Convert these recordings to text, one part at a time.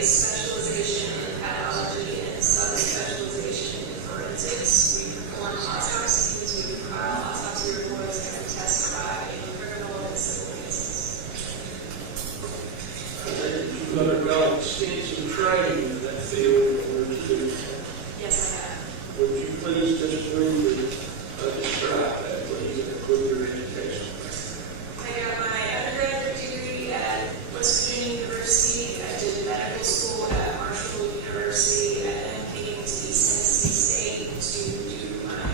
a specialization in pathology and subspecialization in forensics. We perform autopsies, we compile autopsy reports, and testify in criminal and civil cases. You've undergone extensive training in that field in order to do that. Yes, I have. Would you please just briefly describe that, please, and include your education? I got my undergraduate degree at West Virginia University. I did medical school at Marshall University, and then came to East Tennessee State to do my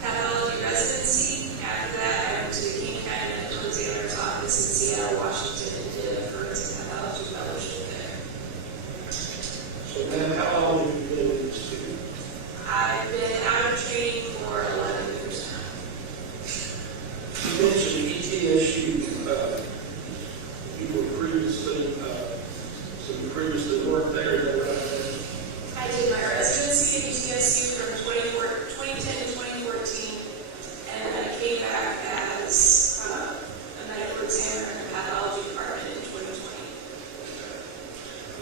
pathology residency. After that, I went to the Greene County Medical Examiner's office in Seattle, Washington, and did a forensic pathology fellowship there. So then how long have you been in this field? I've been out of training for 11 years now. You mentioned ETSU. You were previously, so you previously worked there, is that right? I did my residency at UTSU from 2010 to 2014, and then I came back as a medical examiner in the pathology department in 2020.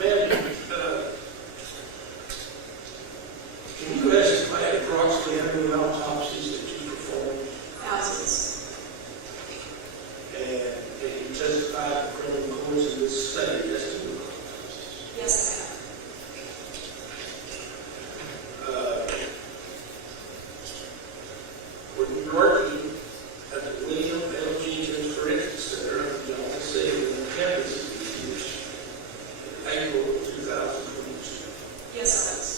Ma'am, can you estimate approximately how many autopsies that you perform? Thousands. And can you testify in criminal courts in this state as to the autopsies? Yes, I have. When you were working at the William L. Jenkins Forensic Center up in Johnson City in the campus of the in April of 2022. Yes, I was.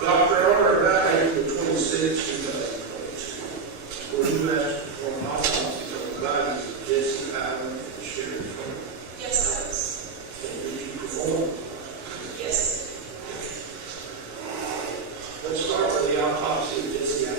Dr. Arnold, about April 26, 2022, were you asked to perform autopsies on the bodies of Jesse Allen and Sherry Ford? Yes, I was. And did you perform? Yes. Let's start with the autopsy of Jesse Allen.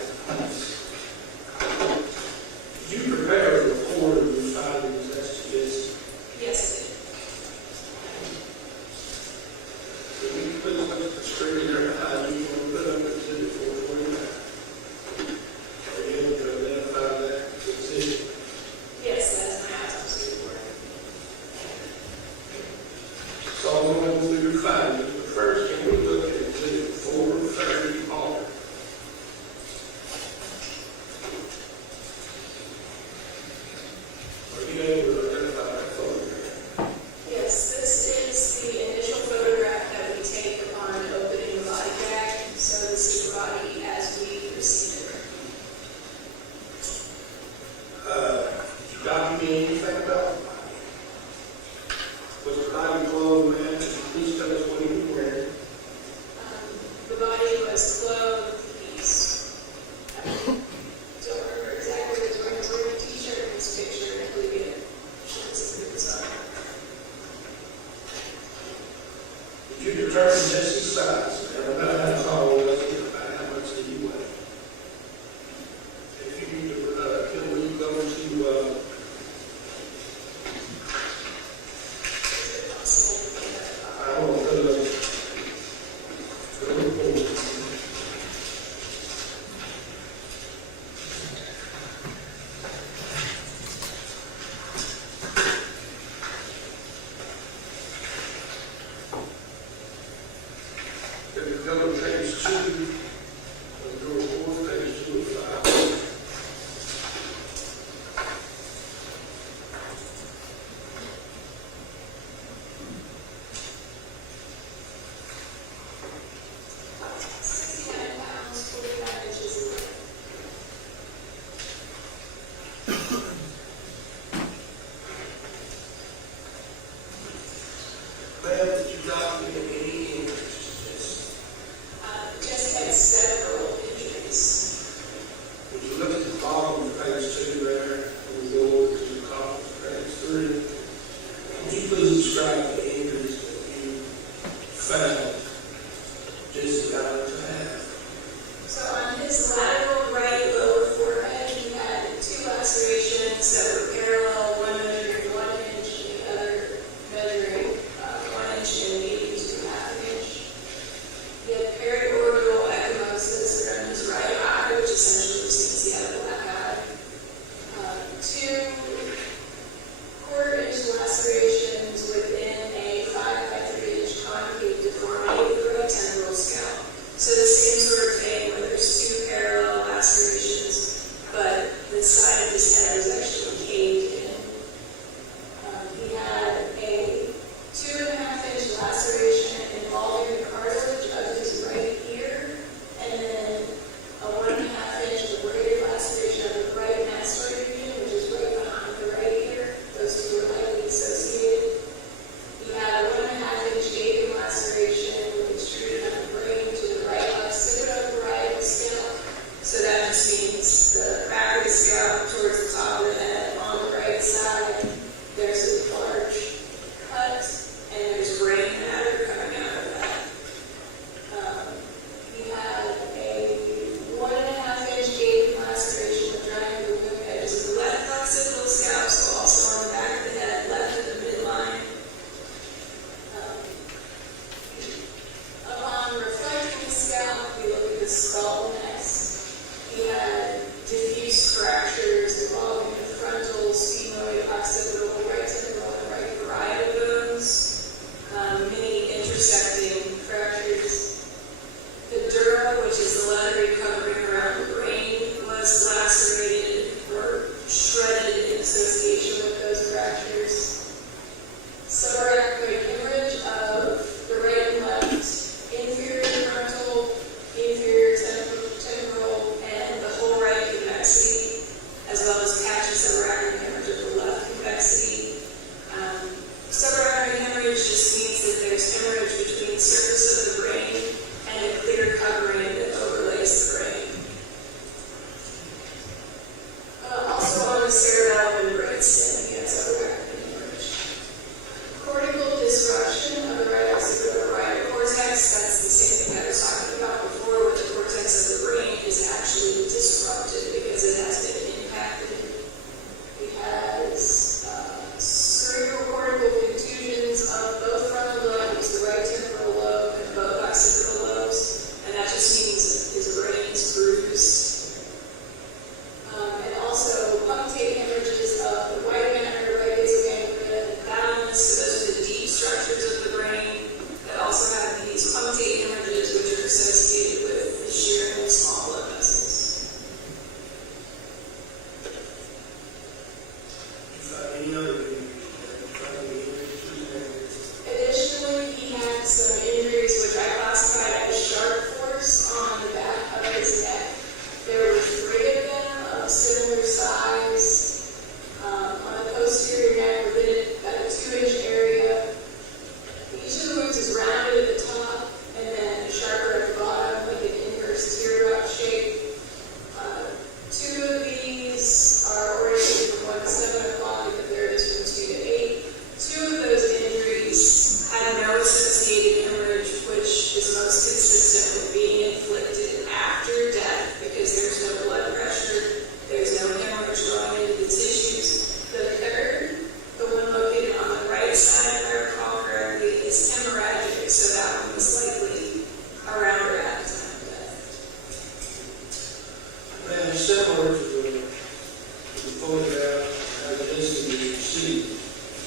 similar to the photograph as it is in the receipt.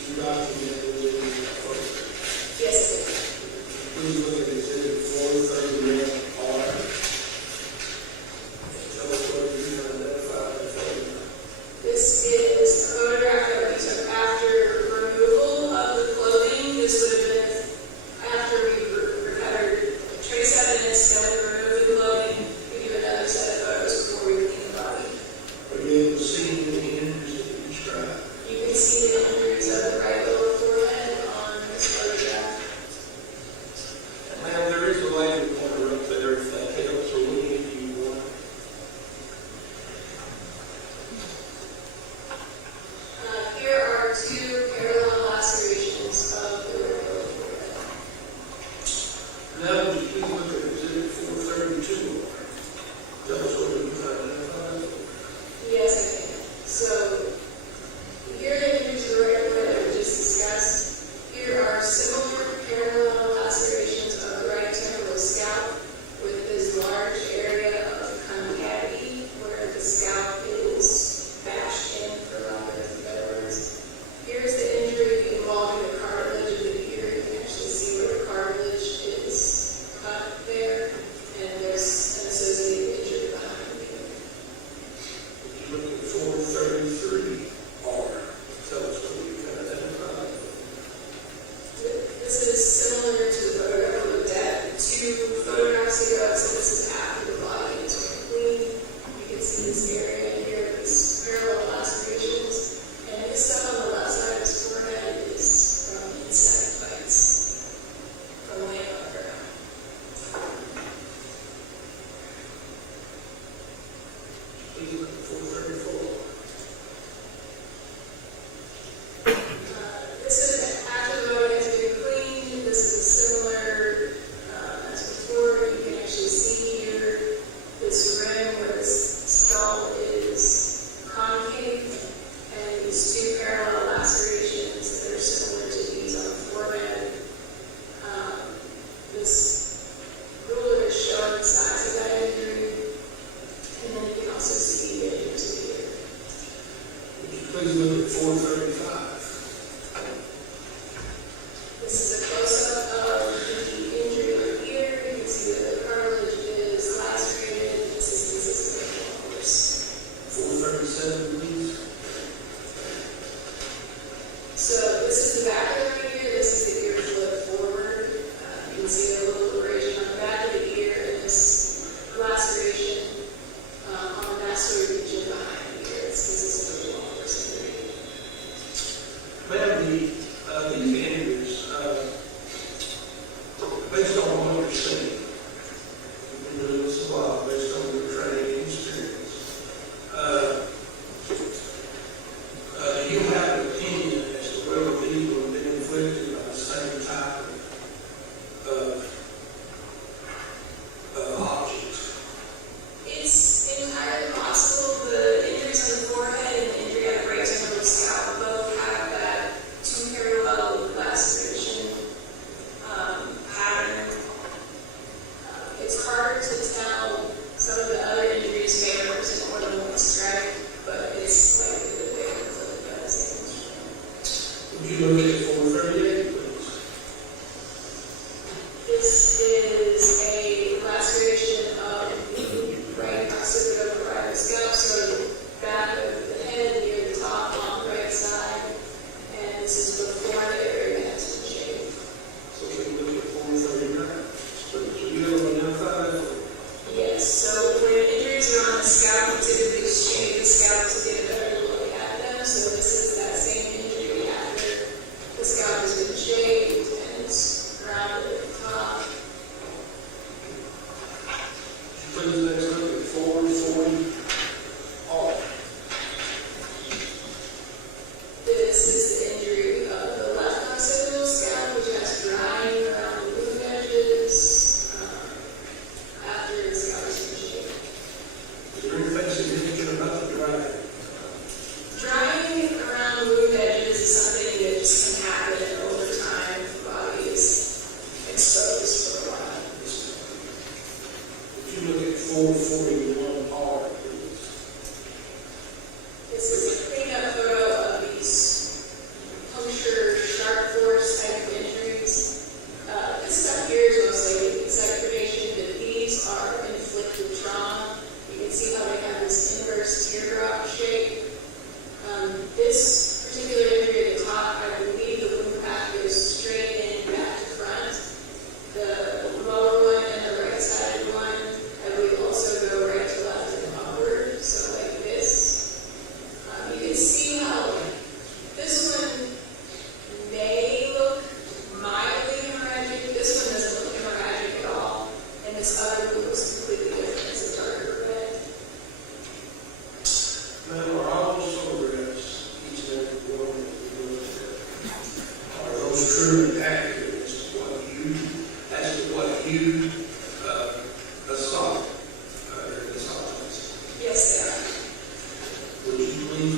You documented it in the photograph. Yes, it is. Please look at exhibit 431R. Tell us what you can identify in the photograph. This is a photograph that we took after removal of the clothing. This would have been after we recovered trace evidence, then we removed the clothing. We do another set of photos before we clean the body. Are you able to see any injuries that you described? You can see the injuries of the right lower forehead on this photograph. Ma'am, there is a lighting pointer up there if that helps, or we if you want. Here are two parallel lacerations of the right lower forehead. Now, would you please look at exhibit 432R? Tell us what you can identify. Yes, I can. So, here the injuries of the right forehead that we just discussed. Here are similar parallel lacerations of the right temporal scalp with this large area of concavity where the scalp is bashed in, for lack of better words. Here's the injury involving the cartilage of the ear. You can actually see where the cartilage is cut there, and there's an associated injury behind the ear. Would you look at 433R? Tell us what you can identify. This is similar to the photograph we looked at 2 photographs ago, so this is after the body is clean. You can see this area here, these parallel lacerations, and this stuff on the left side of his forehead is from insect bites from laying on the ground. Please look at 434. This is after the body has been cleaned. This is similar as before. You can actually see here this rim where the skull is concave, and these 2 parallel lacerations that are similar to these on the forehead. This ruler is showing the size of that injury, and then you can also see the injury to the ear. Would you please look at 435? This is a close-up of the injury of the ear. You can see that the cartilage is lacerated. This is consistent with the course. 437, please. So this is the back of the right ear. This is the ear flip forward. You can see a little abrasion on the back of the ear and this laceration on the mastoid region behind the ear. It's consistent with the course injury.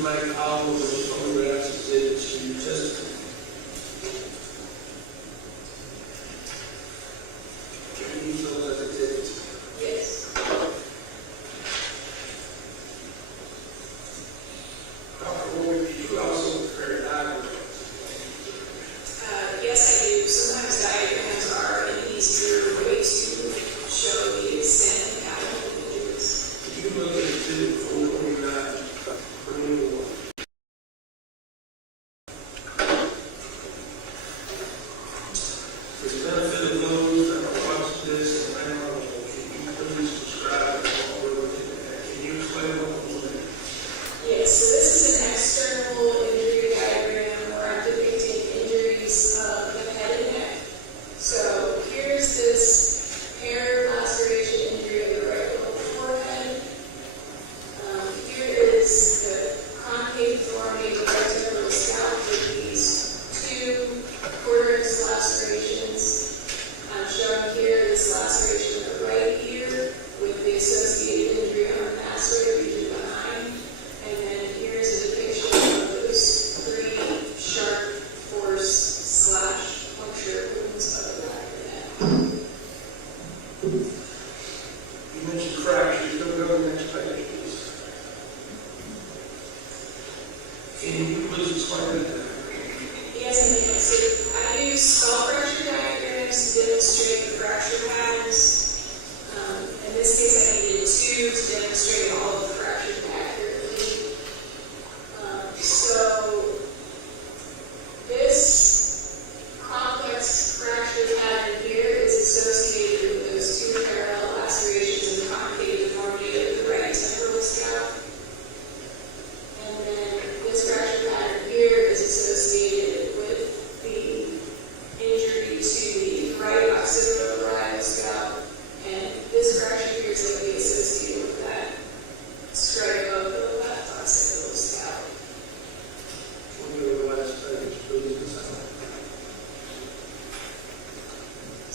make all of those photographs exhibits to your testimony. Can you use those as exhibits? Yes. Dr. Roy, you also prepare diagrams. Yes, I do. Sometimes diagrams are an easier way to show the extent of capital injuries. You look at exhibit 429, removal. For the benefit of those that are watching this and now, can you please describe what we're looking at? Can you explain what we're looking at? Yes, so this is an external injury diagram where I'm depicting injuries of the head and neck. So here's this hair laceration injury of the right lower forehead. Here is the concave deformity of the right temporal scalp with these 2 quarter-inch lacerations. I'm showing here this laceration of the right ear with the associated injury on the masseter region behind. And then here's a depiction of those 3 sharp force / puncture wounds of the back of the neck. You mentioned fractures. Go to the next page, please. Can you please explain that? Yes, I can. So I use skull fracture diagrams to demonstrate the fracture patterns. In this case, I needed 2 to demonstrate all of the fractures accurately. So this complex fracture pattern here is associated with those 2 parallel lacerations and concave deformity of the right temporal scalp. And then this fracture pattern here is associated with the injury to the right occipital scalp. And this fracture here is likely associated with that stripe of the left occipital scalp. Can we go to the last page, please?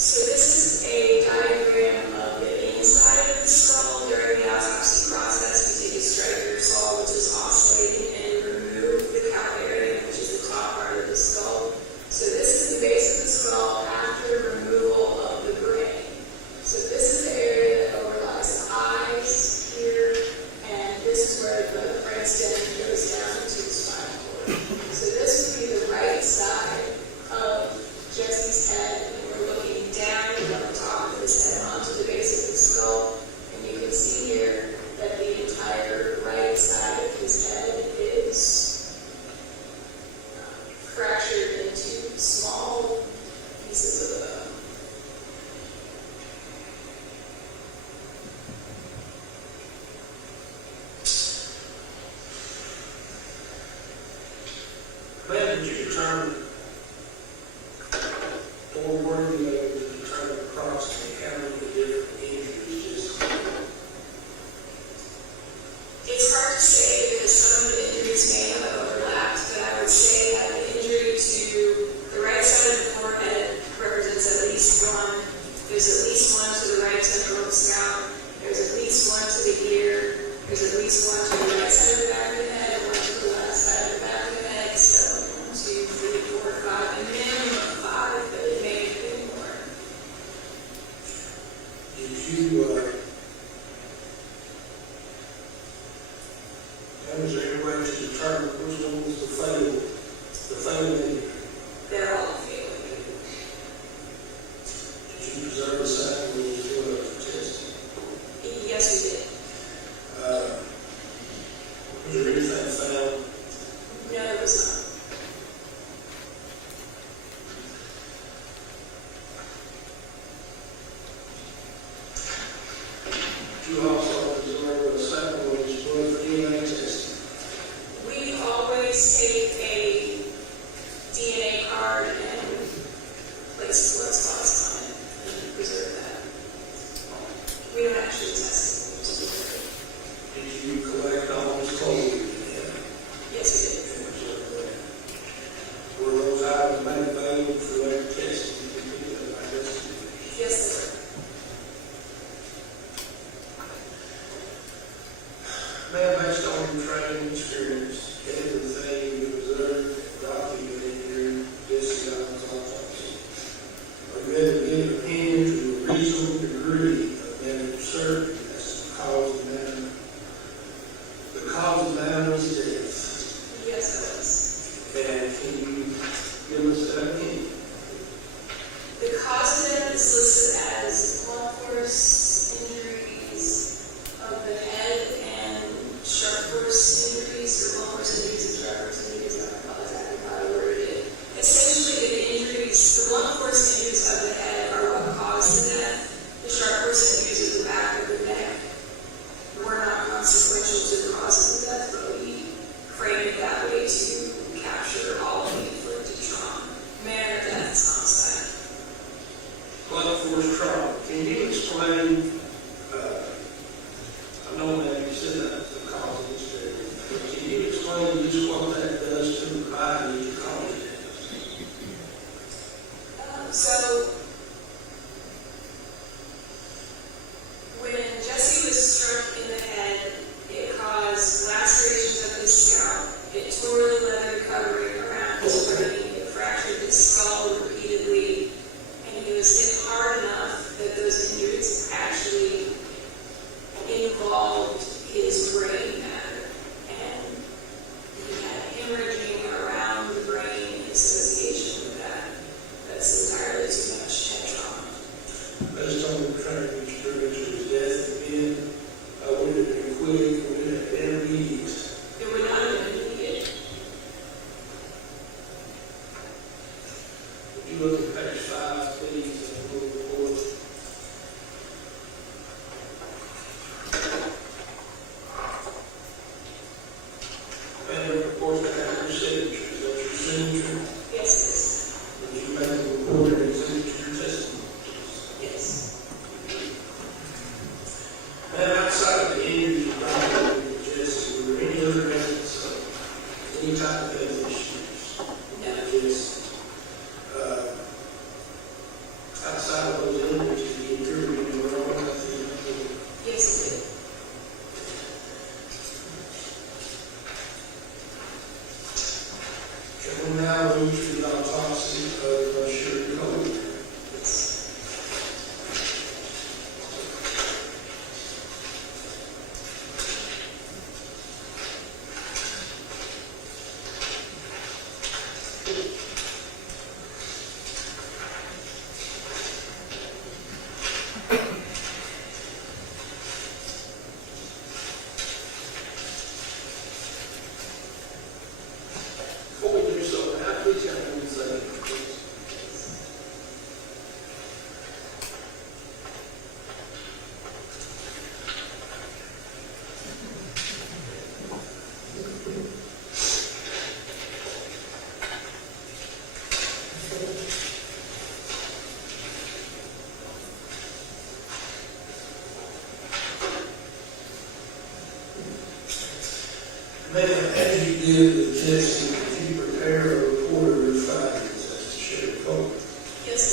So this is a diagram of the inside of the skull during the autopsy process. We take a striker saw, which is oscillating, and remove the calvarium, which is the top part of the skull. So this is the base of the skull after removal of the brain. So this is the area that overlies the eyes here, and this is where the brainstem goes down into the spinal cord. So this would be the right side of Jesse's head, and we're looking down from the top of his head onto the base of the skull. And you can see here that the entire right side of his head is fractured into small pieces of bone. When did you determine, or were you able to determine approximately how many different injuries just? It's hard to say because some of the injuries may have overlapped, but I would say that the injury to the right side of the forehead represents at least 1. There's at least 1 to the right temporal scalp. There's at least 1 to the ear. There's at least 1 to the right side of the back of the head and 1 to the left side of the back of the head. So 1, 2, 3, 4, 5, a minimum of 5, but it may have been more. Did you, is there any way to determine which one was the fatal injury? They're all failing. Did you preserve the sample when you do it for testing? Yes, we did. Was there anything found? No, it was not. You also preserve a sample of his blood for DNA testing. We always take a DNA card and place blood spots on it and preserve that. We don't actually test it. Did you collect all his clothing? Yes, we did. Were those items made available for later testing? Yes, they were. Ma'am, based on your training experience, everything observed, documented here, this is autopsy. Are you able to give an opinion to a reasonable degree of medical certainty as to the cause of matter? The cause of matter was death. Yes, it was. And can you give us that opinion? The cause of death is listed as blunt force injuries of the head and sharp force injuries, or blunt force injuries and sharp force injuries. I don't know exactly how I worded it. Essentially, the injuries, the blunt force injuries of the head are what caused the death. The sharp force injuries of the back of the neck were not consequential to the cause of the death, but we framed it that way to capture all of the inflicted trauma. Manner of death is homicide. Blunt force trauma. Can you explain, I know that you said that's the cause of this death, but can you explain just what that does to the body to cause it? So, when Jesse was struck in the head, it caused lacerations of his scalp. It tore the leather covering around his brain. It fractured his skull repeatedly. And he was hit hard enough that those injuries actually involved his brain matter. And he had hemorrhaging around the brain in association with that. That's entirely too much head trauma. Based on the track which drew to his death again, would it have been quick, would it have been immediate? It would not have been immediate. Would you look at page 5, please, and we'll report. And the report that had your signature, is that your signature? Yes, it is. Would you make the report and exhibit your testimony? Yes. And outside of the injuries you brought with Jesse, were there any other evidence of any type of health issues? No. Just, outside of those injuries, did you attribute any wrong health? Yes, it did. Can we now move to the autopsy of Sherry Cole? Yes. Before we do so, can I please have one second, please? Ma'am, as you did with Jesse, did you prepare a report of your findings as to Sherry Cole? Yes,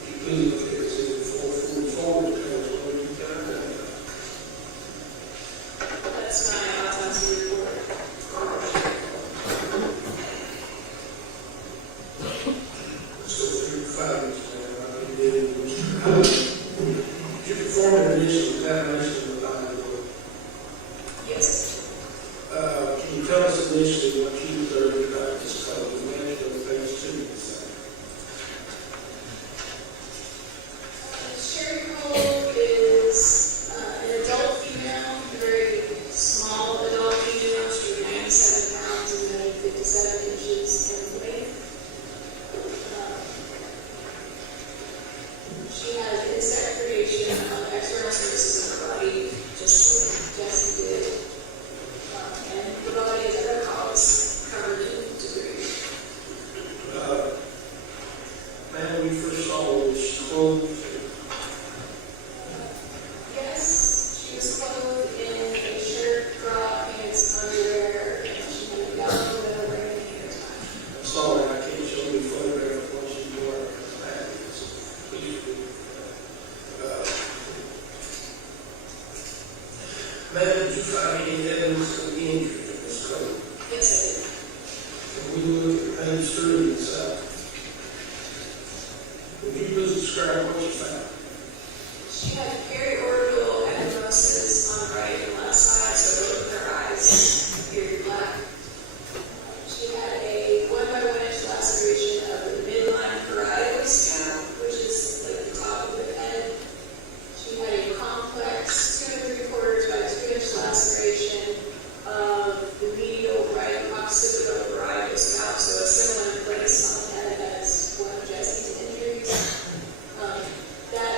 Would you please look at exhibit 444 to tell us what you got done? it did. That's my autopsy report. Let's go through your findings, ma'am. I think you did with Mr. Howard. Did you perform an initial examination of the body? Yes. Can you tell us initially what you observed about this code? We went to page 2 of the same. Sherry Cole is an adult female, very small adult female. She was 97 pounds and weighed 57 inches in length. She has insect predation of external surfaces in her body, just like Jesse did. And the body is at a cause covered in debris. Man, when you first saw this clothes, Yes, she was clothed in a shirt, bra, pants, underwear, and she had a yellow middle wearing a hair tie. I'm sorry, I can't show you a photograph of what she's wearing. Please do. Man, did you find any evidence of injury to Ms. scope. Yes, Can we look at page 3 inside? Would you please describe what you found? I did. She had periorbital ecchymosis on the right and left side, so both her eyes appeared black. She had a 1 by 1 inch laceration of the midline parietal scalp, which is like the top of the head. She had a complex 2 3/4 by 2 inch laceration of the medial right occipital parietal scalp, so a similar place on the head as one of Jesse's injuries. That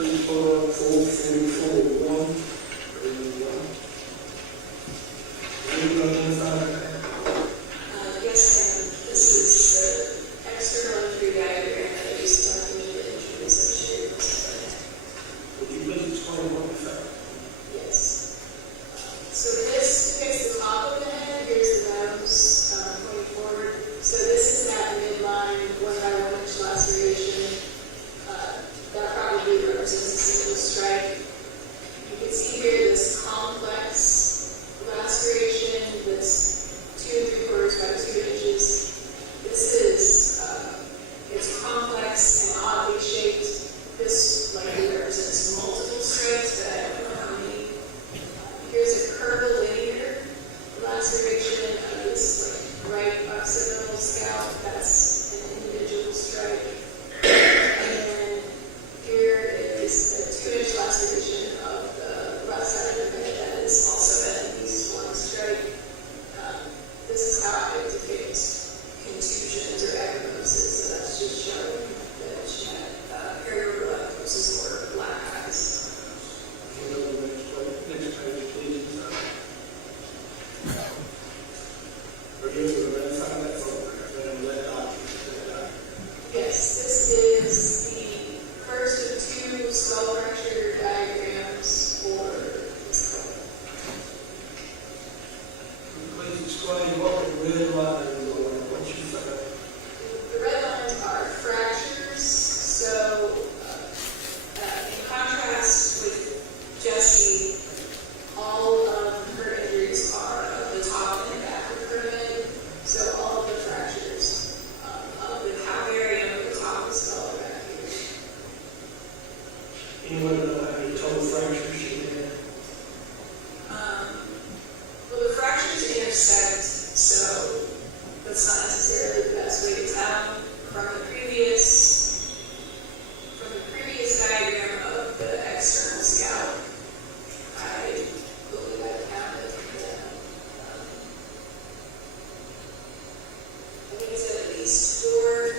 Please pull up 444-1. Yes, ma'am. This is the external entry diagram that I used to document the entry associated with this. Would you please explain what you found? Yes. So this depicts the top of the head. Here's the nose pointing forward. So this is that midline 1x1 inch laceration. That probably represents a single strike. You can see here this complex laceration, this 2 3/4 by 2 inches. This is it's complex and oddly shaped. This likely represents multiple strikes, but I don't know how many. Here's a curvilinear laceration of this right occipital scalp. That's an individual strike. And then here is a 2-inch laceration of the left side of the head that is also at least 1 strike. This is how I depict contusions or ecchymosis. So that's just showing that she had periorbitis or black eyes. Can you go to the next page, please? Are you able to identify that photograph and that document? Yes, this is the first of 2 skull fracture diagrams for this skull. Please explain what the red line is or what you found. The red lines are fractures. So, in contrast with Jessie, all of her injuries are of the top and back of her head. So all of the fractures of the calvarium of the top of the skull are back here. Anyone know how many total fractures she had? Well, the fractures intersect, so that's not necessarily the best way to tell. From the previous diagram of the external scalp, I believe I counted them. I think it's at least 4.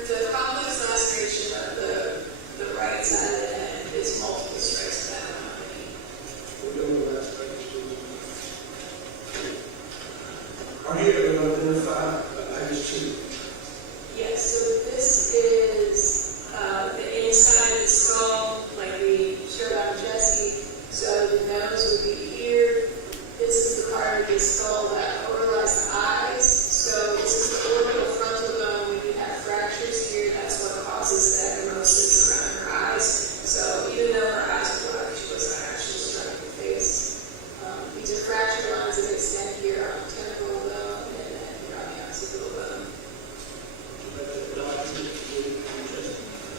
The complex laceration of the right side of the head is multiple strikes, but I don't know how many. We'll go to the last page, please. Are you able to identify page 2? Yes, so this is the inside of the skull, like we showed on Jessie. So the nose would be here. This is the part of the skull that overlies the eyes. So this is the orbital frontal bone. When you have fractures here, that's what causes the ecchymosis around her eyes. So even though her eyes were black, she wasn't actually struck in the face. These are fracture lines that extend here on the temporal bone and then here on the occipital bone.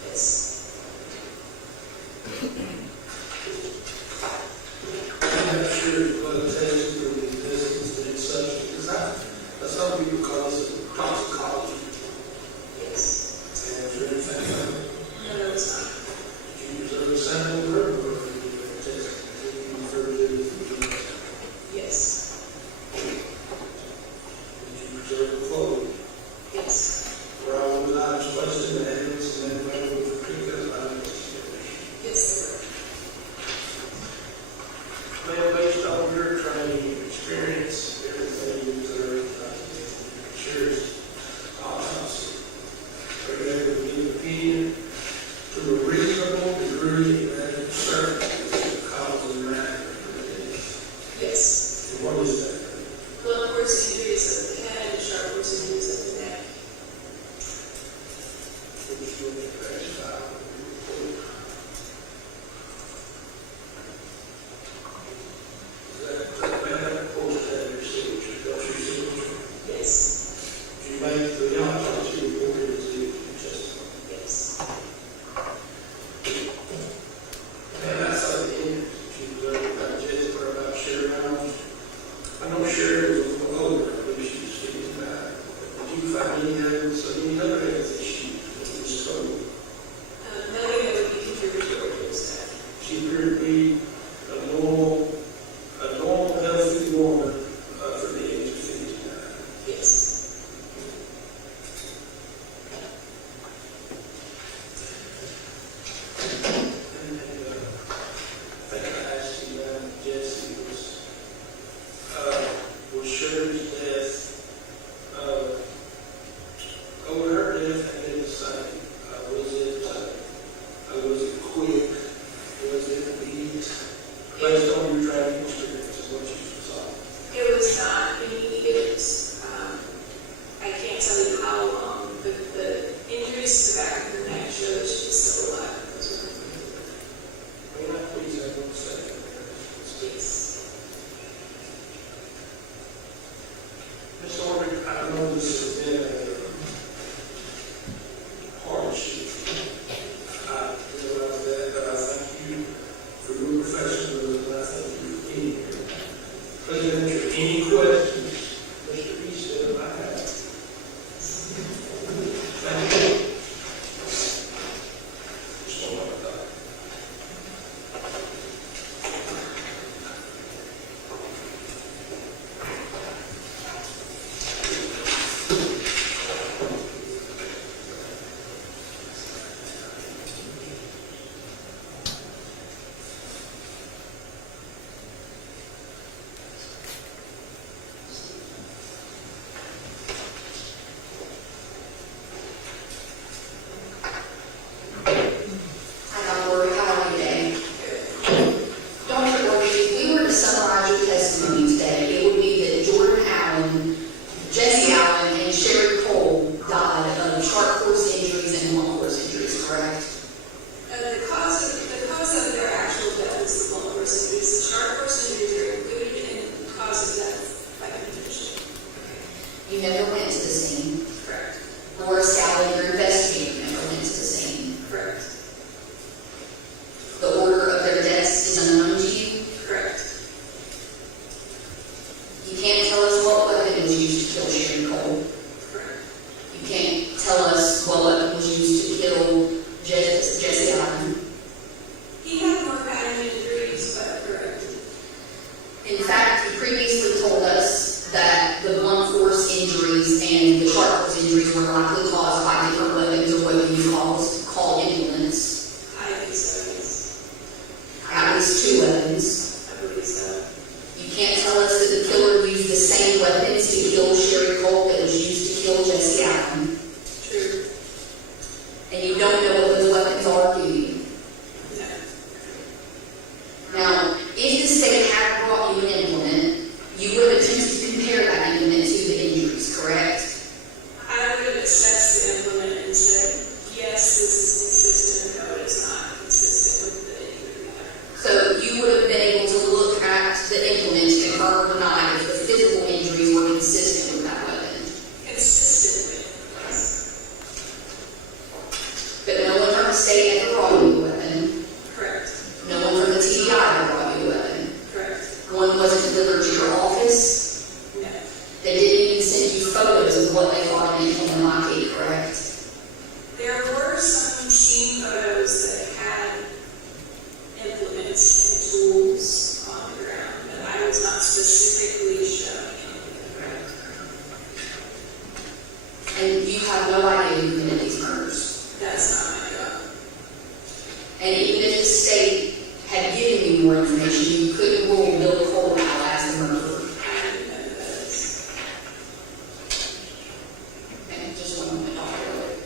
Yes. I'm not sure what it takes for the distance and such, because some people call this toxicology. Yes. And is there anything No, it's not. did you preserve a sample or did you test it? You referred to it? Yes. Did you preserve the photo? Yes. Were all those items placed in the evidence and then available for because of investigation? Yes, Ma'am, based on your training, experience, everything you observed, shares autopsy, are you able to give an opinion to a reasonable degree that it's certain the cause of the matter? yes. And what is that? Blunt force injuries of the head and sharp force injuries of the neck. Which will be verified. was 2 weapons. I believe so. You can't tell us that the killer used the same weapons to kill Sherry Cole that was used to kill Jesse Allen. True. And you don't know what those weapons are, do you? No. Now, if the state had brought you an implement, you would have attempted to compare that implement to the injuries, correct? I would have assessed the implement and said, yes, this is consistent, or no, it's not consistent with the injury pattern. So you would have been able to look at the implement to confirm or deny if the physical injuries were consistent with that weapon. Consistently, yes. But no one from the state ever brought you a weapon. Correct. No one from the TBI ever brought you a weapon. Correct. One wasn't delivered to your office. No. They didn't even send you photos of what they thought an implement might be, correct? There were some scene photos that had implements and tools on the ground, but I was not specifically showing anything. And you have no idea who committed these murders. That's not my job. And even if the state had given you more information, you couldn't rule Bill Cole out as the murderer. I didn't know who that is. And just one moment, Dr. Willard.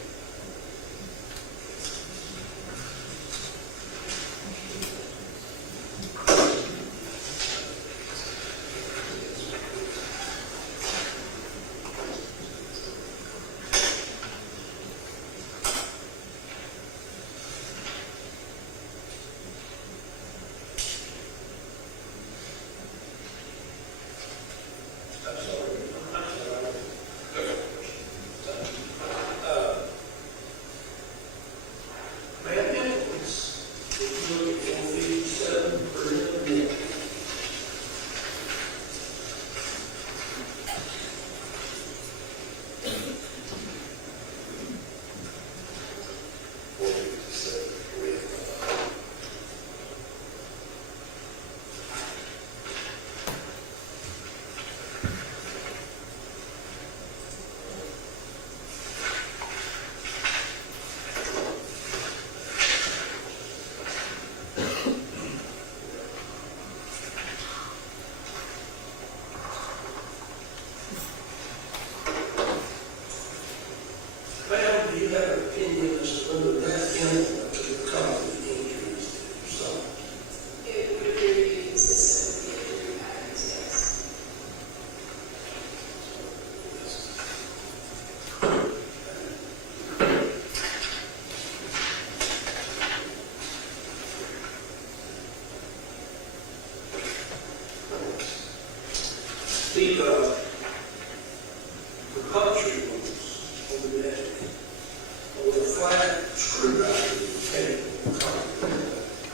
Ma'am, do you have an opinion as to whether that implement could cause the injuries that you saw? It would appear to be consistent with the injury patterns, yes. The puncture wounds on the neck, or the flat screwdriver in the table,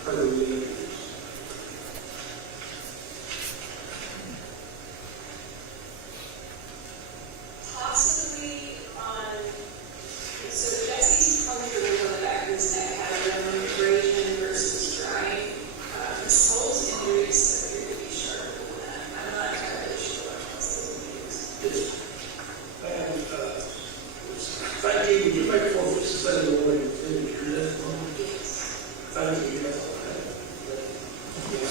her injuries. Possibly on, so Jesse's puncture wound on the back of his neck had a rim abrasion versus drying. Miss Cole's injuries appear to be sharper than that. I'm not entirely sure what else those means. And, thank you. Would you make 4 fixes that in the way you finish your testimony? Yes. Thank you. That's all I have. Yes.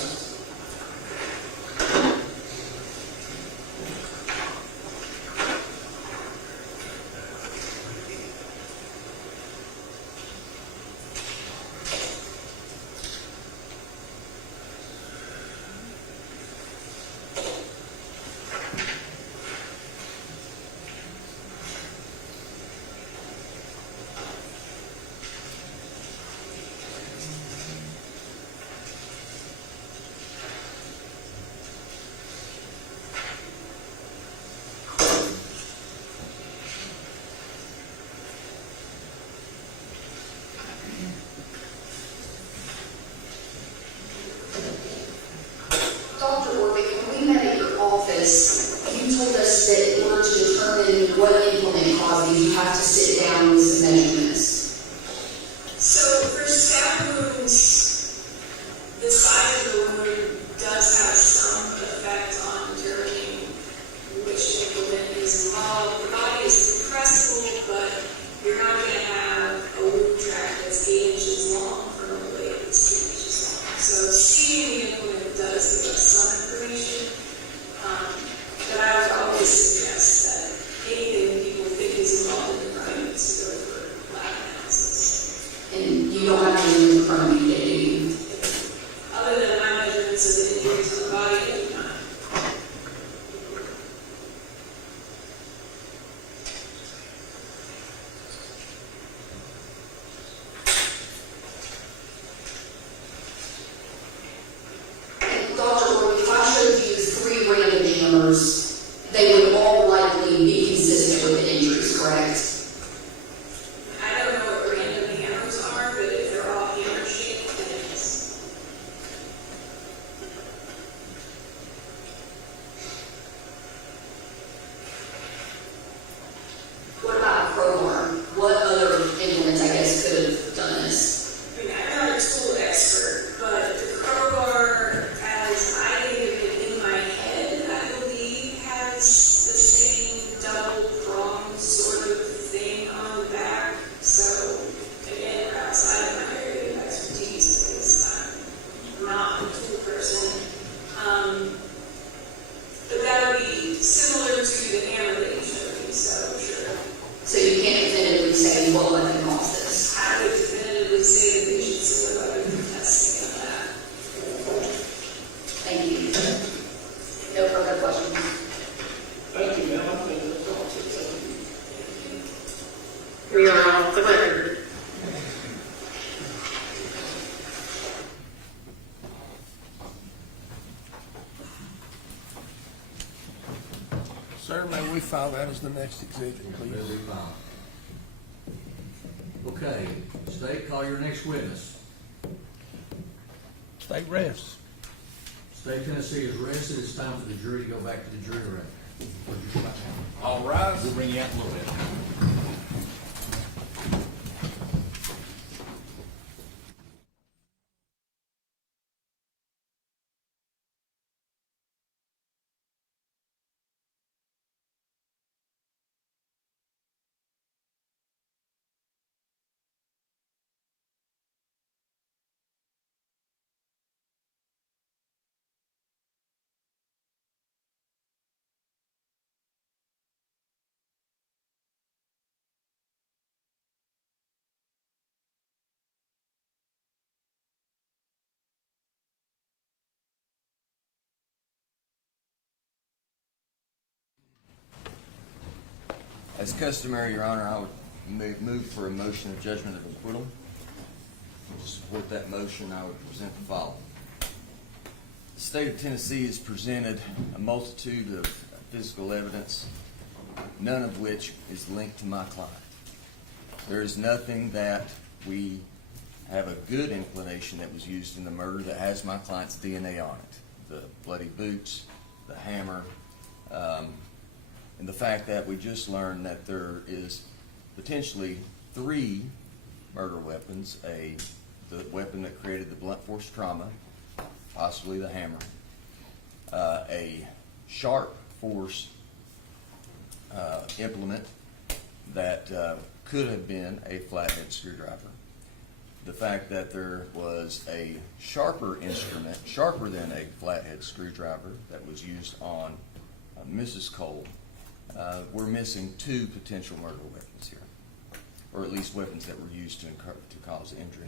Dr. Orbick, when we met at your office, you told us that in order to determine what implement caused these, you have to sit down with some measurements. So for stab wounds, the size of the wound does have some effect on determining which implement is involved. The body is compressible, but you're not going to have a wound tract that's 8 inches long from a blade that's 2 inches long. So seeing numbers, they would all likely be consistent with the injuries, correct? I don't know what random hammers are, but if they're all hammer shaped, then it is. What about a crowbar? What other implements, I guess, could have done this? I mean, I'm not a tool expert, but the crowbar, as I think of it in my head, I believe has the same double prong sort of thing on the back. So, again, outside of my area of expertise, because I'm not a tool person. But that would be similar to the hammer that you showed me, so sure. So you can't definitively say what weapon caused this. I would definitively say that they should see a weapon testing on that. Thank you. No further questions. Thank you, ma'am. I think that's all. We are off the record. Sir, may we file that as the next exhibit, please? Really fine. Okay, State, call your next witness. State rests. State Tennessee is rested. It's time for the jury to go back to the jury room. All rise. We'll bring you out a little bit. As customary, Your Honor, I would move for a motion of judgment of acquittal. To support that motion, I would present the following. The state of Tennessee has presented a multitude of physical evidence, none of which is linked to my client. There is nothing that we have a good inclination that was used in the murder that has my client's DNA on it. The bloody boots, the hammer, and the fact that we just learned that there is potentially 3 murder weapons, the weapon that created the blunt force trauma, possibly the hammer, a sharp force implement that could have been a flathead screwdriver. The fact that there was a sharper instrument, sharper than a flathead screwdriver, that was used on Mrs. Cole. We're missing 2 potential murder weapons here, or at least weapons that were used to cause injury.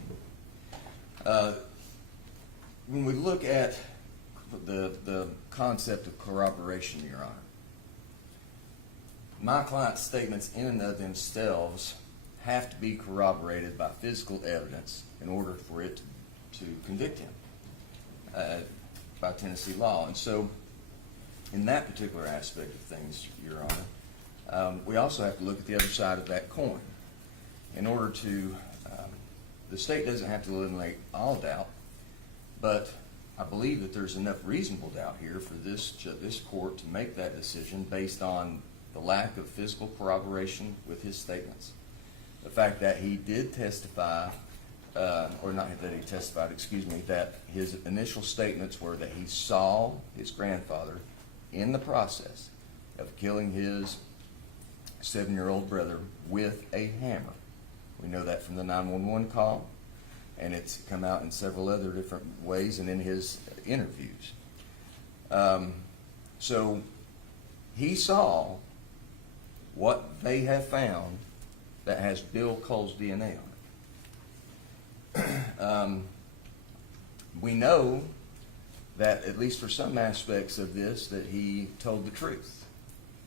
When we look at the concept of corroboration, Your Honor, my client's statements in and of themselves have to be corroborated by physical evidence in order for it to convict him by Tennessee law. And so, in that particular aspect of things, Your Honor, we also have to look at the other side of that coin. In order to, the state doesn't have to eliminate all doubt, but I believe that there's enough reasonable doubt here for this court to make that decision based on the lack of physical corroboration with his statements. The fact that he did testify, or not that he testified, excuse me, that his initial statements were that he saw his grandfather in the process of killing his 7-year-old brother with a hammer. We know that from the 911 call, and it's come out in several other different ways and in his interviews. So he saw what they have found that has Bill Cole's DNA on it. We know that, at least for some aspects of this, that he told the truth.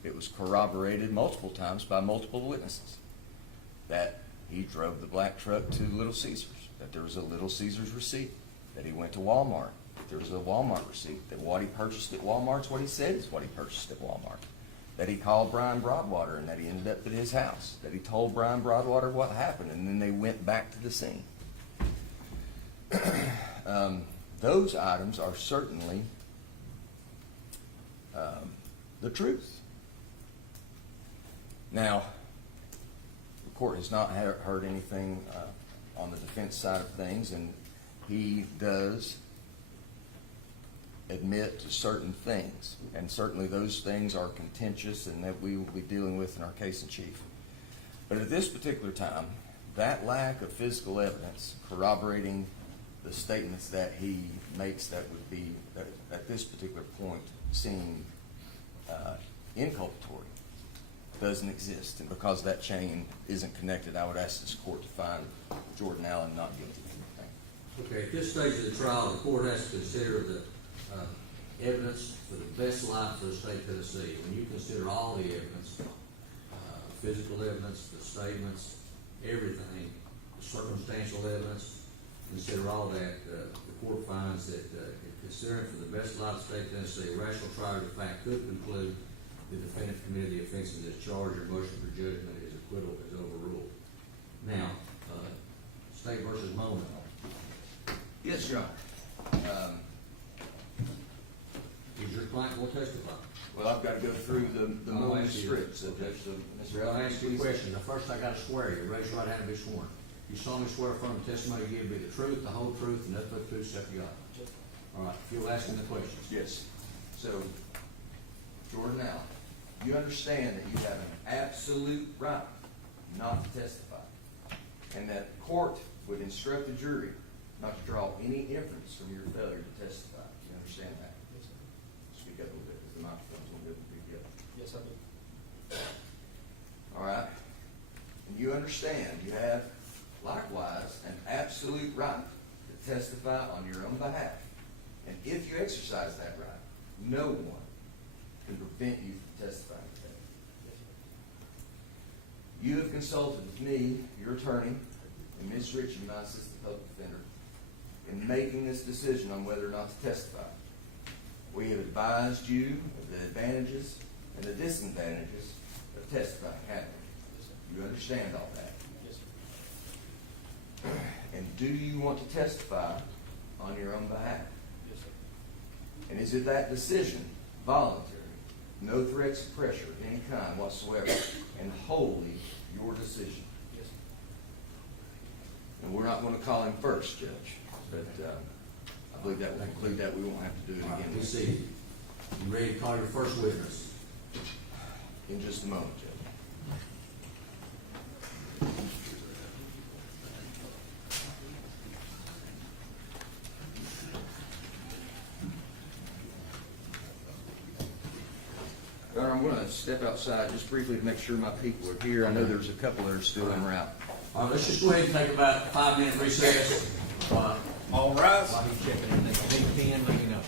It was corroborated multiple times by multiple witnesses. That he drove the black truck to Little Caesars, that there was a Little Caesars receipt, that he went to Walmart There's a Walmart receipt that what he purchased at Walmart's what he said is what he purchased at Walmart. That he called Brian Broadwater and that he ended up at his house. That he told Brian Broadwater what happened and then they went back to the scene. Those items are certainly the truth. Now, the court has not heard anything on the defense side of things, and he does admit to certain things, and certainly those things are contentious and that we will be dealing with in our case in chief. But at this particular time, that lack of physical evidence corroborating the statements that he makes that would be, that at this particular point, seem inculpatory, doesn't exist. And because that chain isn't connected, I would ask this court to find Jordan Allen not guilty. Okay, at this stage of the trial, the court has to consider the evidence for the best life for the state of Tennessee. When you consider all the evidence, physical evidence, the statements, everything, the circumstantial evidence, consider all that, the court finds that considering for the best life of the state of Tennessee, a rational trier of fact could conclude the defendant committed the offense in this charge or motion for judgment is acquittal is overruled. Now, State versus Mona. Yes, Your Honor. Is your client going to testify? Well, I've got to go through the I'll Mona ask you- scripts. okay. Mr. I'll Allen, ask you a please. question. Now, first I got to swear you. Raise your right hand and be sworn. You solemnly swear affirm the testimony you give be the truth, the whole truth, and nothing but the truth, so help you God. All right, if you'll ask me the questions. Yes. So, Jordan Allen, you understand that you have an absolute right not to testify, and that the court would instruct the jury not to draw any inference from your failure to testify. You understand that? Yes, sir. Speak up a little bit, because the microphone's a little bit big deal. Yes, I do. All right? And you understand you have, likewise, an absolute right to testify on your own behalf. And if you exercise that right, no one can prevent you from testifying today. Yes, sir. You have consulted with me, your attorney, and Ms. Ritchie, my assistant public defender, in making this decision on whether or not to testify. We have advised you of the advantages and the disadvantages of testifying, haven't Yes, sir. we? You understand all that. Yes, sir. And do you want to testify on your own behalf? Yes, sir. And is it that decision voluntary, no threats of pressure of any kind whatsoever, and wholly your decision? Yes, sir. And we're not going to call him first, Judge, but I believe that will conclude that. We won't have to do it All right, again be seated. You ready to call your first witness? in just a moment, Judge. Your Honor, I'm going to step outside just briefly to make sure my people are here. I know there's a couple that are still en route. All right, let's just go ahead and take about a 5-minute recess. All rise. While he's checking everything, I need 10, let me know.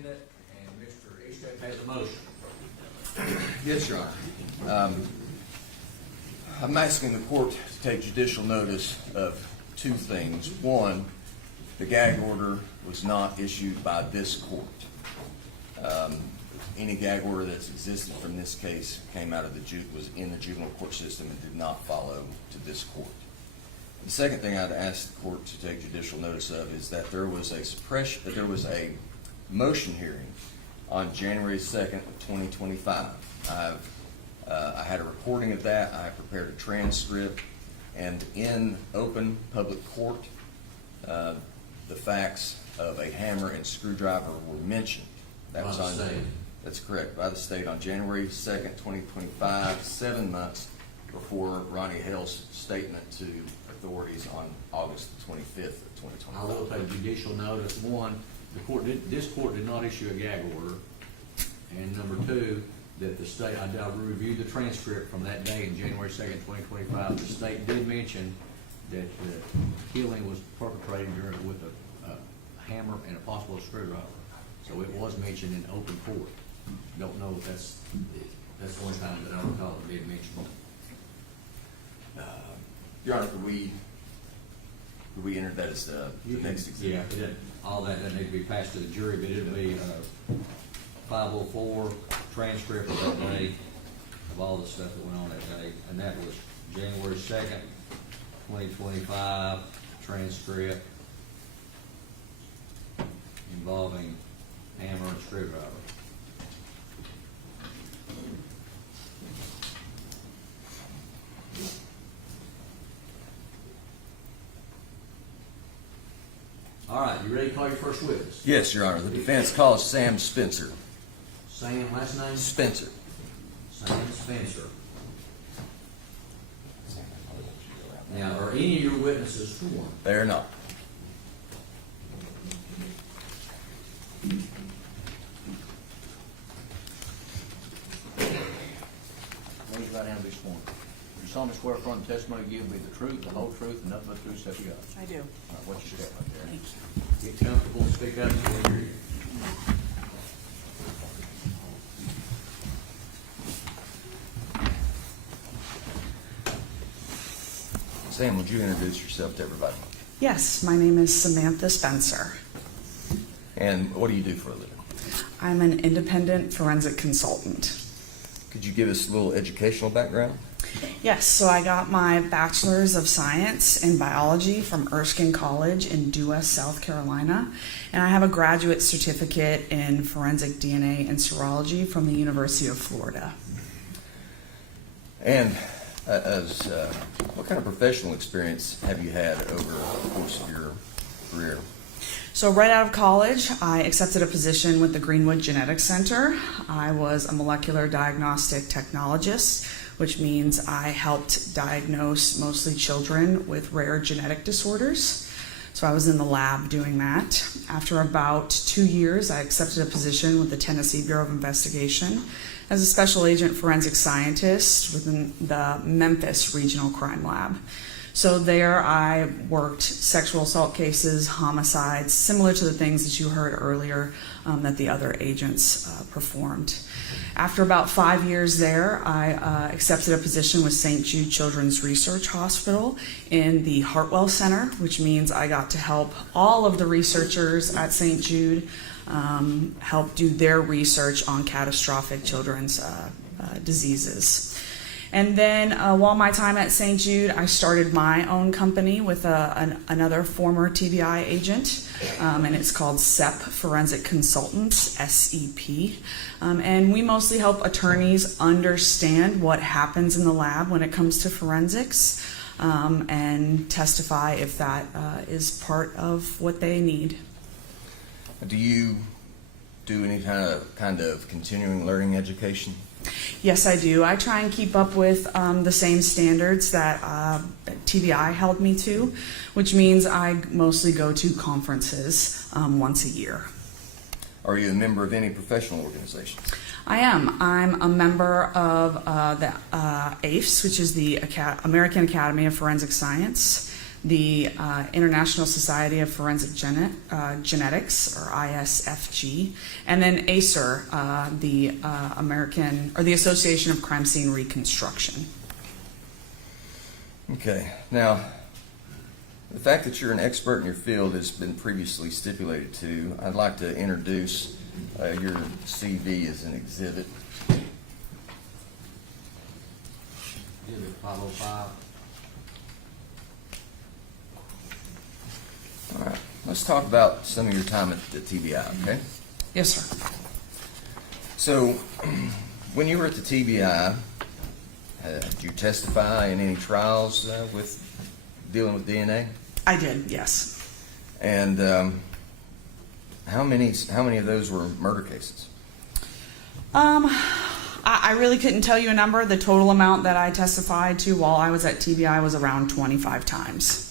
defendant, and Mr. Eastham has a motion. Yes, Your Honor. I'm asking the court to take judicial notice of two things. One, the gag order was not issued by this court. Any gag order that's existed from this case came out of was in the juvenile court system and did not follow to this court. The second thing I'd ask the court to take judicial notice of is that there was a motion hearing on January 2nd of 2025. I had a recording of that. I prepared a transcript, and in open public court, the facts of a hammer and screwdriver were mentioned. That was on. That's correct, by the state on January 2nd, 2025, 7 months before Ronnie Hale's statement to authorities on August 25th of 2025. I will take judicial notice. One, this court did not issue a gag order. And number two, that the state, I reviewed the transcript from that day in January 2nd, 2025. The state did mention that the killing was perpetrated with a hammer and a possible screwdriver. So it was mentioned in open court. Don't know if that's the only time that I recall it being mentioned. Your Honor, could we enter that as the next exhibit? Yeah, all that doesn't need to be passed to the jury, but it'll be 504 transcript of that day of all the stuff that went on that day, and that was January 2nd, 2025 transcript involving hammer and screwdriver. All right, you ready to call your first witness? Yes, Your Honor. The defense calls Sam Spencer. Sam, last name? Spencer. Sam Spencer. Now, are any of your witnesses sworn? They are not. Raise your right hand and be sworn. You solemnly swear affirm the testimony you give will be the truth, the whole truth, and nothing but the truth, so help you God. I do. All right, what's your step right there? Thank you. Get comfortable and speak up so we hear you. Sam, would you introduce yourself to everybody? Yes, my name is Samantha Spencer. And what do you do for a living? I'm an independent forensic consultant. Could you give us a little educational background? Yes, so I got my Bachelor's of Science in Biology from Erskine College in Due, South Carolina, and I have a graduate certificate in Forensic DNA and Serology from the University of Florida. And what kind of professional experience have you had over the course of your career? So right out of college, I accepted a position with the Greenwood Genetics Center. I was a molecular diagnostic technologist, which means I helped diagnose mostly children with rare genetic disorders. So I was in the lab doing that. After about 2 years, I accepted a position with the Tennessee Bureau of Investigation as a special agent forensic scientist within the Memphis Regional Crime Lab. So there I worked sexual assault cases, homicides, similar to the things that you heard earlier that the other agents performed. After about 5 years there, I accepted a position with St. Jude Children's Research Hospital in the Hartwell Center, which means I got to help all of the researchers at St. Jude help do their research on catastrophic children's diseases. And then while my time at St. Jude, I started my own company with another former TBI agent, and it's called SEP, Forensic Consultants, SEP. And we mostly help attorneys understand what happens in the lab when it comes to forensics and testify if that is part of what they need. Do you do any kind of continuing learning education? Yes, I do. I try and keep up with the same standards that TBI held me to, which means I mostly go to conferences once a year. Are you a member of any professional organizations? I am. I'm a member of the AFES, which is the American Academy of Forensic Science. the International Society of Forensic Genetics, or ISFG, and then ACER, the the Association of Crime Scene Reconstruction. Okay. Now, the fact that you're an expert in your field has been previously stipulated to. I'd like to introduce your CV as an exhibit. Exhibit 505. All right. Let's talk about some of your time at the TBI, okay? Yes, sir. So, when you were at the TBI, did you testify in any trials with dealing with DNA? I did, yes. And how many of those were murder cases? I really couldn't tell you a number. The total amount that I testified to while I was at TBI was around 25 times.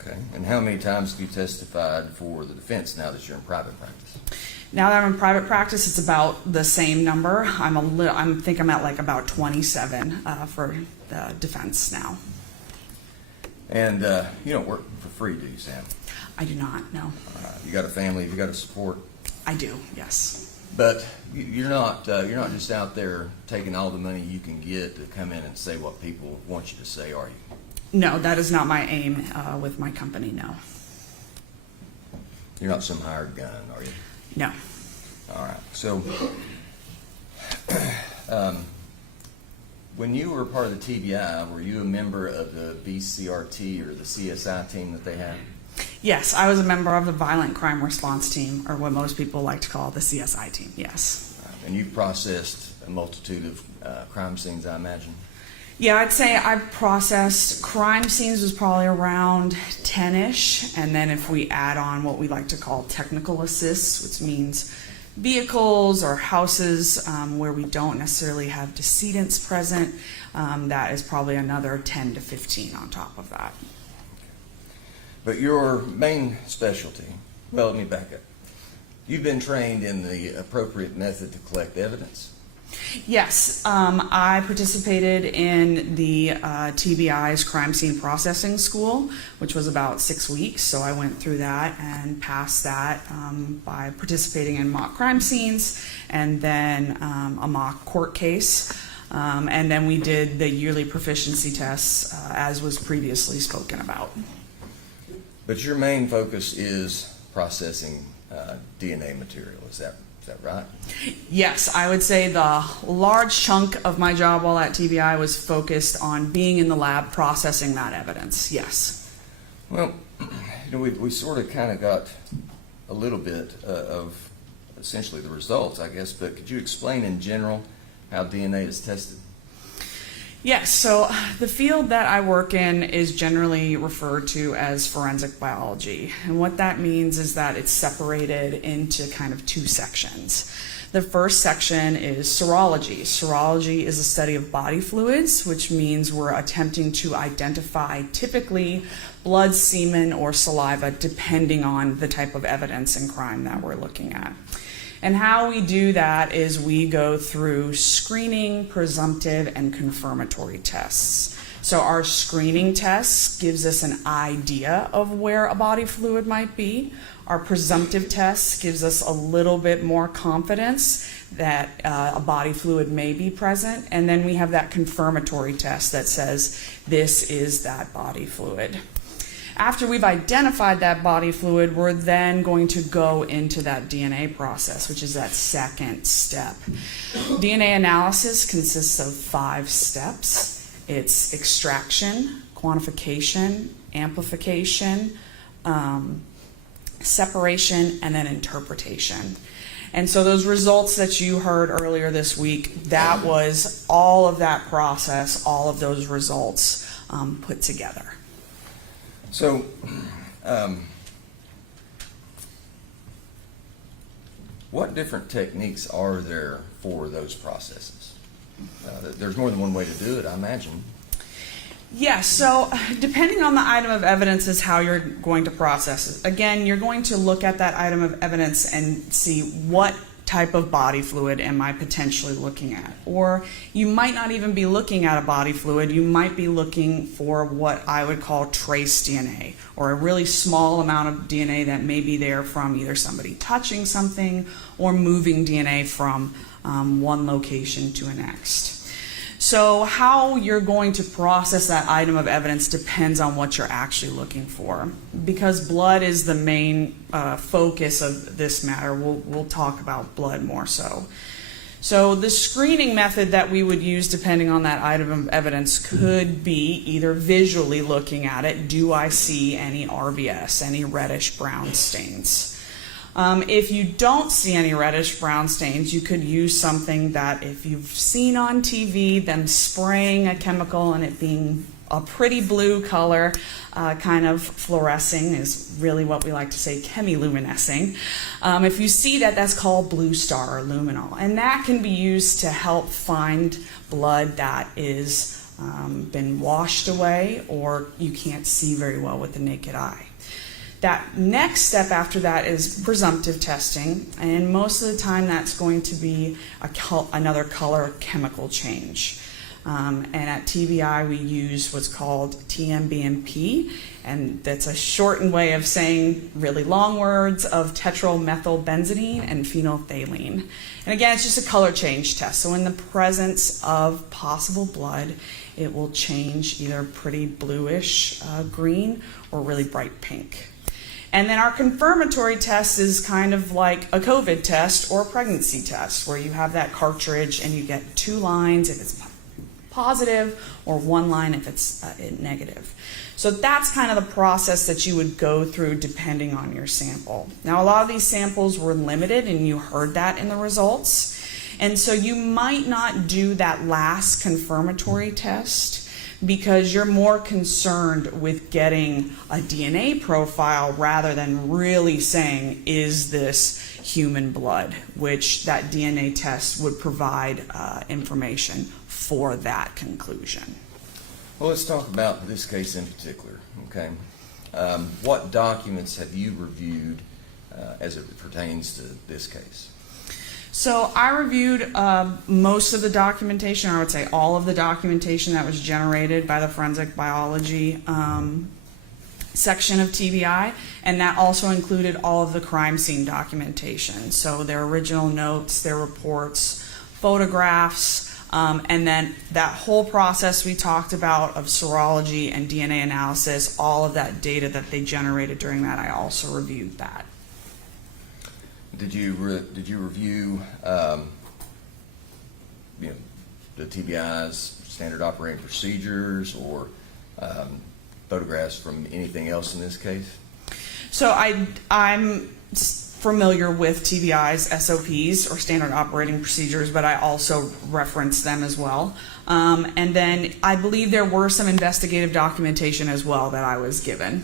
Okay. And how many times have you testified for the defense now that you're in private practice? Now that I'm in private practice, it's about the same number. I think I'm at like about 27 for the defense now. And you don't work for free, do you, Sam? I do not, no. You got a family, you got a support, I do, yes. but you're not just out there taking all the money you can get to come in and say what people want you to say, are you? No, that is not my aim with my company, no. You're not some hired gun, are you? No. All right. So, when you were part of the TBI, were you a member of the BCRT or the CSI team that they had? Yes, I was a member of the Violent Crime Response Team, or what most people like to call the CSI team, yes. And you've processed a multitude of crime scenes, I imagine. Yeah, I'd say I processed crime scenes was probably around 10-ish, and then if we add on what we like to call technical assists, which means vehicles or houses where we don't necessarily have decedents present, that is probably another 10 to 15 on top of that. But your main specialty, well, let me back up. You've been trained in the appropriate method to collect evidence. Yes, I participated in the TBI's crime scene processing school, which was about 6 weeks. So I went through that and passed that by participating in mock crime scenes and then a mock court case. And then we did the yearly proficiency tests as was previously spoken about. But your main focus is processing DNA material, is that right? Yes, I would say the large chunk of my job while at TBI was focused on being in the lab processing that evidence, yes. Well, we sort of kind of got a little bit of essentially the results, I guess, but could you explain in general how DNA is tested? Yes, so the field that I work in is generally referred to as forensic biology. And what that means is that it's separated into kind of two sections. The first section is serology. Serology is a study of body fluids, which means we're attempting to identify typically blood, semen, or saliva, depending on the type of evidence in crime that we're looking at. And how we do that is we go through screening, presumptive, and confirmatory tests. So our screening test gives us an idea of where a body fluid might be. Our presumptive test gives us a little bit more confidence that a body fluid may be present. And then we have that confirmatory test that says this is that body fluid. After we've identified that body fluid, we're then going to go into that DNA process, which is that second step. DNA analysis consists of 5 steps. It's extraction, quantification, amplification, separation, and then interpretation. And so those results that you heard earlier this week, that was all of that process, all of those results put together. So, what different techniques are there for those processes? There's more than one way to do it, I imagine. Yes, so depending on the item of evidence is how you're going to process it. Again, you're going to look at that item of evidence and see what type of body fluid am I potentially looking at? Or you might not even be looking at a body fluid, you might be looking for what I would call trace DNA, or a really small amount of DNA that may be there from either somebody touching something or moving DNA from one location to the next. So how you're going to process that item of evidence depends on what you're actually looking for. Because blood is the main focus of this matter, we'll talk about blood more so. So the screening method that we would use depending on that item of evidence could be either visually looking at it, do I see any RBS, any reddish brown stains? If you don't see any reddish brown stains, you could use something that if you've seen on TV, them spraying a chemical and it being a pretty blue color, kind of fluorescing is really what we like to say, chemiluminescing. If you see that, that's called blue star or luminol. And that can be used to help find blood that is been washed away or you can't see very well with the naked eye. That next step after that is presumptive testing, and most of the time that's going to be another color chemical change. And at TBI we use what's called TMBMP, and that's a shortened way of saying really long words of tetromethylbenzidine and phenolphthalein. And again, it's just a color change test. So in the presence of possible blood, it will change either pretty bluish green or really bright pink. And then our confirmatory test is kind of like a COVID test or a pregnancy test, where you have that cartridge and you get 2 lines if it's positive or 1 line if it's negative. So that's kind of the process that you would go through depending on your sample. Now, a lot of these samples were limited, and you heard that in the results. And so you might not do that last confirmatory test because you're more concerned with getting a DNA profile rather than really saying, is this human blood, which that DNA test would provide information for that conclusion. Well, let's talk about this case in particular, okay? What documents have you reviewed as it pertains to this case? So I reviewed most of the documentation, or I would say all of the documentation that was generated by the forensic biology section of TBI, and that also included all of the crime scene documentation. So their original notes, their reports, photographs, and then that whole process we talked about of serology and DNA analysis, all of that data that they generated during that, I also reviewed that. Did you review the TBI's standard operating procedures or photographs from anything else in this case? So I'm familiar with TBI's SOPs or standard operating procedures, but I also reference them as well. And then I believe there were some investigative documentation as well that I was given.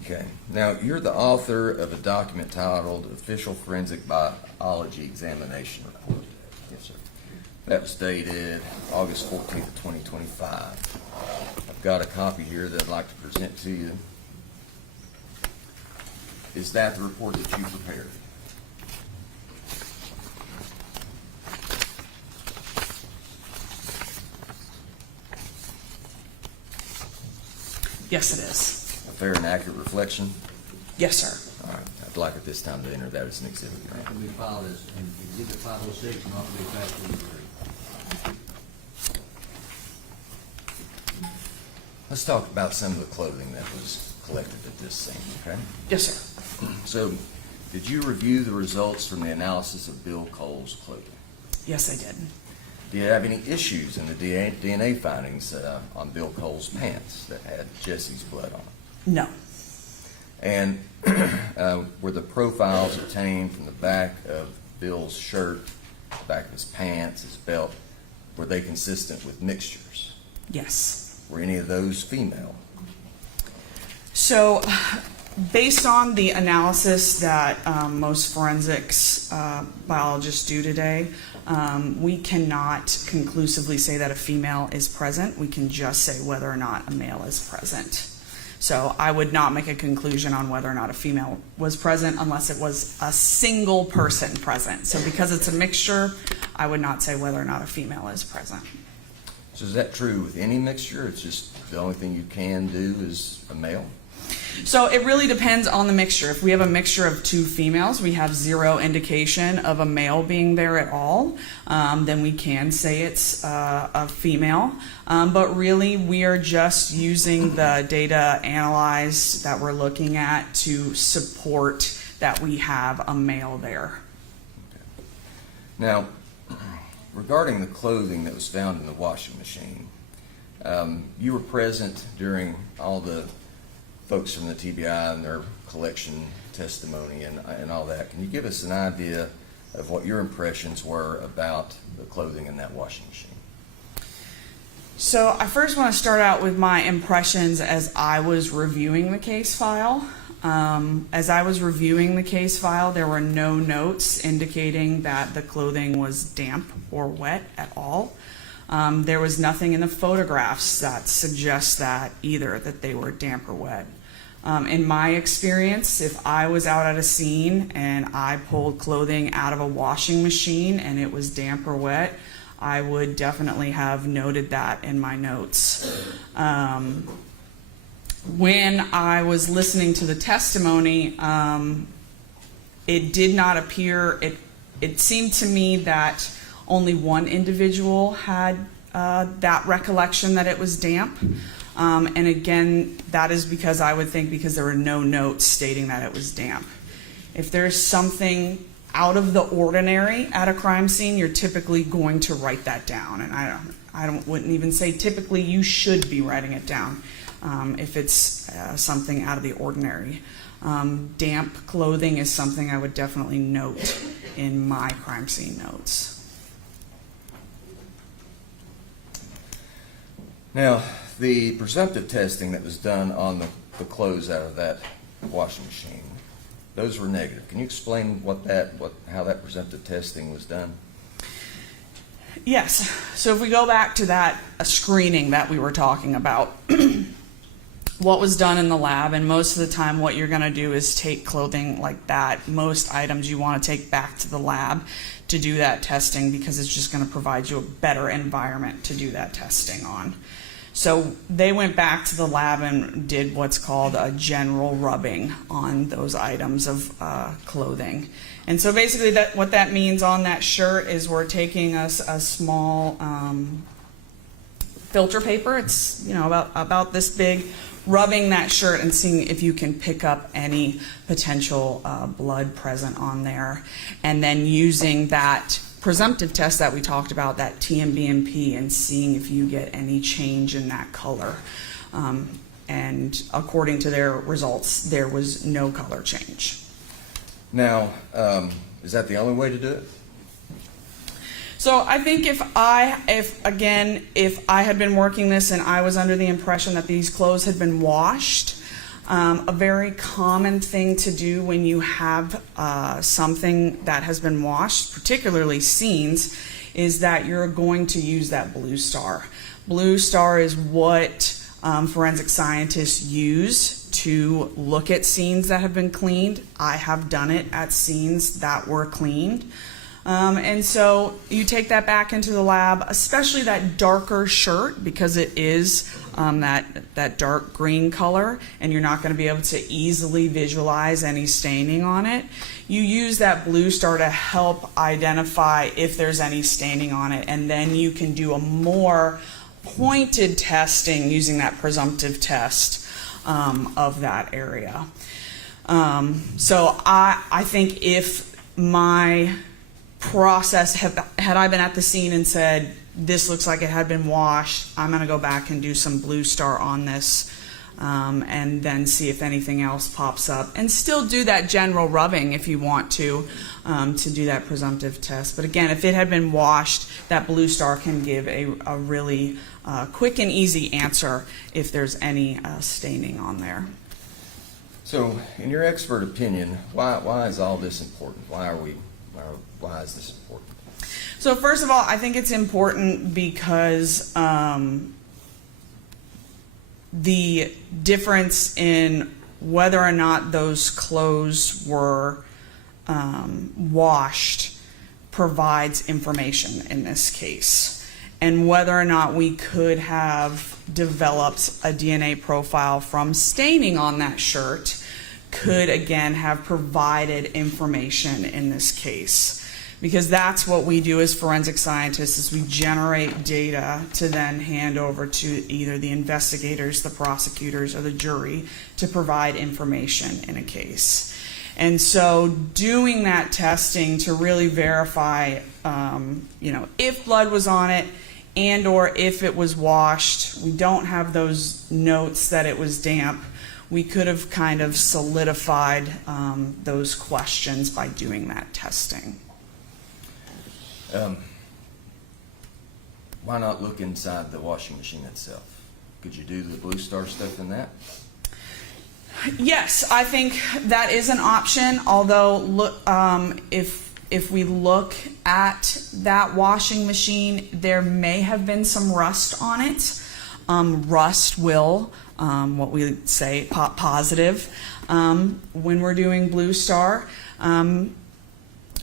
Okay. Now, you're the author of a document titled Official Forensic Biology Examination Report. Yes, sir. That was dated August 14th, 2025. I've got a copy here that I'd like to present to you. Is that the report that you prepared? Yes, it is. A fair and accurate reflection? Yes, sir. All right. I'd like at this time to enter that as an exhibit. That can be filed as an exhibit 506 and not be attached to the jury. Let's talk about some of the clothing that was collected at this scene, okay? Yes, sir. So, did you review the results from the analysis of Bill Cole's clothing? Yes, I did. Do you have any issues in the DNA findings on Bill Cole's pants that had Jesse's blood on it? No. And were the profiles obtained from the back of Bill's shirt, the back of his pants, his belt, were they consistent with mixtures? Yes. Were any of those female? So, based on the analysis that most forensics biologists do today, we cannot conclusively say that a female is present. We can just say whether or not a male is present. So I would not make a conclusion on whether or not a female was present unless it was a single person present. So because it's a mixture, I would not say whether or not a female is present. So is that true with any mixture? It's just the only thing you can do is a male? So it really depends on the mixture. If we have a mixture of two females, we have zero indication of a male being there at all, then we can say it's a female. But really, we are just using the data analyzed that we're looking at to support that we have a male there. Now, regarding the clothing that was found in the washing machine, you were present during all the folks from the TBI and their collection testimony and all that. Can you give us an idea of what your impressions were about the clothing in that washing machine? So I first want to start out with my impressions as I was reviewing the case file. As I was reviewing the case file, there were no notes indicating that the clothing was damp or wet at all. There was nothing in the photographs that suggests that either, that they were damp or wet. In my experience, if I was out at a scene and I pulled clothing out of a washing machine and it was damp or wet, I would definitely have noted that in my notes. When I was listening to the testimony, it did not appear, it seemed to me that only one individual had that recollection that it was damp. And again, that is because I would think because there were no notes stating that it was damp. If there's something out of the ordinary at a crime scene, you're typically going to write that down. And I wouldn't even say typically, you should be writing it down if it's something out of the ordinary. Damp clothing is something I would definitely note in my crime scene notes. Now, the presumptive testing that was done on the clothes out of that washing machine, those were negative. Can you explain how that presumptive testing was done? Yes. So if we go back to that screening that we were talking about, what was done in the lab, and most of the time what you're going to do is take clothing like that. Most items you want to take back to the lab to do that testing because it's just going to provide you a better environment to do that testing on. So they went back to the lab and did what's called a general rubbing on those items of clothing. And so basically what that means on that shirt is we're taking a small filter paper, it's about this big, rubbing that shirt and seeing if you can pick up any potential blood present on there. And then using that presumptive test that we talked about, that TMBMP, and seeing if you get any change in that color. And according to their results, there was no color change. Now, is that the only way to do it? So I think if I had been working this and I was under the impression that these clothes had been washed, a very common thing to do when you have something that has been washed, particularly scenes, is that you're going to use that blue star. Blue star is what forensic scientists use to look at scenes that have been cleaned. I have done it at scenes that were cleaned. And so you take that back into the lab, especially that darker shirt, because it is that dark green color, and you're not going to be able to easily visualize any staining on it. You use that blue star to help identify if there's any staining on it, and then you can do a more pointed testing using that presumptive test of that area. So I think if my process had I been at the scene and said this looks like it had been washed, I'm going to go back and do some blue star on this and then see if anything else pops up, and still do that general rubbing if you want to do that presumptive test. But again, if it had been washed, that blue star can give a really quick and easy answer if there's any staining on there. So, in your expert opinion, why is all this important? Why is this important? So first of all, I think it's important because the difference in whether or not those clothes were washed provides information in this case, and whether or not we could have developed a DNA profile from staining on that shirt could again have provided information in this case. Because that's what we do as forensic scientists, is we generate data to then hand over to either the investigators, the prosecutors, or the jury to provide information in a case. And so doing that testing to really verify, if blood was on it and or if it was washed, we don't have those notes that it was damp. We could have kind of solidified those questions by doing that testing. Why not look inside the washing machine itself? Could you do the Blue Star stuff in that? Yes, I think that is an option. Although, if we look at that washing machine, there may have been some rust on it. Rust will, what we say, pop positive when we're doing Blue Star.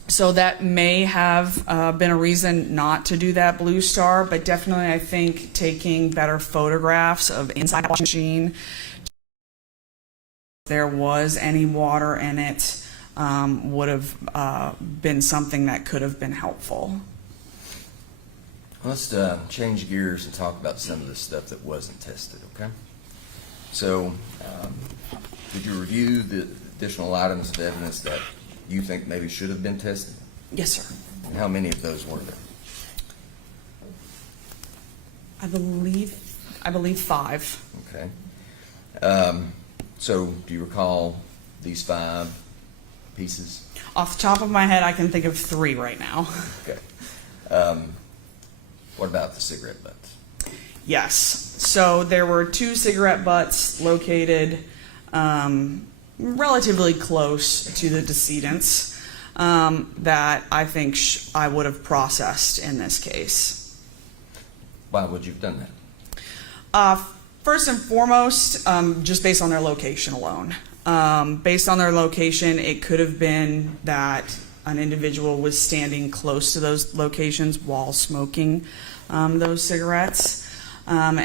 So that may have been a reason not to do that Blue Star, but definitely I think taking better photographs of inside the washing machine, if there was any water in it, would have been something that could have been helpful. Let's change gears and talk about some of the stuff that wasn't tested, okay? So, did you review the additional items of evidence that you think maybe should have been tested? Yes, sir. And how many of those were there? I believe 5. Okay. So, do you recall these 5 pieces? Off the top of my head, I can think of 3 right now. Okay. What about the cigarette butts? Yes. So there were 2 cigarette butts located relatively close to the decedents that I think I would have processed in this case. Why would you have done that? First and foremost, just based on their location alone. Based on their location, it could have been that an individual was standing close to those locations while smoking those cigarettes. And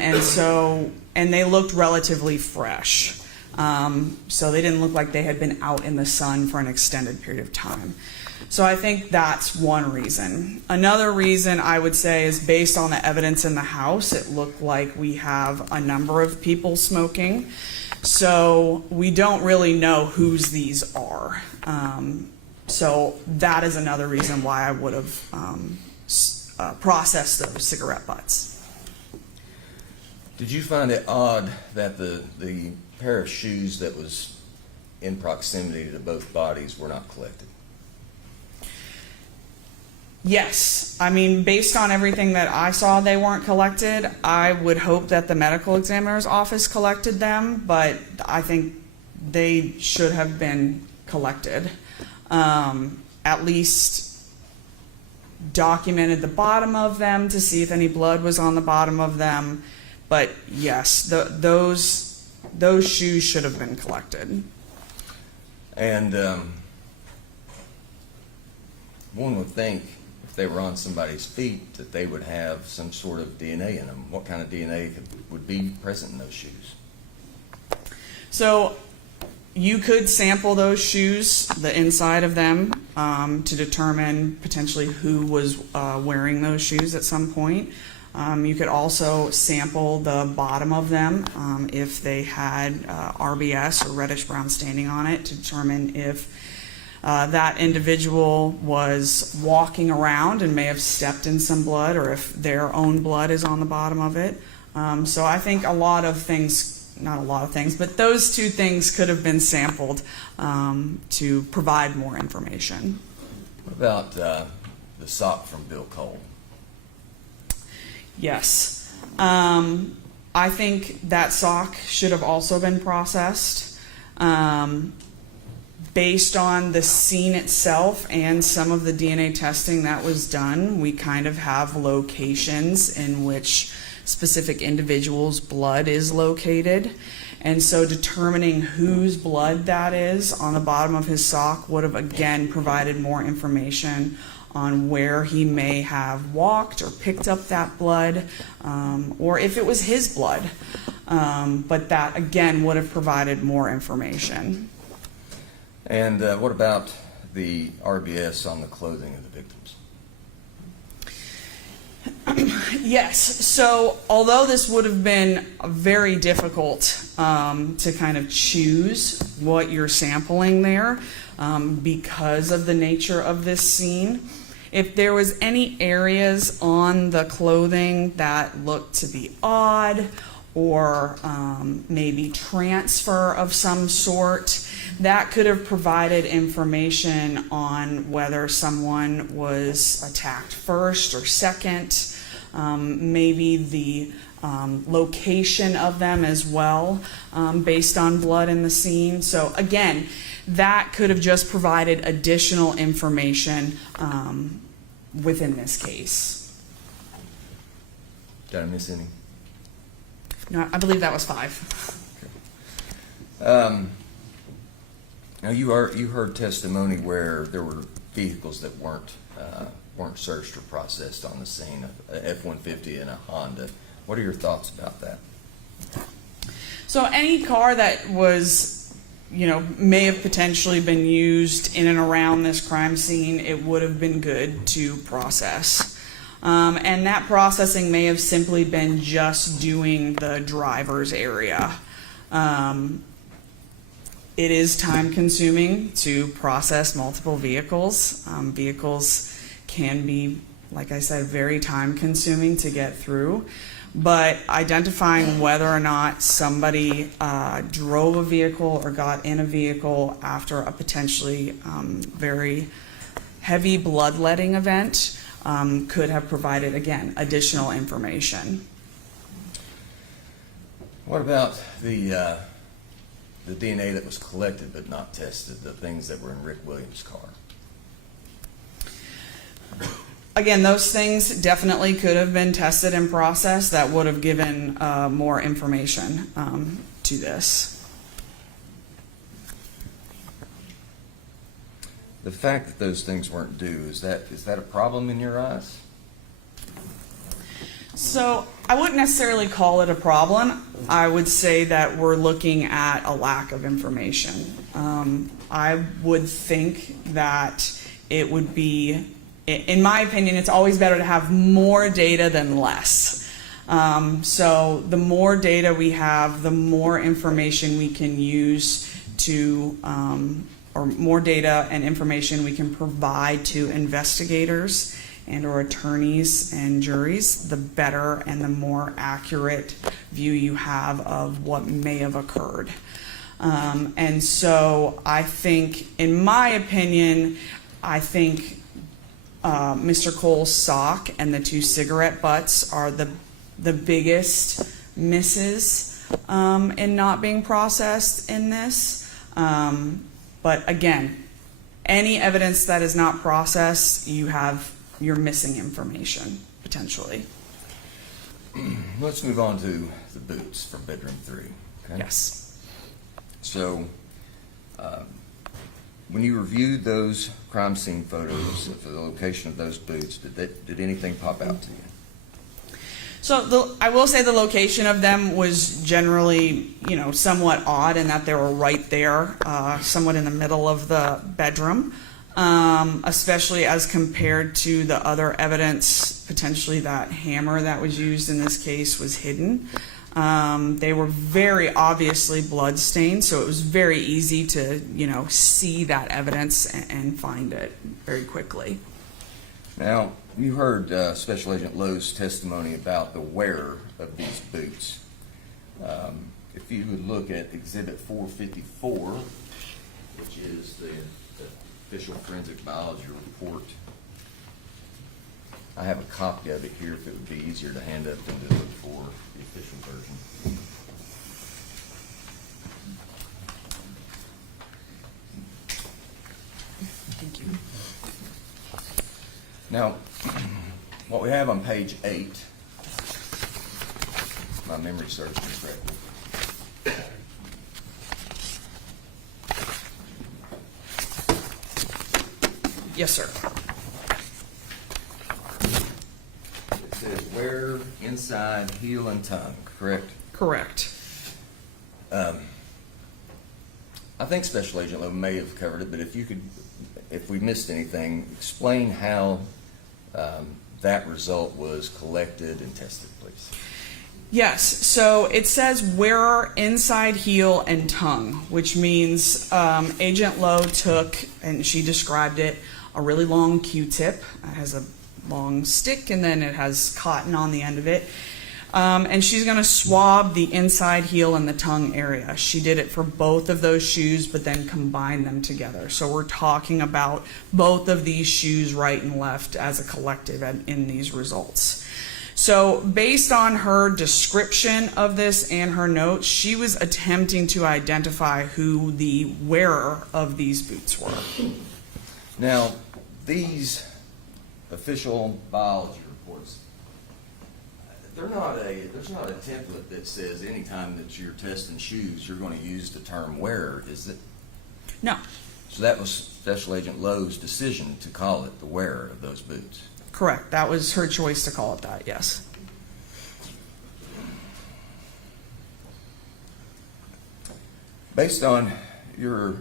they looked relatively fresh. So they didn't look like they had been out in the sun for an extended period of time. So I think that's one reason. Another reason I would say is based on the evidence in the house, it looked like we have a number of people smoking. So we don't really know whose these are. So that is another reason why I would have processed those cigarette butts. Did you find it odd that the pair of shoes that was in proximity to both bodies were not collected? Yes. I mean, based on everything that I saw, they weren't collected. I would hope that the medical examiner's office collected them, but I think they should have been collected. At least documented the bottom of them to see if any blood was on the bottom of them. But yes, those shoes should have been collected. And one would think if they were on somebody's feet that they would have some sort of DNA in them. What kind of DNA would be present in those shoes? So you could sample those shoes, the inside of them, to determine potentially who was wearing those shoes at some point. You could also sample the bottom of them if they had RBS or reddish-brown staining on it to determine if that individual was walking around and may have stepped in some blood or if their own blood is on the bottom of it. So I think a lot of things, not a lot of things, but those 2 things could have been sampled to provide more information. What about the sock from Bill Cole? Yes. I think that sock should have also been processed. Based on the scene itself and some of the DNA testing that was done, we kind of have locations in which specific individual's blood is located. And so determining whose blood that is on the bottom of his sock would have again provided more information on where he may have walked or picked up that blood, or if it was his blood. But that again would have provided more information. And what about the RBS on the clothing of the victims? Yes, so although this would have been very difficult to kind of choose what you're sampling there because of the nature of this scene, if there was any areas on the clothing that looked to be odd or maybe transfer of some sort, that could have provided information on whether someone was attacked first or second, maybe the location of them as well, based on blood in the scene. So again, that could have just provided additional information within this case. Did I miss any? No, I believe that was 5. Now you heard testimony where there were vehicles that weren't searched or processed on the scene, a F-150 and a Honda. What are your thoughts about that? So any car that was, may have potentially been used in and around this crime scene, it would have been good to process. And that processing may have simply been just doing the driver's area. It is time consuming to process multiple vehicles. Vehicles can be, like I said, very time consuming to get through. But identifying whether or not somebody drove a vehicle or got in a vehicle after a potentially very heavy bloodletting event could have provided, again, additional information. What about the DNA that was collected but not tested, the things that were in Rick Williams' car? Again, those things definitely could have been tested and processed. That would have given more information to this. The fact that those things weren't due, is that a problem in your eyes? So I wouldn't necessarily call it a problem. I would say that we're looking at a lack of information. I would think that it would be, in my opinion, it's always better to have more data than less. So the more data we have, the more information we can use to, or more data and information we can provide to investigators and or attorneys and juries, the better and the more accurate view you have of what may have occurred. And so I think, in my opinion, I think Mr. Cole's sock and the 2 cigarette butts are the biggest misses in not being processed in this. But again, any evidence that is not processed, you're missing information, potentially. Let's move on to the boots from bedroom 3. Okay? Yes. So, when you reviewed those crime scene photos of the location of those boots, did anything pop out to you? So I will say the location of them was generally, somewhat odd in that they were right there, somewhat in the middle of the bedroom, especially as compared to the other evidence. Potentially that hammer that was used in this case was hidden. They were very obviously blood-stained, so it was very easy to, see that evidence and find it very quickly. Now, you heard Special Agent Lowe's testimony about the wearer of these boots. If you would look at Exhibit 454, which is the official forensic biology report, I have a copy of it here if it would be easier to hand up than to look for the official version. Thank you. Now, what we have on page 8 my memory serves me correctly. Yes, sir. It says wear inside heel and tongue, correct? Correct. I think Special Agent Lowe may have covered it, but if you could, if we missed anything, explain how that result was collected and tested, please. Yes, so it says wearer inside heel and tongue, which means Agent Lowe took, and she described it, a really long Q-tip. It has a long stick and then it has cotton on the end of it. And she's going to swab the inside heel and the tongue area. She did it for both of those shoes, but then combined them together. So we're talking about both of these shoes, right and left, as a collective in these results. So based on her description of this and her notes, she was attempting to identify who the wearer of these boots were. Now, these official biology reports, there's not a template that says anytime that you're testing shoes, you're going to use the term wearer, is it? No, So that was Special Agent Lowe's decision to call it the wearer of those boots. correct. That was her choice to call it that, yes. Based on your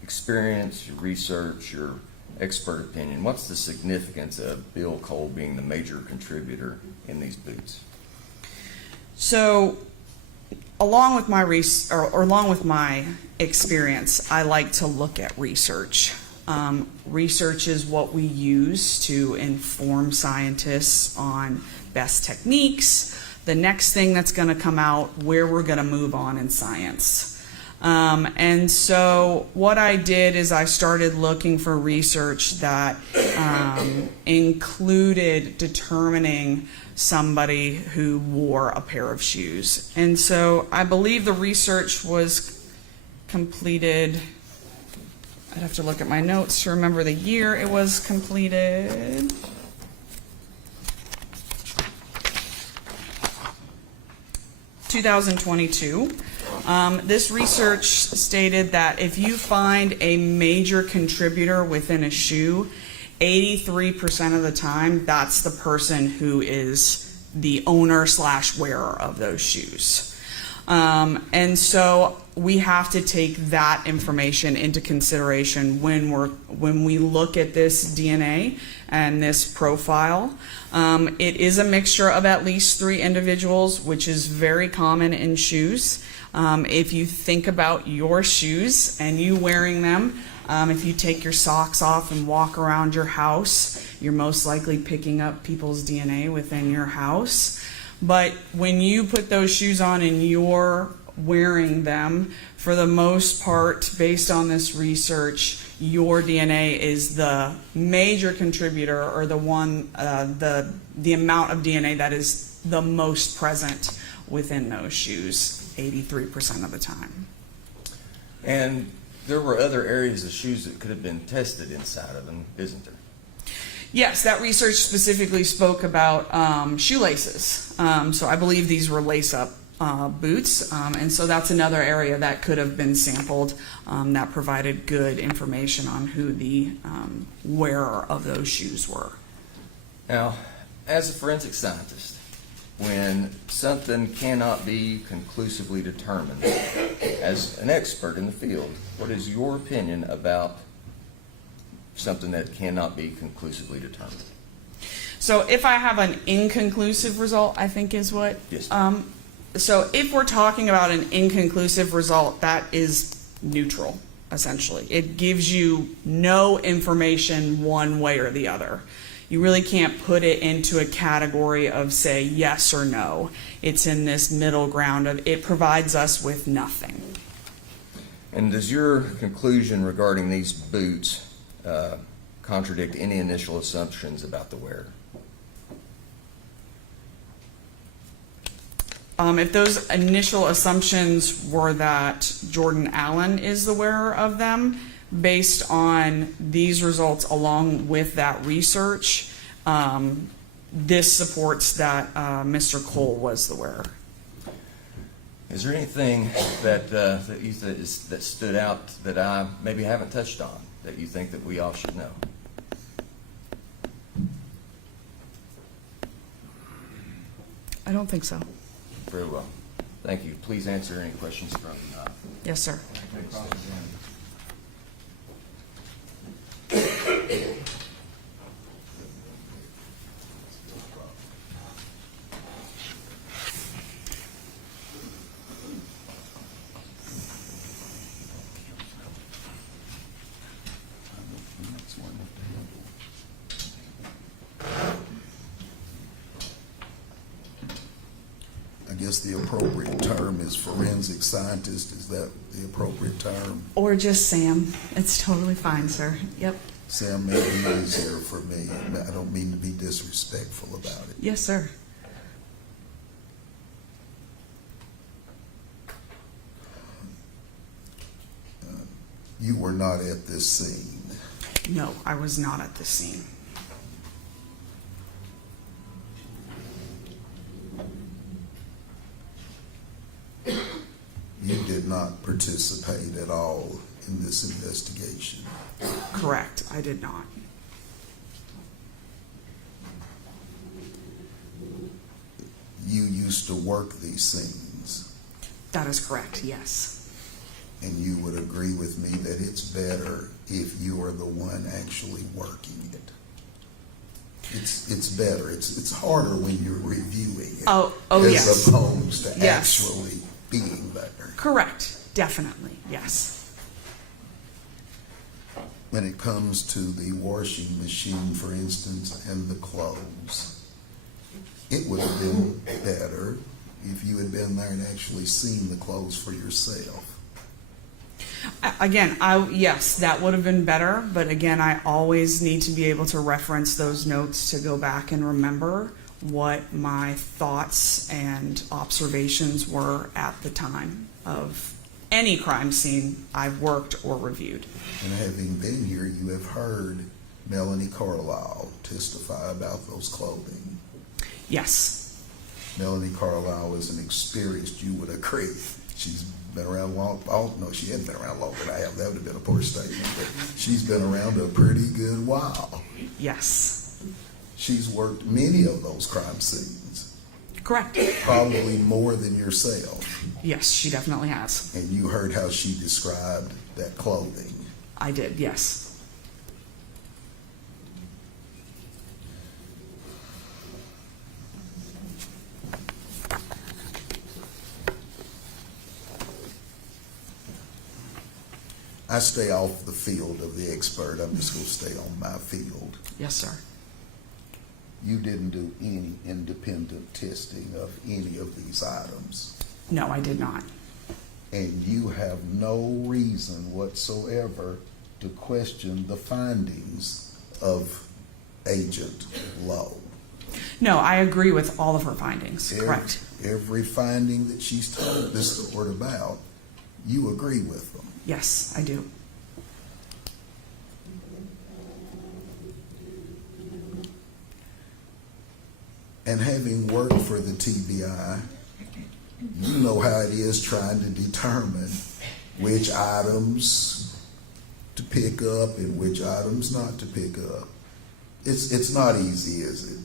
experience, your research, your expert opinion, what's the significance of Bill Cole being the major contributor in these boots? So, along with my along with my experience, I like to look at research. Research is what we use to inform scientists on best techniques, the next thing that's going to come out, where we're going to move on in science. And so what I did is I started looking for research that included determining somebody who wore a pair of shoes. And so I believe the research was completed, I'd have to look at my notes to remember the year it was completed. (2022). This research stated that if you find a major contributor within a shoe, 83% of the time, that's the person who is the owner / wearer of those shoes. And so we have to take that information into consideration when we look at this DNA and this profile. It is a mixture of at least 3 individuals, which is very common in shoes. If you think about your shoes and you wearing them, if you take your socks off and walk around your house, you're most likely picking up people's DNA within your house. But when you put those shoes on and you're wearing them, for the most part, based on this research, your DNA is the major contributor, or the one, the amount of DNA that is the most present within those shoes, 83% of the time. And there were other areas of shoes that could have been tested inside of them, isn't there? Yes, that research specifically spoke about shoelaces. So I believe these were lace-up boots, and so that's another area that could have been sampled that provided good information on who the wearer of those shoes were. Now, as a forensic scientist, when something cannot be conclusively determined, as an expert in the field, what is your opinion about something that cannot be conclusively determined? So if I have an inconclusive result, I think is what? Yes. So if we're talking about an inconclusive result, that is neutral, essentially. It gives you no information one way or the other. You really can't put it into a category of, say, yes or no. It's in this middle ground of it provides us with nothing. And does your conclusion regarding these boots contradict any initial assumptions about the wearer? If those initial assumptions were that Jordan Allen is the wearer of them, based on these results along with that research, this supports that Mr. Cole was the wearer. Is there anything that that stood out that I maybe haven't touched on that you think that we all should know? I don't think so. Very well. Thank you. Please answer any questions from Yes, sir. I guess the appropriate term is forensic scientist. Is that the appropriate term? Or just Sam. It's totally fine, sir. Yep. Sam made it easier for me. I don't mean to be disrespectful about it. Yes, sir. You were not at this scene. No, I was not at the scene. You did not participate at all in this investigation. Correct. I did not. You used to work these scenes, That is correct. Yes. and you would agree with me that it's better if you are the one actually working it. It's better. It's harder when you're reviewing it. Oh, as yes. opposed to Yes. actually being there. Correct. Definitely. Yes. When it comes to the washing machine, for instance, and the clothes, it would have been better if you had been there and actually seen the clothes for yourself. Again, yes, that would have been better, but again, I always need to be able to reference those notes to go back and remember what my thoughts and observations were at the time of any crime scene I've worked or reviewed. And having been here, you have heard Melanie Carlisle testify about those clothing. Yes. Melanie Carlisle is an experienced, you would agree. She's been around long. Oh, no, she hadn't been around longer than I have. That would have been a poor statement. But she's been around a pretty good while. Yes. She's worked many of those crime scenes, Correct. probably more than yourself. Yes, she definitely has. And you heard how she described that clothing. I did, yes. I stay off the field of the expert. I'm just going to stay on my field. Yes, sir. You didn't do any independent testing of any of these items. No, I did not. And you have no reason whatsoever to question the findings of Agent Lowe. No, I agree with all of her findings. Correct. Every finding that she's told this court about, you agree with them. Yes, I do. And having worked for the TBI, you know how it is trying to determine which items to pick up and which items not to pick up. It's not easy, is it?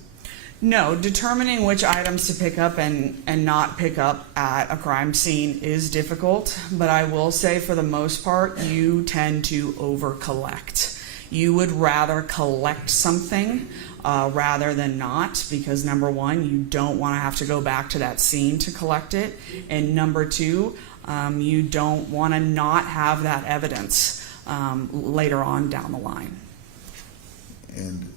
No, determining which items to pick up and not pick up at a crime scene is difficult, but I will say for the most part, you tend to over-collect. You would rather collect something rather than not, because number one, you don't want to have to go back to that scene to collect it, and number two, you don't want to not have that evidence later on down the line. And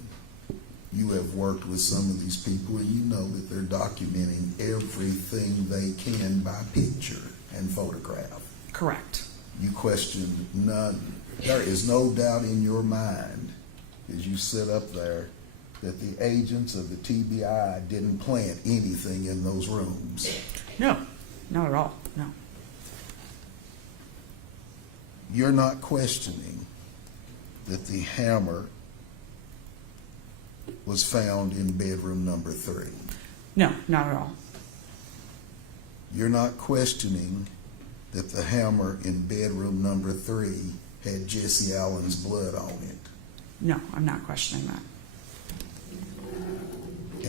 you have worked with some of these people, and you know that they're documenting everything they can by picture and photograph. Correct. You question none. There is no doubt in your mind, as you sit up there, that the agents of the TBI didn't plant anything in those rooms. No, not at all. No. You're not questioning that the hammer was found in bedroom number 3. No, not at all. You're not questioning that the hammer in bedroom number 3 had Jesse Allen's blood on it. No, I'm not questioning that.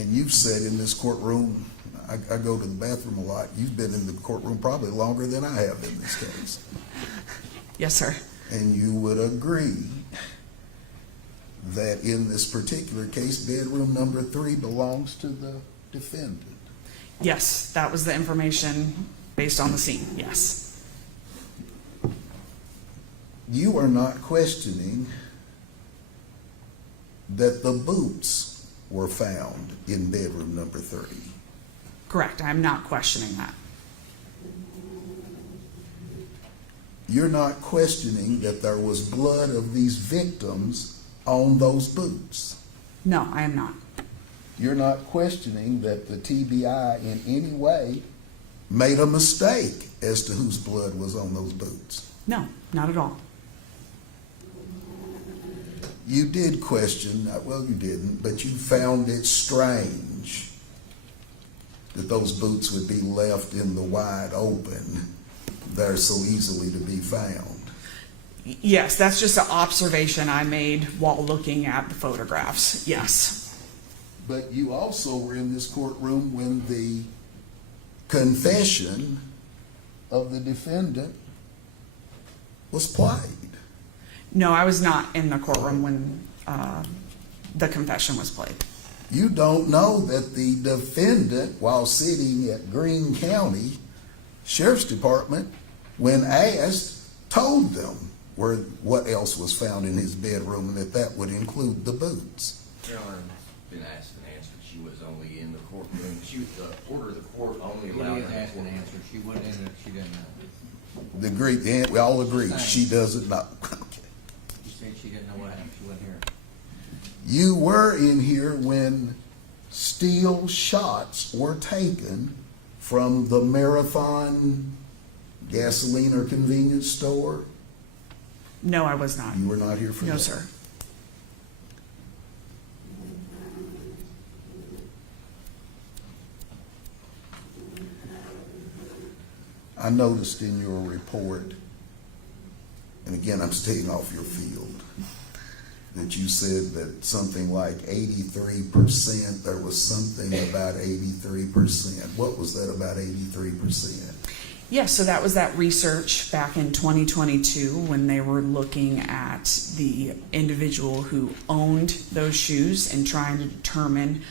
And you've sat in this courtroom, I go to the bathroom a lot. You've been in the courtroom probably longer than I have in this case. Yes, sir. And you would agree that in this particular case, bedroom number 3 belongs to the defendant. Yes, that was the information based on the scene, yes. You are not questioning that the boots were found in bedroom number 3. Correct, I'm not questioning that. You're not questioning that there was blood of these victims on those boots. No, I am not. You're not questioning that the TBI in any way made a mistake as to whose blood was on those boots. No, not at all. You did question, well, you didn't, but you found it strange that those boots would be left in the wide open there so easily to be found. Yes, that's just an observation I made while looking at the photographs, yes. But you also were in this courtroom when the confession of the defendant was played. No, I was not in the courtroom when the confession was played. You don't know that the defendant, while sitting at Greene County Sheriff's Department, when asked, told them what else was found in his bedroom, and that would include the boots. Your Honor, it's been asked and answered. She was only in the courtroom. The order of the court only allowed It is her. asked and answered. She wasn't in it, she didn't know. We all agree she doesn't know. Okay. She said she didn't know what happened, she wasn't here. You were in here when steel shots were taken from the Marathon gasoline or convenience store. No, I was not. You were not here for that. No, sir. I noticed in your report, and again, I'm staying off your field, that you said that something like 83%, there was something about 83%. What was that about 83%? Yes, so that was that research back in 2022 when they were looking at the individual who owned those shoes and trying to determine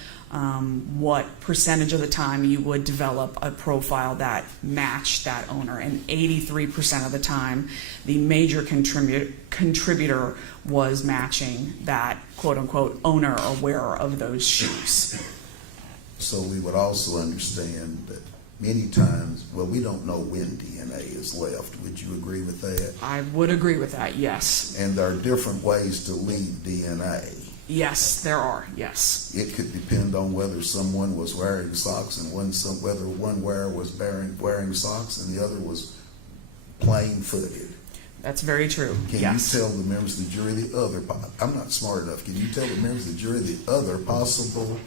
what percentage of the time you would develop a profile that matched that owner. And 83% of the time, the major contributor was matching that quote-unquote owner or wearer of those shoes. So we would also understand that many times, well, we don't know when DNA is left. Would you agree with that? I would agree with that, yes. And there are different ways to leave DNA. Yes, there are, yes. It could depend on whether someone was wearing socks and whether one wearer was wearing socks and the other was plain-footed. That's very true, Can yes. you tell the members of the jury the other, I'm not smart enough, can you tell the members of the jury the other possible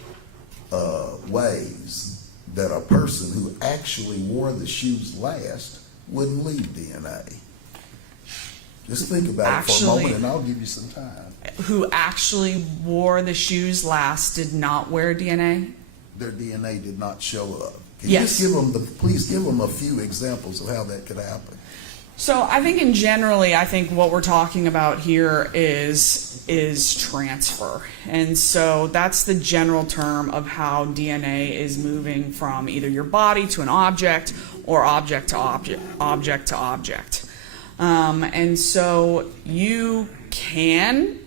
ways that a person who actually wore the shoes last wouldn't leave DNA? Just think about it for a moment and I'll give you some time. Who actually wore the shoes last did not wear DNA? Their DNA did not show up. Can Yes. you just please give them a few examples of how that could happen? So I think I think what we're talking about here is transfer. And so that's the general term of how DNA is moving from either your body to an object or object to object. And so you can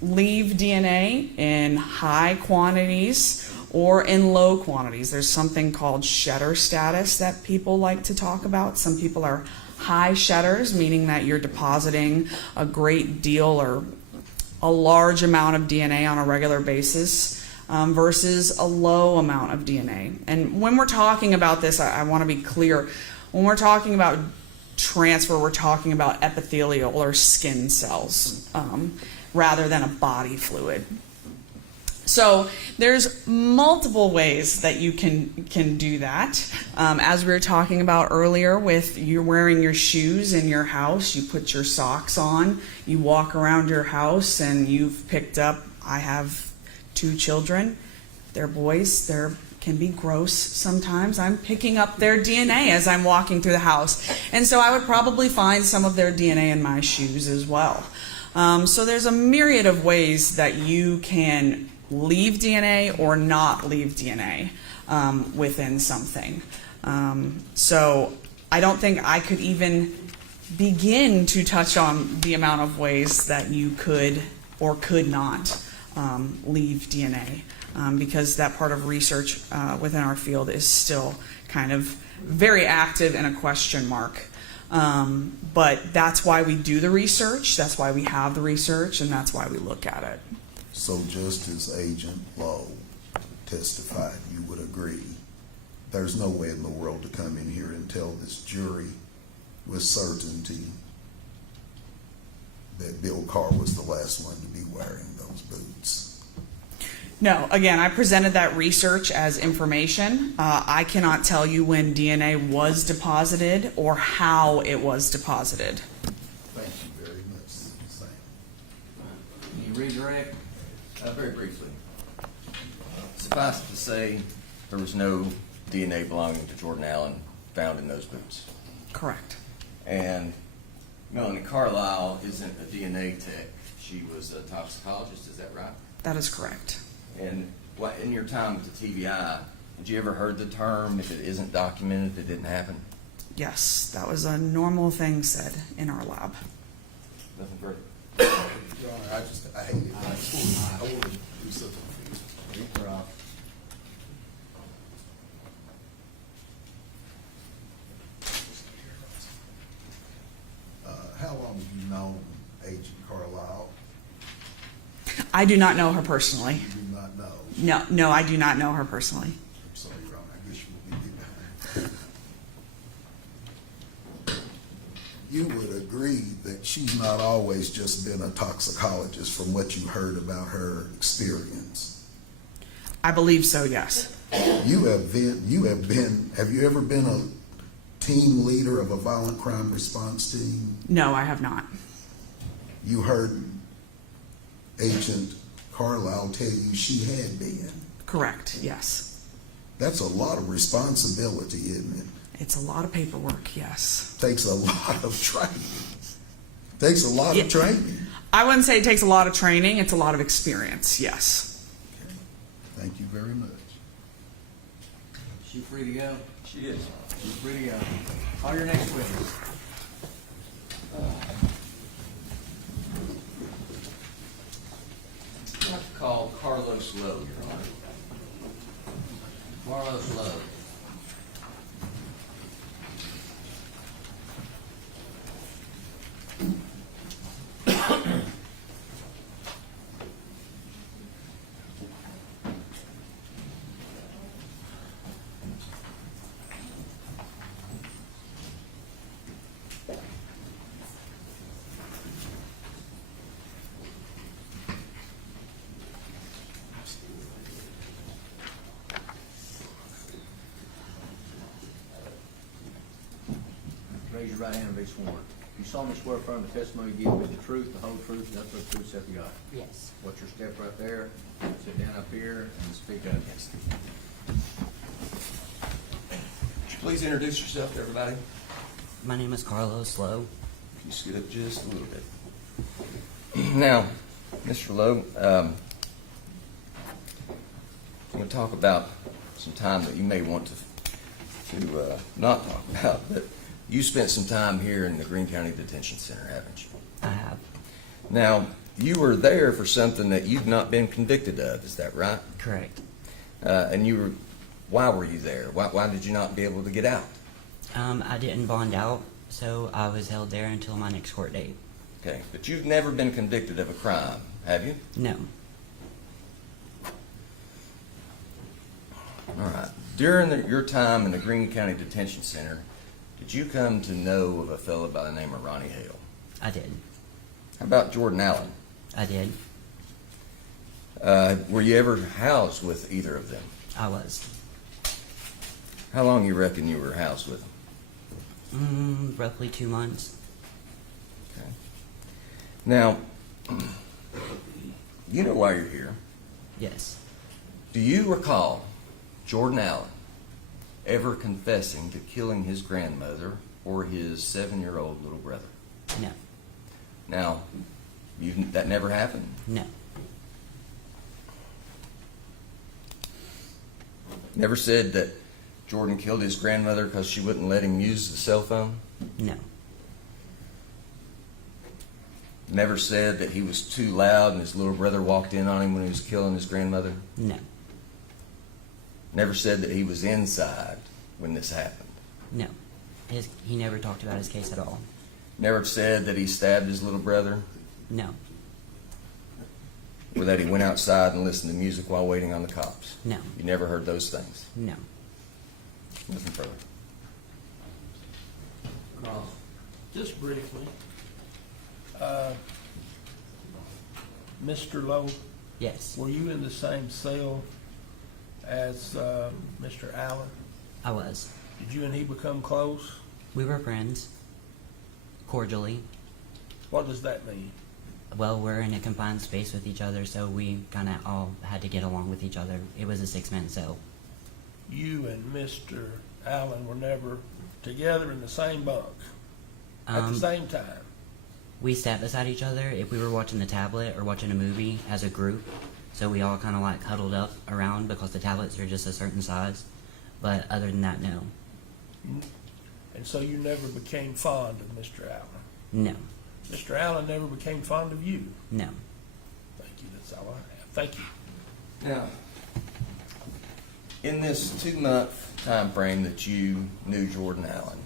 leave DNA in high quantities or in low quantities. There's something called shedder status that people like to talk about. Some people are high shedders, meaning that you're depositing a great deal or a large amount of DNA on a regular basis versus a low amount of DNA. And when we're talking about this, I want to be clear. When we're talking about transfer, we're talking about epithelial or skin cells rather than a body fluid. So there's multiple ways that you can do that. As we were talking about earlier, with you wearing your shoes in your house, you put your socks on, you walk around your house, and you've picked up. I have 2 children. They're boys. They can be gross sometimes. I'm picking up their DNA as I'm walking through the house, and so I would probably find some of their DNA in my shoes as well. So there's a myriad of ways that you can leave DNA or not leave DNA within something. So I don't think I could even begin to touch on the amount of ways that you could or could not leave DNA, because that part of research within our field is still kind of very active and a question mark. But that's why we do the research, that's why we have the research, and that's why we look at it. So just as Agent Lowe testified, you would agree, there's no way in the world to come in here and tell this jury with certainty that Bill Carr was the last one to be wearing those boots. No, again, I presented that research as information. I cannot tell you when DNA was deposited or how it was deposited. Thank you very much, Sam. Can you redirect? Very briefly. Suffice it to say, there was no DNA belonging to Jordan Allen found in those boots. Correct. And Melanie Carlisle isn't a DNA tech. She was a toxicologist, is that right? That is correct. And in your time with the TBI, had you ever heard the term, if it isn't documented, it didn't happen? Yes, that was a normal thing said in our lab. Nothing further. Your Honor, I hate it. I want to do something for you. Read her off. How long have you known Agent Carlisle? I do not know her personally. You do not know. No, I do not know her personally. I'm sorry, Your Honor, I guess you will be behind. You would agree that she's not always just been a toxicologist from what you heard about her experience. I believe so, yes. Have you ever been a team leader of a violent crime response team? No, I have not. You heard Agent Carlisle tell you she had been. Correct, yes. That's a lot of responsibility, isn't it? It's a lot of paperwork, yes. Takes a lot of training. Takes a lot of training. I wouldn't say it takes a lot of training, it's a lot of experience, yes. Okay. Thank you very much. She free to go? She is. She's free to go. Call your next witness. I have to call Carlos Lowe, Your Honor. Carlos Lowe. Raise your right hand and be sworn. You solemnly swear affirm the testimony you give will be the truth, the whole truth, and nothing but the truth, so help you God. Yes. What's your step right there? Sit down up here and speak up. Would you please introduce yourself to everybody? My name is Carlos Lowe. If you scoot up just a little bit. Now, Mr. Lowe, I'm going to talk about some time that you may want to not talk about, but you spent some time here in the Greene County Detention Center, haven't you? I have. Now, you were there for something that you've not been convicted of, is that right? Correct. And why were you there? Why did you not be able to get out? I didn't bond out, so I was held there until my next court date. Okay, but you've never been convicted of a crime, have you? No. All right. During your time in the Greene County Detention Center, did you come to know of a fellow by the name of Ronnie Hale? I did. How about Jordan Allen? I did. Were you ever housed with either of them? I was. How long you reckon you were housed with them? Roughly 2 months. Okay. Now, you know why you're here. Yes. Do you recall Jordan Allen ever confessing to killing his grandmother or his 7-year-old little brother? No. Now, that never happened? No. Never said that Jordan killed his grandmother because she wouldn't let him use the cell phone? No. Never said that he was too loud and his little brother walked in on him when he was killing his grandmother? No. Never said that he was inside when this happened? No. He never talked about his case at all. Never said that he stabbed his little brother? No. Or that he went outside and listened to music while waiting on the cops? No. You never heard those things? No. Nothing further. Cross. Just briefly, Mr. Lowe, Yes. were you in the same cell as Mr. Allen? I was. Did you and he become close? We were friends. Cordially. What does that mean? Well, we're in a confined space with each other, so we kind of all had to get along with each other. It was a 6-man cell. You and Mr. Allen were never together in the same bunk at the same time? We sat beside each other if we were watching the tablet or watching a movie as a group. So we all kind of like huddled up around because the tablets are just a certain size. But other than that, no. And so you never became fond of Mr. Allen? No. Mr. Allen never became fond of you? No. Thank you, that's all I have. Thank you. Now, in this 2-month time frame that you knew Jordan Allen,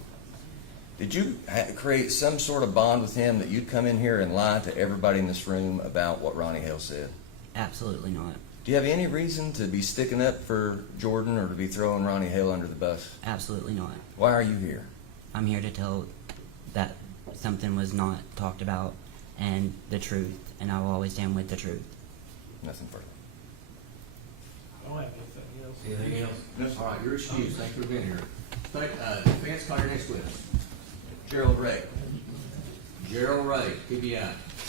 did you create some sort of bond with him that you'd come in here and lie to everybody in this room about what Ronnie Hale said? Absolutely not. Do you have any reason to be sticking up for Jordan or to be throwing Ronnie Hale under the bus? Absolutely not. Why are you here? I'm here to tell that something was not talked about and the truth, and I will always stand with the truth. Nothing further. I don't have anything else. Anything else? All right, you're excused. Thank you for being here. Defense, call your next witness. Gerald Ray. Gerald Ray, PBI.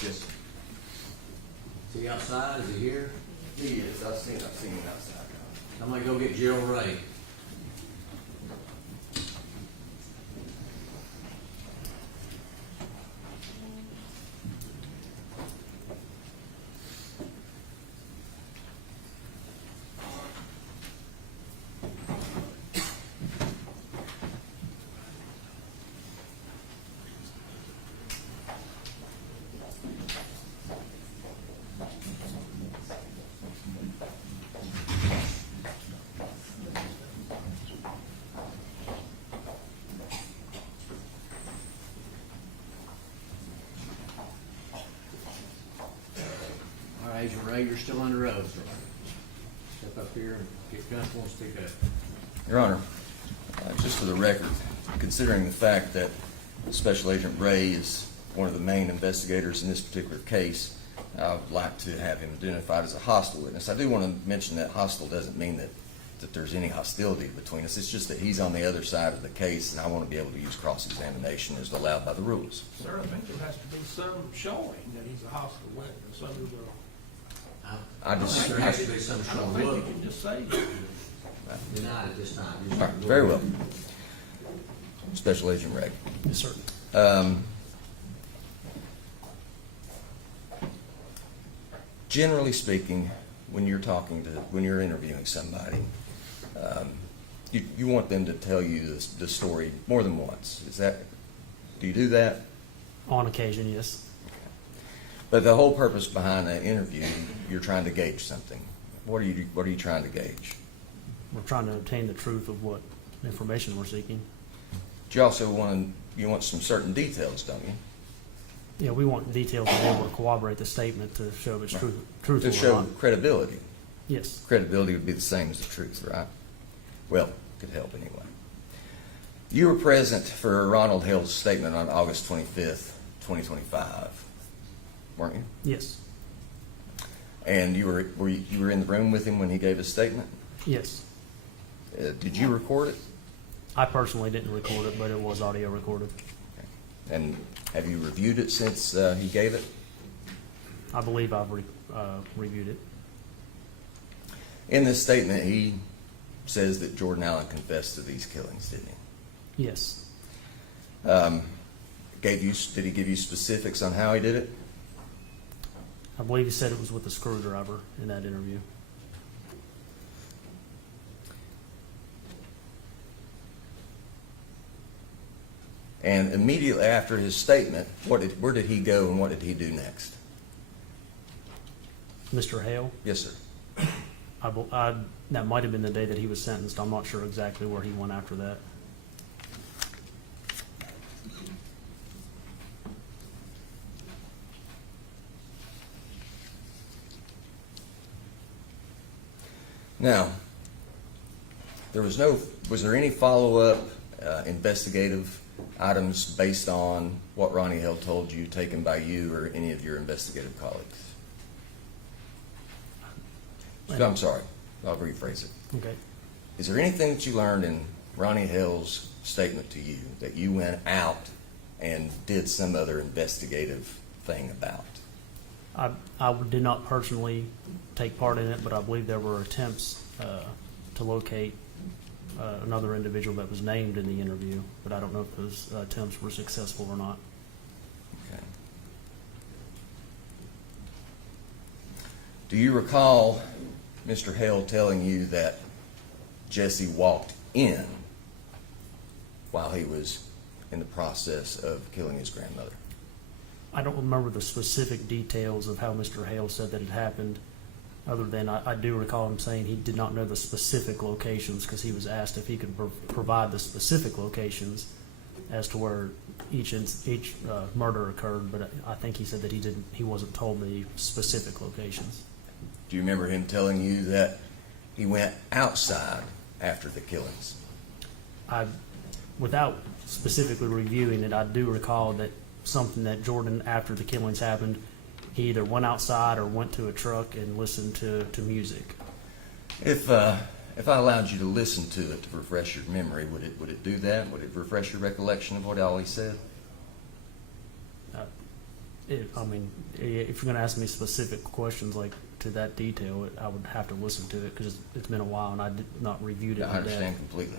Yes. Is he outside? Is he here? He is. I've seen him outside. I'm gonna go get Gerald Ray. All right, Agent Ray, you're still under oath. Step up here and get comfortable and speak up. Your Honor, just for the record, considering the fact that Special Agent Ray is one of the main investigators in this particular case, I would like to have him identified as a hostile witness. I do want to mention that hostile doesn't mean that there's any hostility between us. It's just that he's on the other side of the case, and I want to be able to use cross-examination as allowed by the rules. Sir, I think there has to be some showing that he's a hostile witness under the... I just... There has to be some I sort don't of think you look. can just say Denied at this time. All right, very well. Special Agent Ray. Yes, sir. Generally speaking, when you're interviewing somebody, you want them to tell you the story more than once. Do you do that? On occasion, yes. But the whole purpose behind that interview, you're trying to gauge something. What are you trying to gauge? We're trying to obtain the truth of what information we're seeking. But you also want some certain details, don't you? Yeah, we want details to be able to corroborate the statement to show if it's truthful To or show not. credibility. Yes. Credibility would be the same as the truth, right? Well, could help anyway. You were present for Ronald Hill's statement on August 25th, 2025, weren't you? Yes. And you were in the room with him when he gave his statement? Yes. Did you record it? I personally didn't record it, but it was audio recorded. And have you reviewed it since he gave it? I believe I've reviewed it. In this statement, he says that Jordan Allen confessed to these killings, didn't he? Yes. Did he give you specifics on how he did it? I believe he said it was with a screwdriver in that interview. And immediately after his statement, where did he go and what did he do next? Mr. Hale, Yes, sir. that might have been the day that he was sentenced. I'm not sure exactly where he went after that. Now, was there any follow-up investigative items based on what Ronnie Hill told you, taken by you or any of your investigative colleagues? I'm sorry, I'll rephrase it. Okay. Is there anything that you learned in Ronnie Hill's statement to you that you went out and did some other investigative thing about? I did not personally take part in it, but I believe there were attempts to locate another individual that was named in the interview, but I don't know if those attempts were successful or not. Okay. Do you recall Mr. Hale telling you that Jesse walked in while he was in the process of killing his grandmother? I don't remember the specific details of how Mr. Hale said that it happened, other than I do recall him saying he did not know the specific locations because he was asked if he could provide the specific locations as to where each murder occurred, but I think he said that he wasn't told the specific locations. Do you remember him telling you that he went outside after the killings? Without specifically reviewing it, I do recall that something that Jordan, after the killings happened, he either went outside or went to a truck and listened to music. If I allowed you to listen to it to refresh your memory, would it do that? Would it refresh your recollection of what all he said? If you're going to ask me specific questions like to that detail, I would have to listen to it because it's been a while and I did not reviewed it. I understand completely.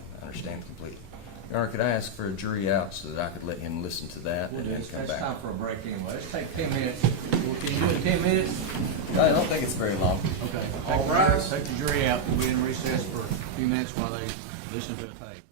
All right, could I ask for a jury out so that I could let him listen to that and then come It's back? time for a break anyway. Let's take 10 minutes. Can you do it in 10 minutes? I don't think it's very long. Okay. All rise. Take the jury out. We'll be in recess for a few minutes while they listen to the tape.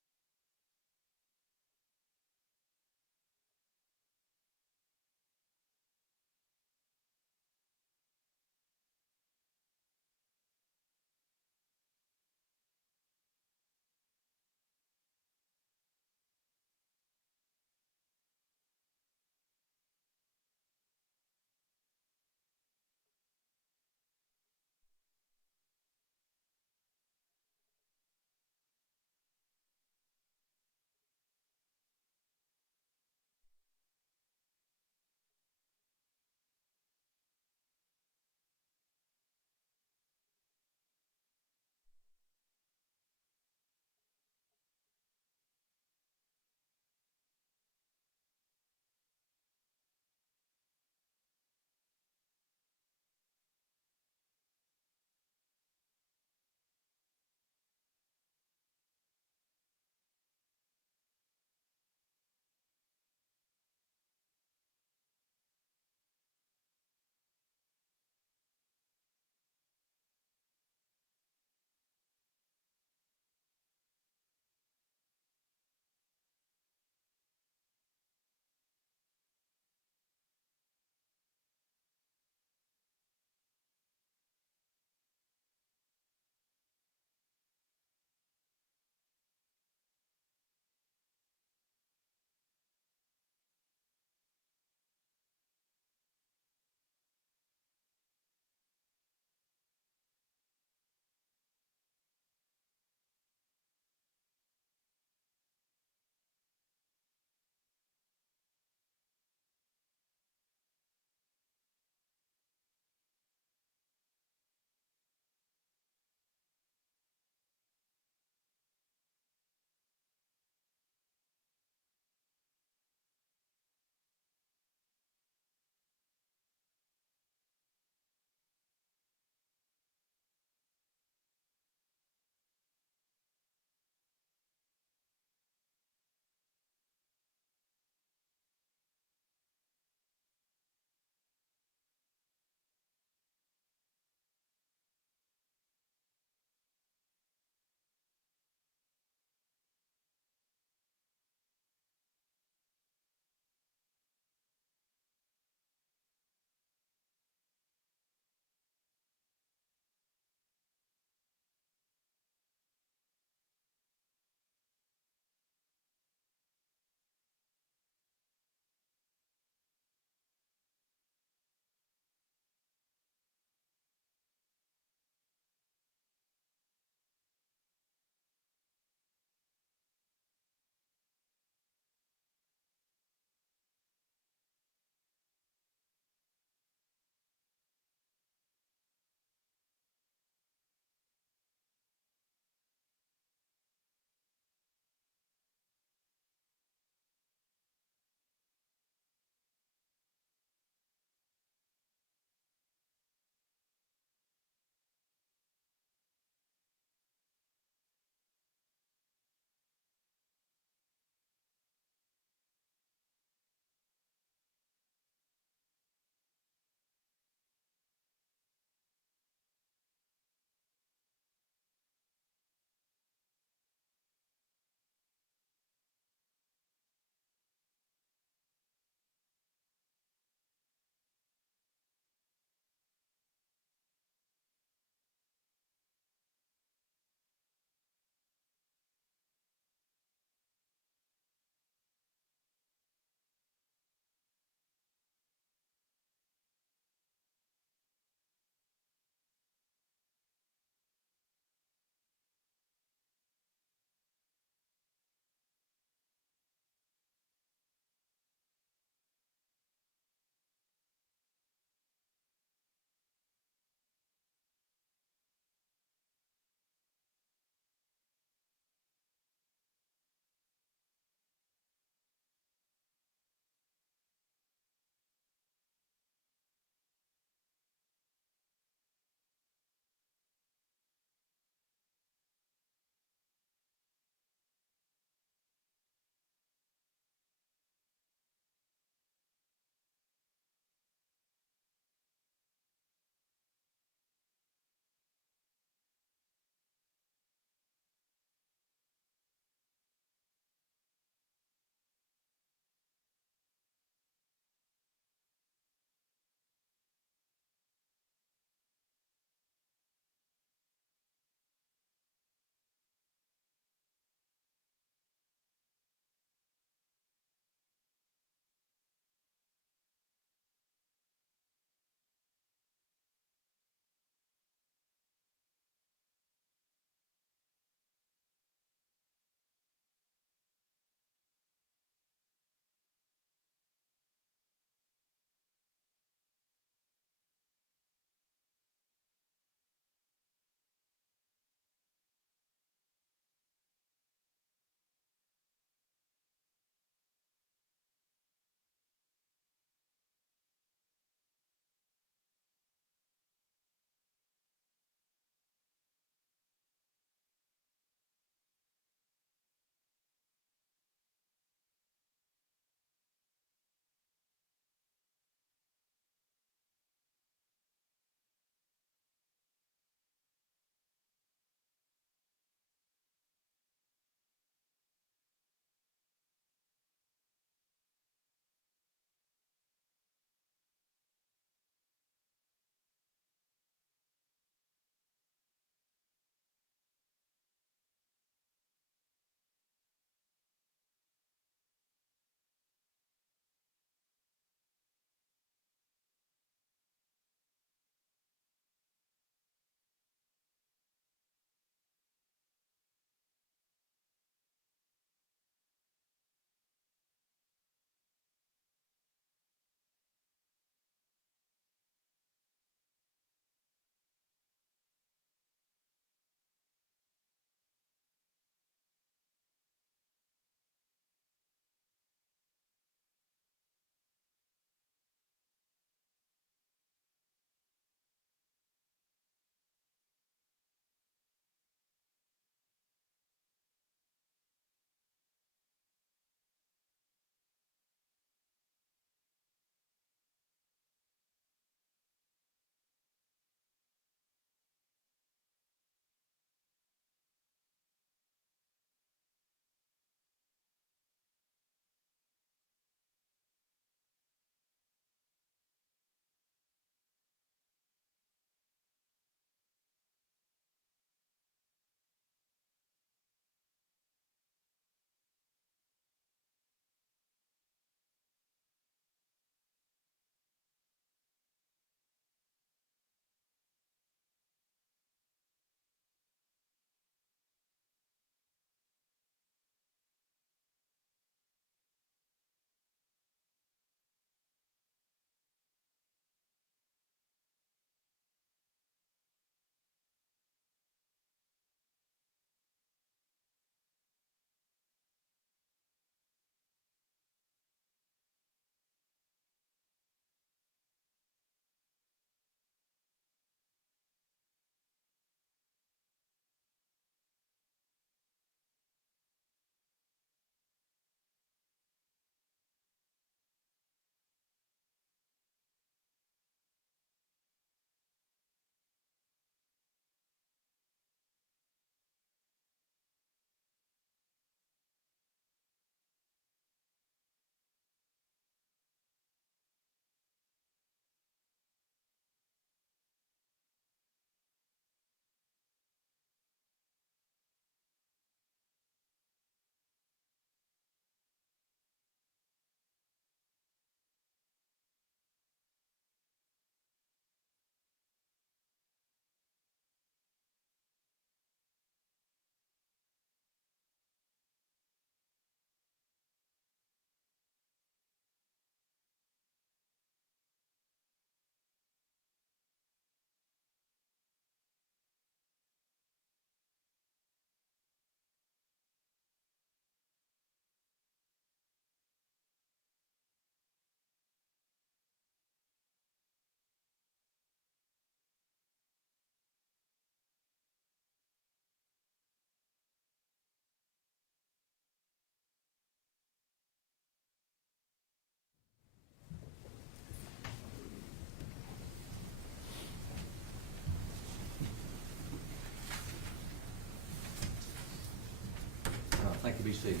be seated.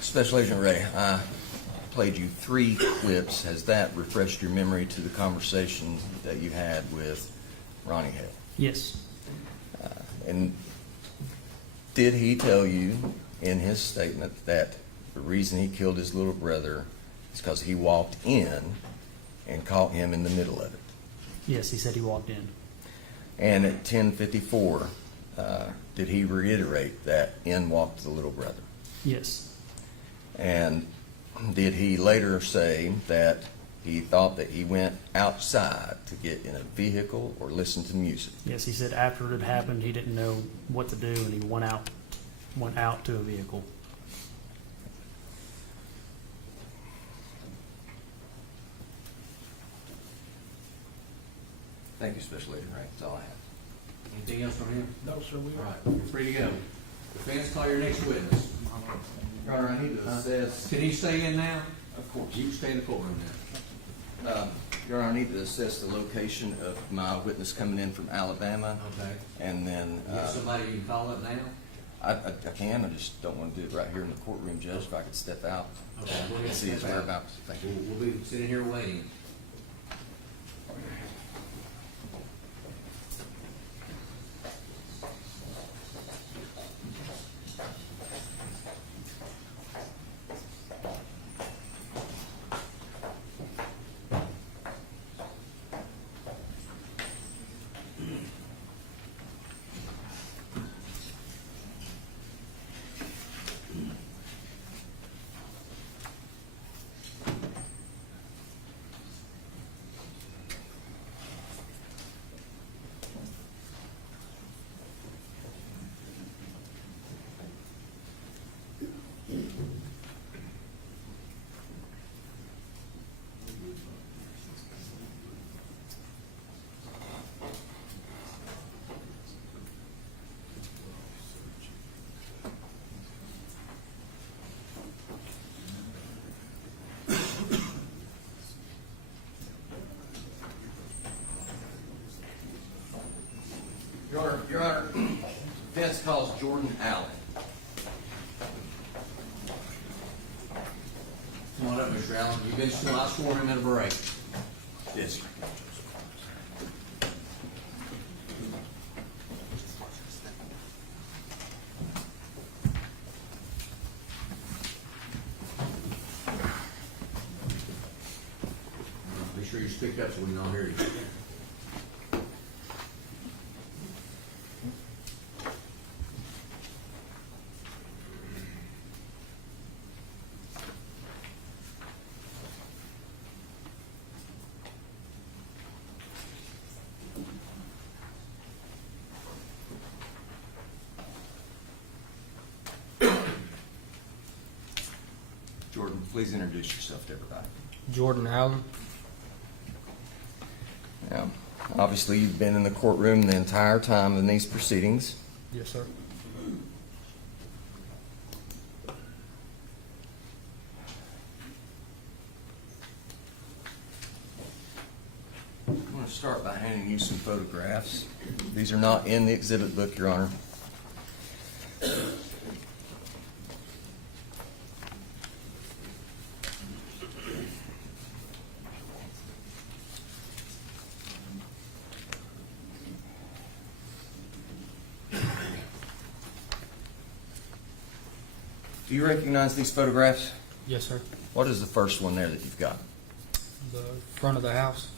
Special Agent Ray, I played you 3 clips. Has that refreshed your memory to the conversation that you had with Ronnie Hale? Yes. And did he tell you in his statement that the reason he killed his little brother is because he walked in and caught him in the middle of it? Yes, he said he walked in. And at 10:54, did he reiterate that in walked the little brother? Yes. And did he later say that he thought that he went outside to get in a vehicle or listen to music? Yes, he said after it had happened, he didn't know what to do, and he went out to a vehicle. Thank you, Special Agent Ray. That's all I have. Anything else from him? No, sir, we All right, you're free to go. Defense, call your next witness. Your Honor, I need to assess. Can he stay in now? Of course. You can stay in the courtroom now. Your Honor, I need to assess the location of my witness coming in from Alabama. Okay. And then, You have somebody you can call up now? I can, I just don't want to do it right here in the courtroom, Judge, if I could step out Okay, go ahead. and see his Step out. whereabouts. Thank you. We'll be sitting here waiting. Your Honor, defense calls Jordan Allen. Come on up, Mr. Allen. You've been sworn, I swore him in a break. Yes, sir. Be sure you speak up so we can all hear you. Jordan, please introduce yourself to everybody. Jordan Allen. Now, obviously, you've been in the courtroom the entire time in these proceedings. Yes, sir. I'm going to start by handing you some photographs. These are not in the exhibit book, Your Honor. Do you recognize these photographs? Yes, sir. What is the first one there that you've got? The front of the house.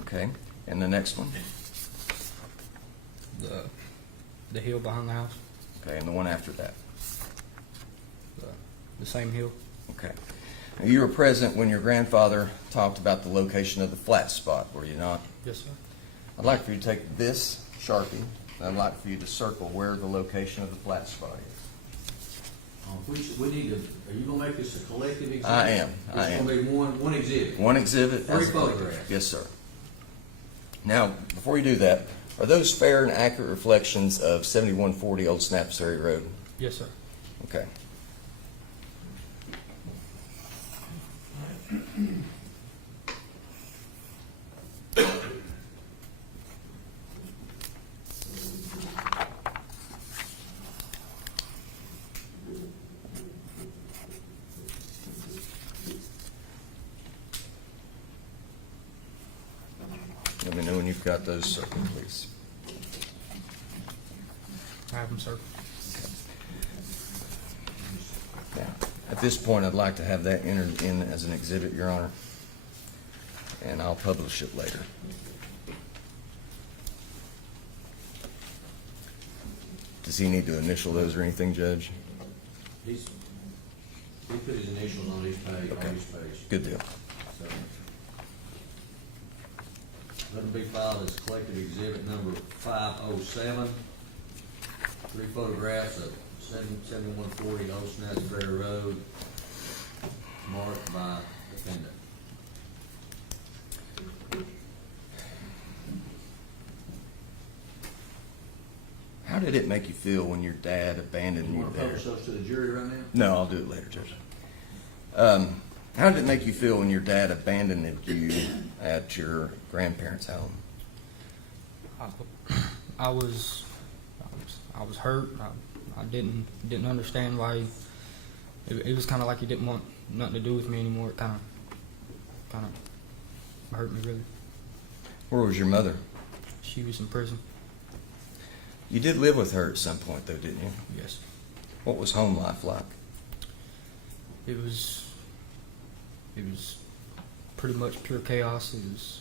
Okay. And the next one? The hill behind the house. Okay. And the one after that? The same hill. Okay. Now, you were present when your grandfather talked about the location of the flat spot, were you not? Yes, sir. I'd like for you to take this Sharpie, and I'd like for you to circle where the location of the flat spot is. We need to, are you gonna make this a collective exhibit? I am. It's gonna be one exhibit. One exhibit. Three as a collective. photographs. Yes, sir. Now, before you do that, are those fair and accurate reflections of 7140 Old Snapsbury Road? Yes, sir. Okay. Let me know when you've got those circled, please. I have them, sir. Now, at this point, I'd like to have that entered in as an exhibit, Your Honor, and I'll publish it later. Does he need to initial those or anything, Judge? He put his initials on each page, on each page. Good deal. So, let them be filed as collective exhibit number 507. 3 photographs of 7140 Old Snatch Ferry Road, marked by defendant. How did it make you feel when your dad abandoned You you want to there? publish those to the jury right now? No, I'll do it later, Judge. How did it make you feel when your dad abandoned you at your grandparents' home? I was hurt. I didn't understand why. It was kind of like he didn't want nothing to do with me anymore. It kind of hurt me really. Where was your mother? She was in prison. You did live with her at some point, though, didn't you? Yes. What was home life like? It was pretty much pure chaos. It was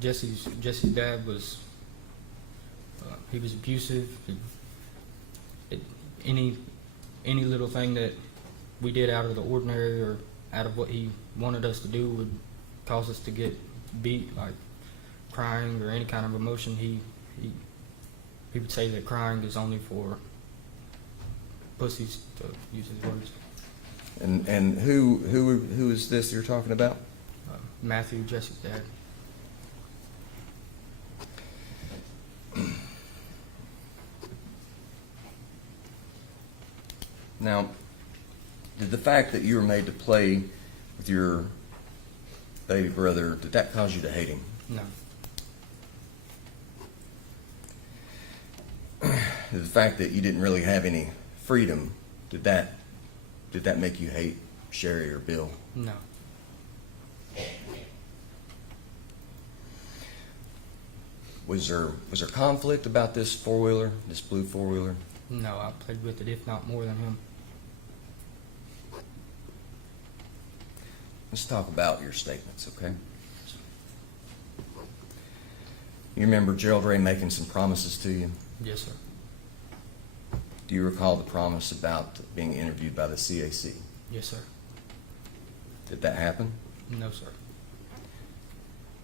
Jesse's dad was he was abusive. Any little thing that we did out of the ordinary or out of what he wanted us to do would cause us to get beat, like crying or any kind of emotion. He would say that crying is only for pussies, to use his words. And who is this you're talking about? Matthew, Jesse's dad. Now, did the fact that you were made to play with your baby brother, did that cause you to hate him? No. The fact that you didn't really have any freedom, did that make you hate Sherry or Bill? No. Was there conflict about this four-wheeler, this blue four-wheeler? No, I played with it, if not more than him. Let's talk about your statements, okay? You remember Gerald Ray making some promises to you? Yes, sir. Do you recall the promise about being interviewed by the CAC? Yes, sir. Did that happen? No, sir.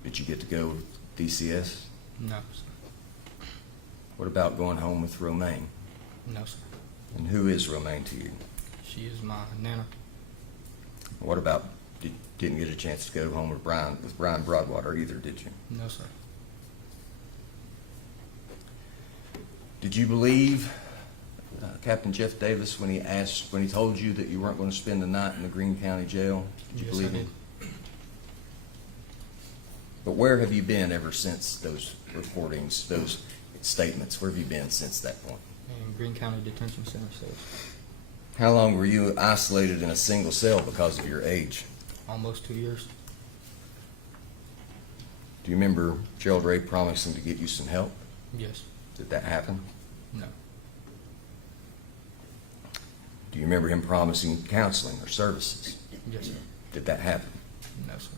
Did you get to go with DCS? No, sir. What about going home with Romaine? No, sir. And who is Romaine to you? She is my nana. What about, didn't get a chance to go home with Brian Broadwater either, did you? No, sir. Did you believe Captain Jeff Davis when he told you that you weren't going to spend the night in the Greene County jail? Did you Yes, believe I him? did. But where have you been ever since those reportings, those statements? Where have you been since that point? In Greene County Detention Center cells. How long were you isolated in a single cell because of your age? Almost 2 years. Do you remember Gerald Ray promising to get you some help? Yes. Did that happen? No. Do you remember him promising counseling or services? Yes, sir. Did that happen? No, sir.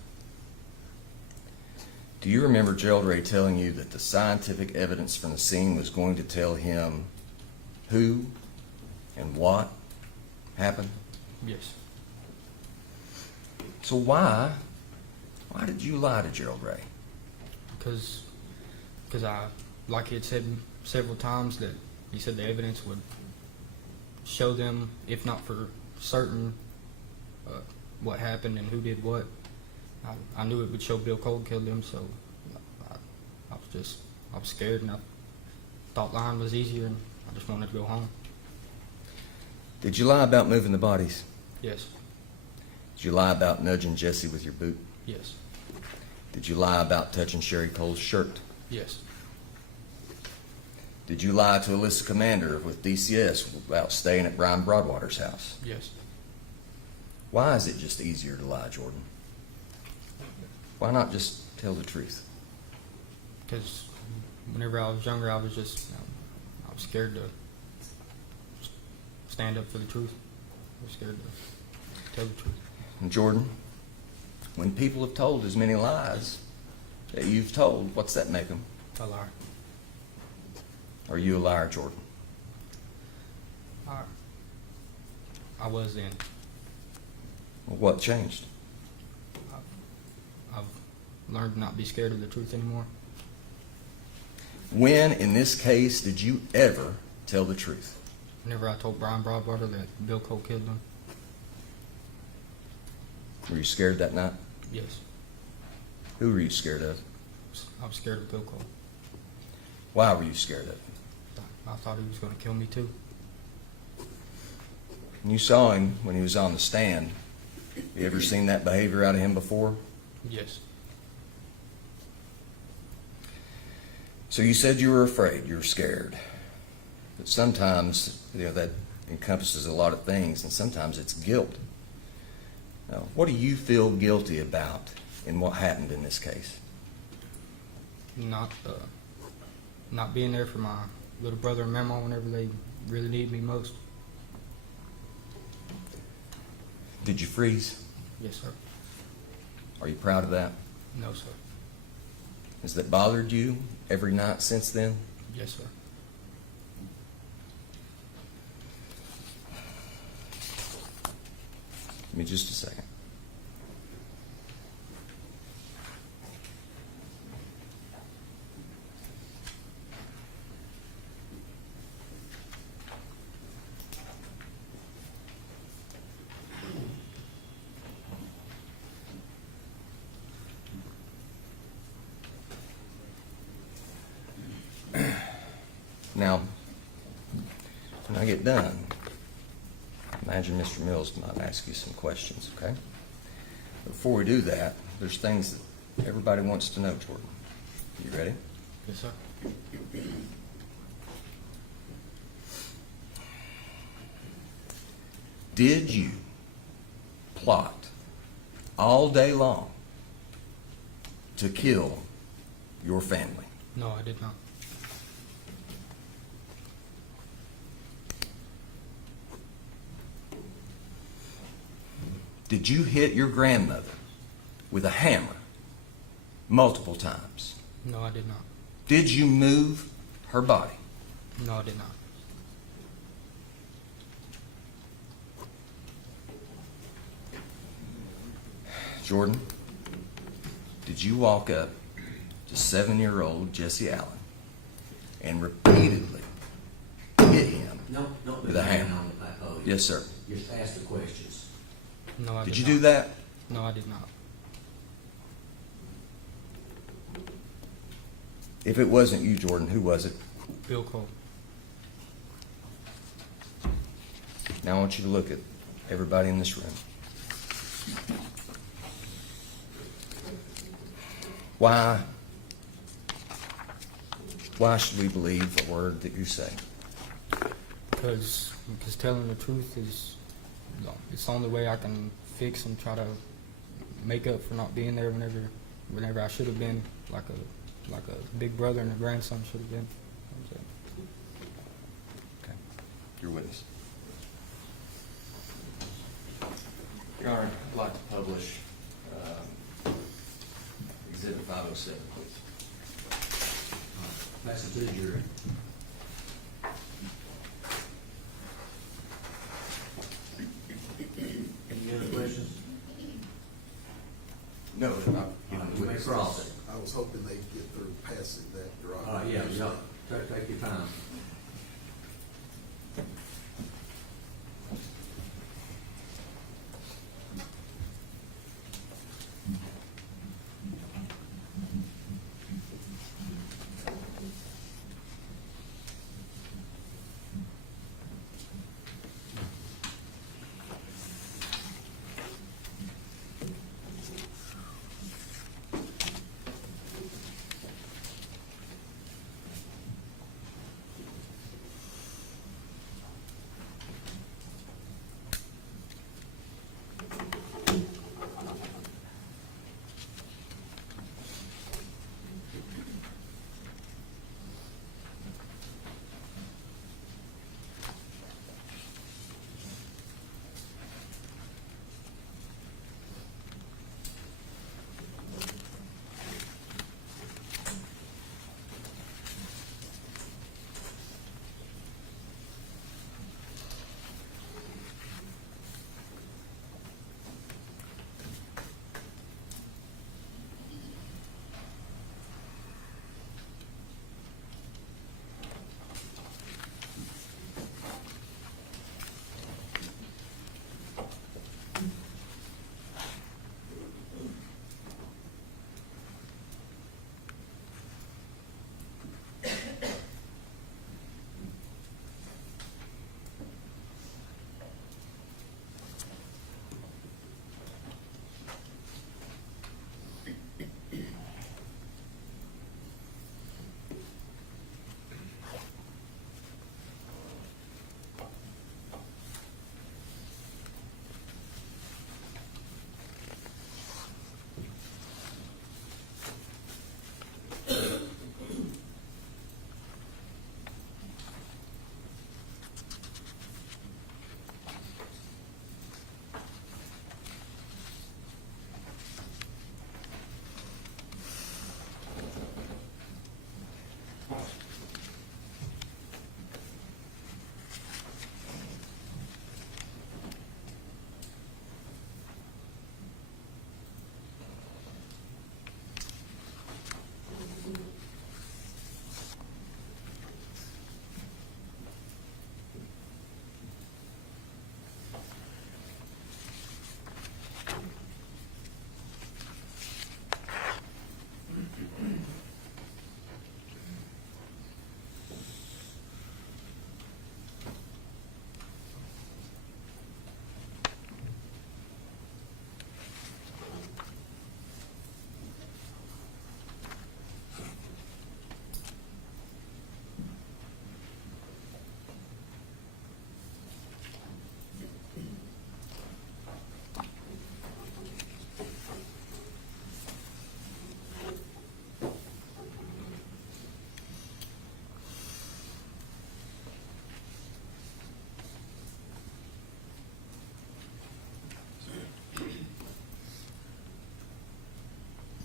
Do you remember Gerald Ray telling you that the scientific evidence from the scene was going to tell him who and what happened? Yes. So why did you lie to Gerald Ray? Because I, like he had said several times, that he said the evidence would show them, if not for certain, what happened and who did what. I knew it would show Bill Cole killed him, so I was scared, and I thought lying was easier, and I just wanted to go home. Did you lie about moving the bodies? Yes. Did you lie about nudging Jesse with your boot? Yes. Did you lie about touching Sherry Cole's shirt? Yes. Did you lie to Alyssa Commander with DCS about staying at Brian Broadwater's house? Yes. Why is it just easier to lie, Jordan? Why not just tell the truth? Because whenever I was younger, I was just, I was scared to stand up for the truth. I was scared to tell the truth. And Jordan, when people have told as many lies that you've told, what's that make them? A liar. Are you a liar, Jordan? I was then. Well, what changed? I've learned to not be scared of the truth anymore. When, in this case, did you ever tell the truth? Whenever I told Brian Broadwater that Bill Cole killed him, Were you scared that night? yes, Who were you scared of? I was scared of Bill Cole. Why were you scared of him? I thought he was going to kill me too. And you saw him when he was on the stand. You ever seen that behavior out of him before? Yes, So you said you were afraid, you were scared. But sometimes, that encompasses a lot of things, and sometimes it's guilt. Now, what do you feel guilty about in what happened in this case? not being there for my little brother and mama whenever they really need me most. Did you freeze? Yes, sir. Are you proud of that? No, sir. Has that bothered you every night since then? Yes, sir. Give me just a second. Now, when I get done, imagine Mr. Mills might ask you some questions, okay? Before we do that, there's things that everybody wants to know, Jordan. You ready? Yes, sir. Did you plot all day long to kill your family? No, I did not. Did you hit your grandmother with a hammer multiple times? No, I did not. Did you move her body? No, I did not. Jordan, did you walk up to 7-year-old Jesse Allen and repeatedly hit him No, with a hammer? on the podium. Yes, sir. Just ask the questions. No, I did Did you not. do that? No, I did not. If it wasn't you, Jordan, who was it? Bill Cole. Now I want you to look at everybody in this room. Why should we believe a word that you say? Because telling the truth is, it's the only way I can fix and try to make up for not being there whenever I should have been, like a big brother and a grandson should have been. Okay. Your witness. Your Honor, I'd like to publish Exhibit 507, please. Pass it to the jury. Any other questions? No, I'm giving the You may witness. cross it. I was hoping they'd get through passing that, Your All Honor. right, yeah, take your time.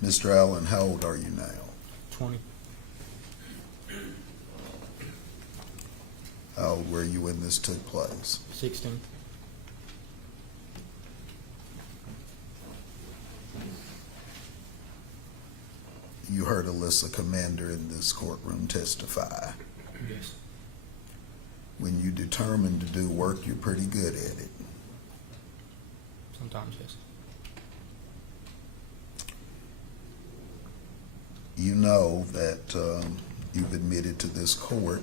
Mr. Allen, how old are you now? 20. How old were you when this took place? 16. You heard Alyssa Commander in this courtroom testify. Yes. When you determined to do work, you're pretty good at it. Sometimes, yes. You know that you've admitted to this court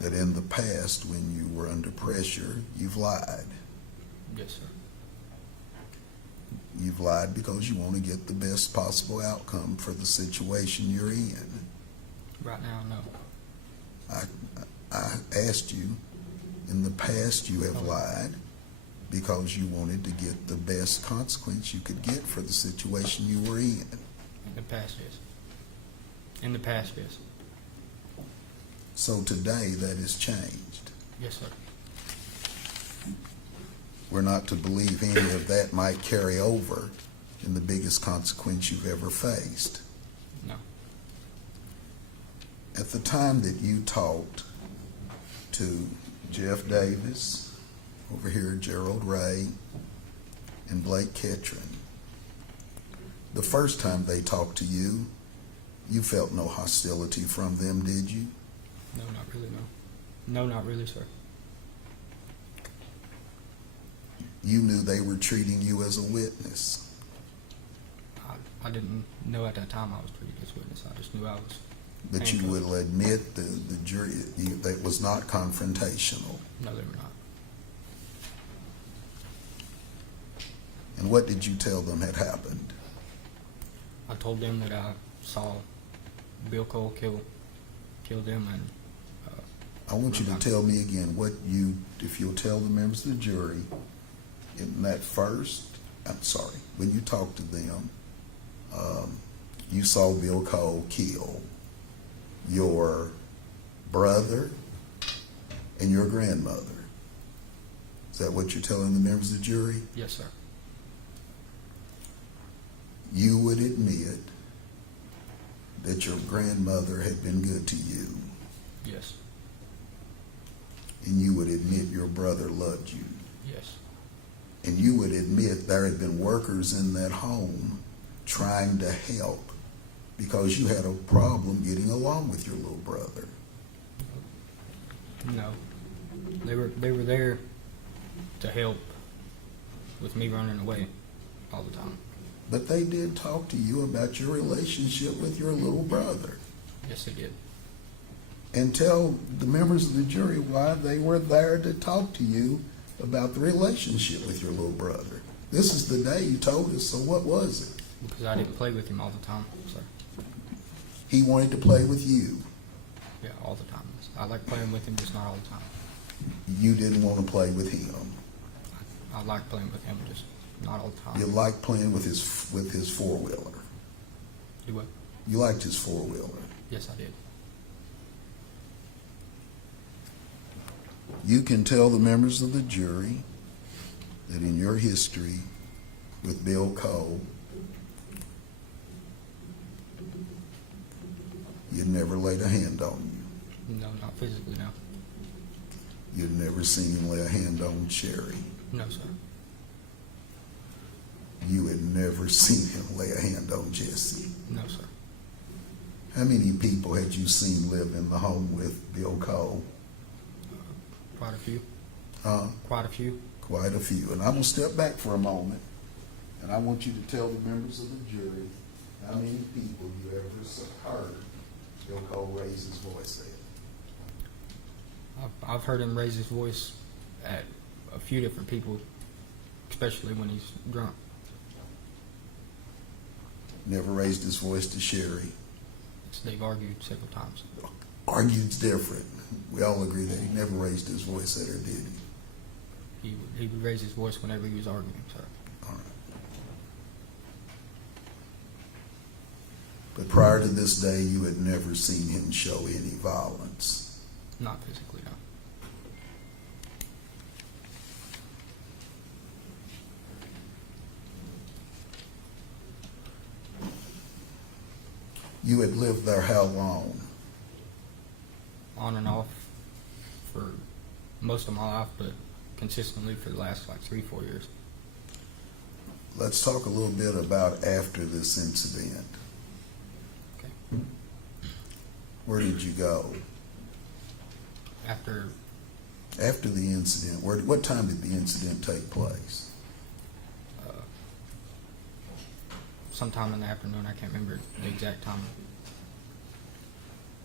that in the past, when you were under pressure, you've lied. Yes, sir. You've lied because you want to get the best possible outcome for the situation you're in. Right now, no. I asked you, in the past you have lied because you wanted to get the best consequence you could get for the situation you were in. In the past, yes. In the past, yes. So today that has changed. Yes, sir. We're not to believe any of that might carry over in the biggest consequence you've ever faced. No. At the time that you talked to Jeff Davis, over here Gerald Ray, and Blake Ketron, the first time they talked to you, you felt no hostility from them, did you? No, not really, no. No, not really, sir. You knew they were treating you as a witness. I didn't know at that time I was treated as witness. I just knew I was. But you handcuffed. will admit the jury that was not confrontational. No, they were not. And what did you tell them had happened? I told them that I saw Bill Cole kill them, and I want you to tell me again what you, if you'll tell the members of the jury, in that first, when you talked to them, you saw Bill Cole kill your brother and your grandmother. Is that what you're telling the members of the jury? yes, sir. You would admit that your grandmother had been good to you, Yes, and you would admit your brother loved you, yes, and you would admit there had been workers in that home trying to help because you had a problem getting along with your little brother. no. They were there to help with me running away all the time. But they did talk to you about your relationship with your little brother. Yes, they did. And tell the members of the jury why they were there to talk to you about the relationship with your little brother. This is the day you told us, so what was it? Because I didn't play with him all the time, sir. He wanted to play with you. Yeah, all the time. I like playing with him, just not all the time. You didn't want to play with him. I like playing with him, just not all the time. You liked playing with his four-wheeler. Do what? You liked his four-wheeler. Yes, I did. You can tell the members of the jury that in your history with Bill Cole, you never laid a hand on you. No, not physically, no. You'd never seen him lay a hand on Sherry. No, sir. You had never seen him lay a hand on Jesse. No, sir. How many people had you seen live in the home with Bill Cole? Quite a few. Quite a few. And I'm going to step back for a moment, and I want you to tell the members of the jury how many people you ever heard Bill Cole raise his voice at. I've heard him raise his voice at a few different people, especially when he's drunk. Never raised his voice to Sherry. They've argued several times. Argued's different. We all agree that he never raised his voice at her, did he? He would raise his voice whenever he was arguing, sir. All right. But prior to this day, you had never seen him show any violence. Not physically, no. You had lived there how long? On and off for most of my life, but consistently for the last like 3-4 years. Let's talk a little bit about after this incident. Okay. Where did you go? After After the incident, what time did the incident take place? sometime in the afternoon, I can't remember the exact time.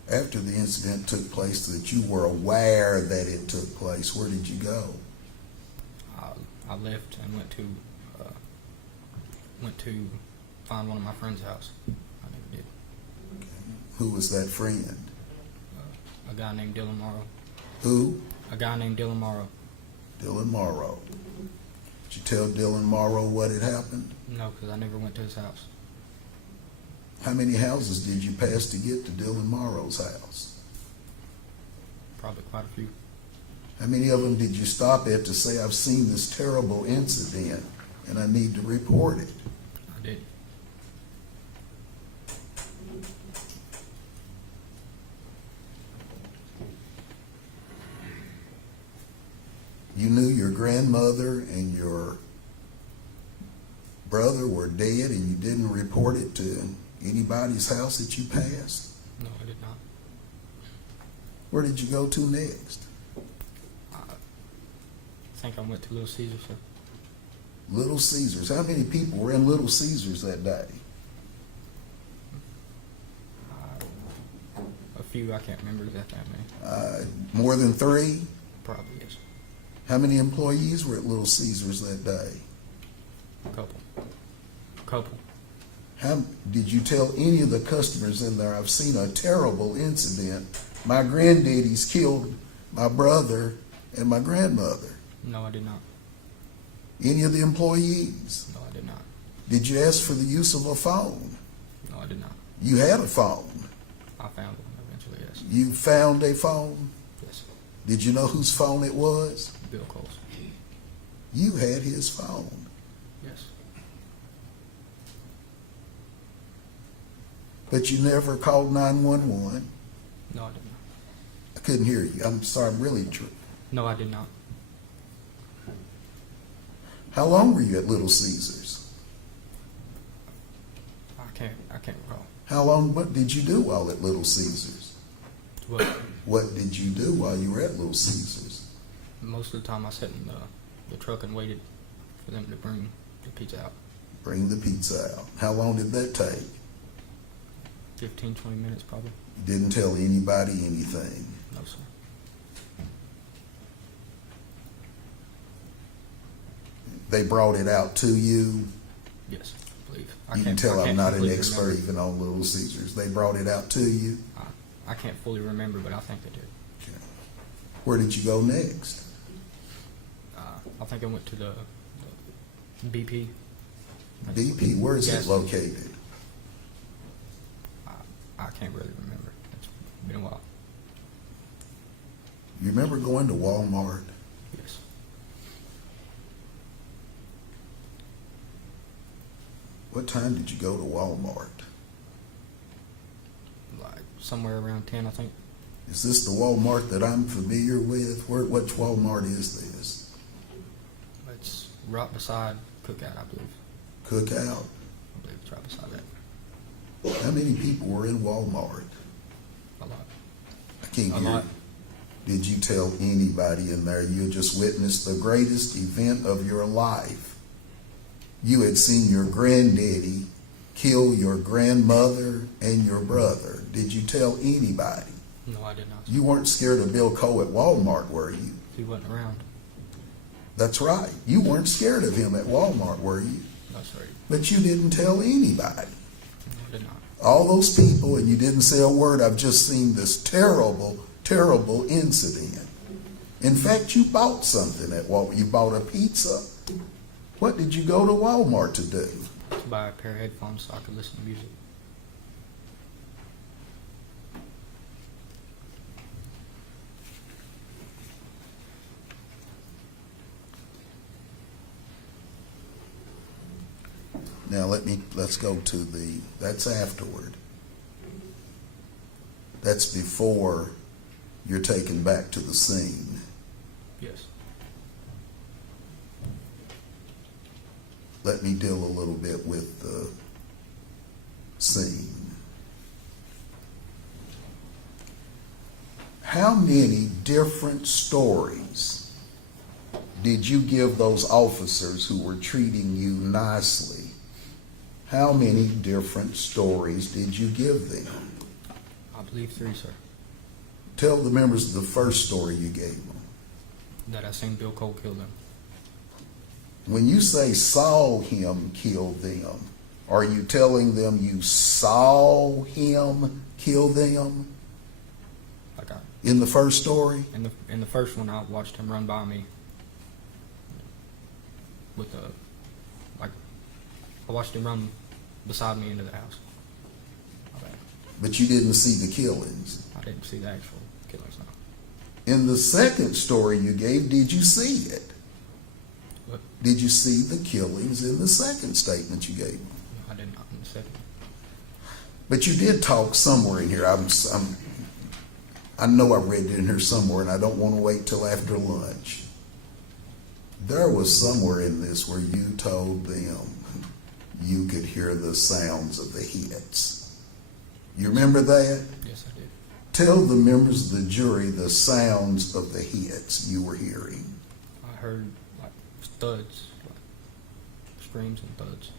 After the incident took place that you were aware that it took place, where did you go? I left and went to find one of my friend's house. I never did. Who was that friend? A guy named Dylan Morrow. Who? A guy named Dylan Morrow. Dylan Morrow. Did you tell Dylan Morrow what had happened? No, because I never went to his house. How many houses did you pass to get to Dylan Morrow's house? Probably quite a few. How many of them did you stop at to say, I've seen this terrible incident and I need to report it? I did. You knew your grandmother and your brother were dead and you didn't report it to anybody's house that you passed? No, I did not. Where did you go to next? I think I went to Little Caesars, sir. Little Caesars. How many people were in Little Caesars that day? A few, I can't remember exactly how many. More than 3? Probably, yes. How many employees were at Little Caesars that day? A couple. How did you tell any of the customers in there, I've seen a terrible incident. My granddaddy's killed my brother and my grandmother? No, I did not. Any of the employees? No, I did not. Did you ask for the use of a phone? No, I did not. You had a phone. I found one eventually, yes. You found a phone? Yes. Did you know whose phone it was? Bill Cole's. You had his phone. Yes. But you never called 911? No, I did not. I couldn't hear you. I'm sorry, I'm really true. No, I did not. How long were you at Little Caesars? I can't recall. How long, what did you do while at Little Caesars? But What did you do while you were at Little Caesars? most of the time I sat in the truck and waited for them to bring the pizza out. Bring the pizza out. How long did that take? 15, 20 minutes probably. You didn't tell anybody anything. No, sir. They brought it out to you. Yes, I believe. You can tell I'm not an completely expert remember. even on Little Caesars. They brought it out to you. I can't fully remember, but I think they did. Okay. Where did you go next? I think I went to the BP. BP, where is Yes. it located? I can't really remember. It's been a while. You remember going to Walmart? Yes. What time did you go to Walmart? Like somewhere around 10, I think. Is this the Walmart that I'm familiar with? Which Walmart is this? It's right beside Cookout, I believe. Cookout? I believe it's right beside that. How many people were in Walmart? A lot. I can't A hear lot. you. Did you tell anybody in there you had just witnessed the greatest event of your life? You had seen your granddaddy kill your grandmother and your brother. Did you tell anybody? No, I did not. You weren't scared of Bill Cole at Walmart, were you? He wasn't around. That's right. You weren't scared of him at Walmart, were you? No, sorry. But you didn't tell anybody. No, I did not. All those people, and you didn't say a word. I've just seen this terrible, terrible incident. In fact, you bought something at Walmart. You bought a pizza. What did you go to Walmart to do? To buy a pair of headphones so I could listen to music. Now let's go to that's afterward. That's before you're taken back to the scene. Yes. Let me deal a little bit with the scene. How many different stories did you give those officers who were treating you nicely? How many different stories did you give them? I believe 3, sir. Tell the members the first story you gave them. That I seen Bill Cole kill them. When you say saw him kill them, are you telling them you saw him kill them Like in the first story? in the first one, I watched him run by me with I watched him run beside me into the house. My bad. But you didn't see the killings. I didn't see the actual killings now. In the second story you gave, did you see it? What? Did you see the killings in the second statement you gave? No, I did not in the second. But you did talk somewhere in here. I know I read it in here somewhere, and I don't want to wait till after lunch. There was somewhere in this where you told them you could hear the sounds of the hits. You remember that? Yes, I did. Tell the members of the jury the sounds of the hits you were hearing. I heard like thuds, like screams and thuds.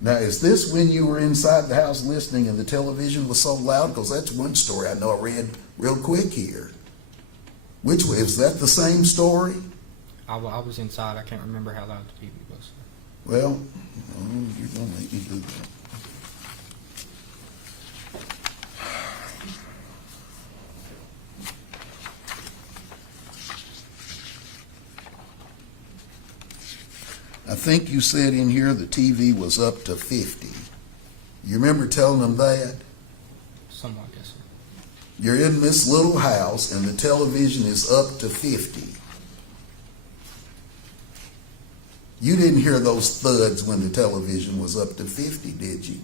Now, is this when you were inside the house listening and the television was so loud? Because that's one story I know I read real quick here. Which way? Is that the same story? I was inside. I can't remember how loud the TV was. Well, you're going to make me do that. I think you said in here the TV was up to 50. You remember telling them that? Somewhat, yes, sir. You're in this little house and the television is up to 50. You didn't hear those thuds when the television was up to 50, did you?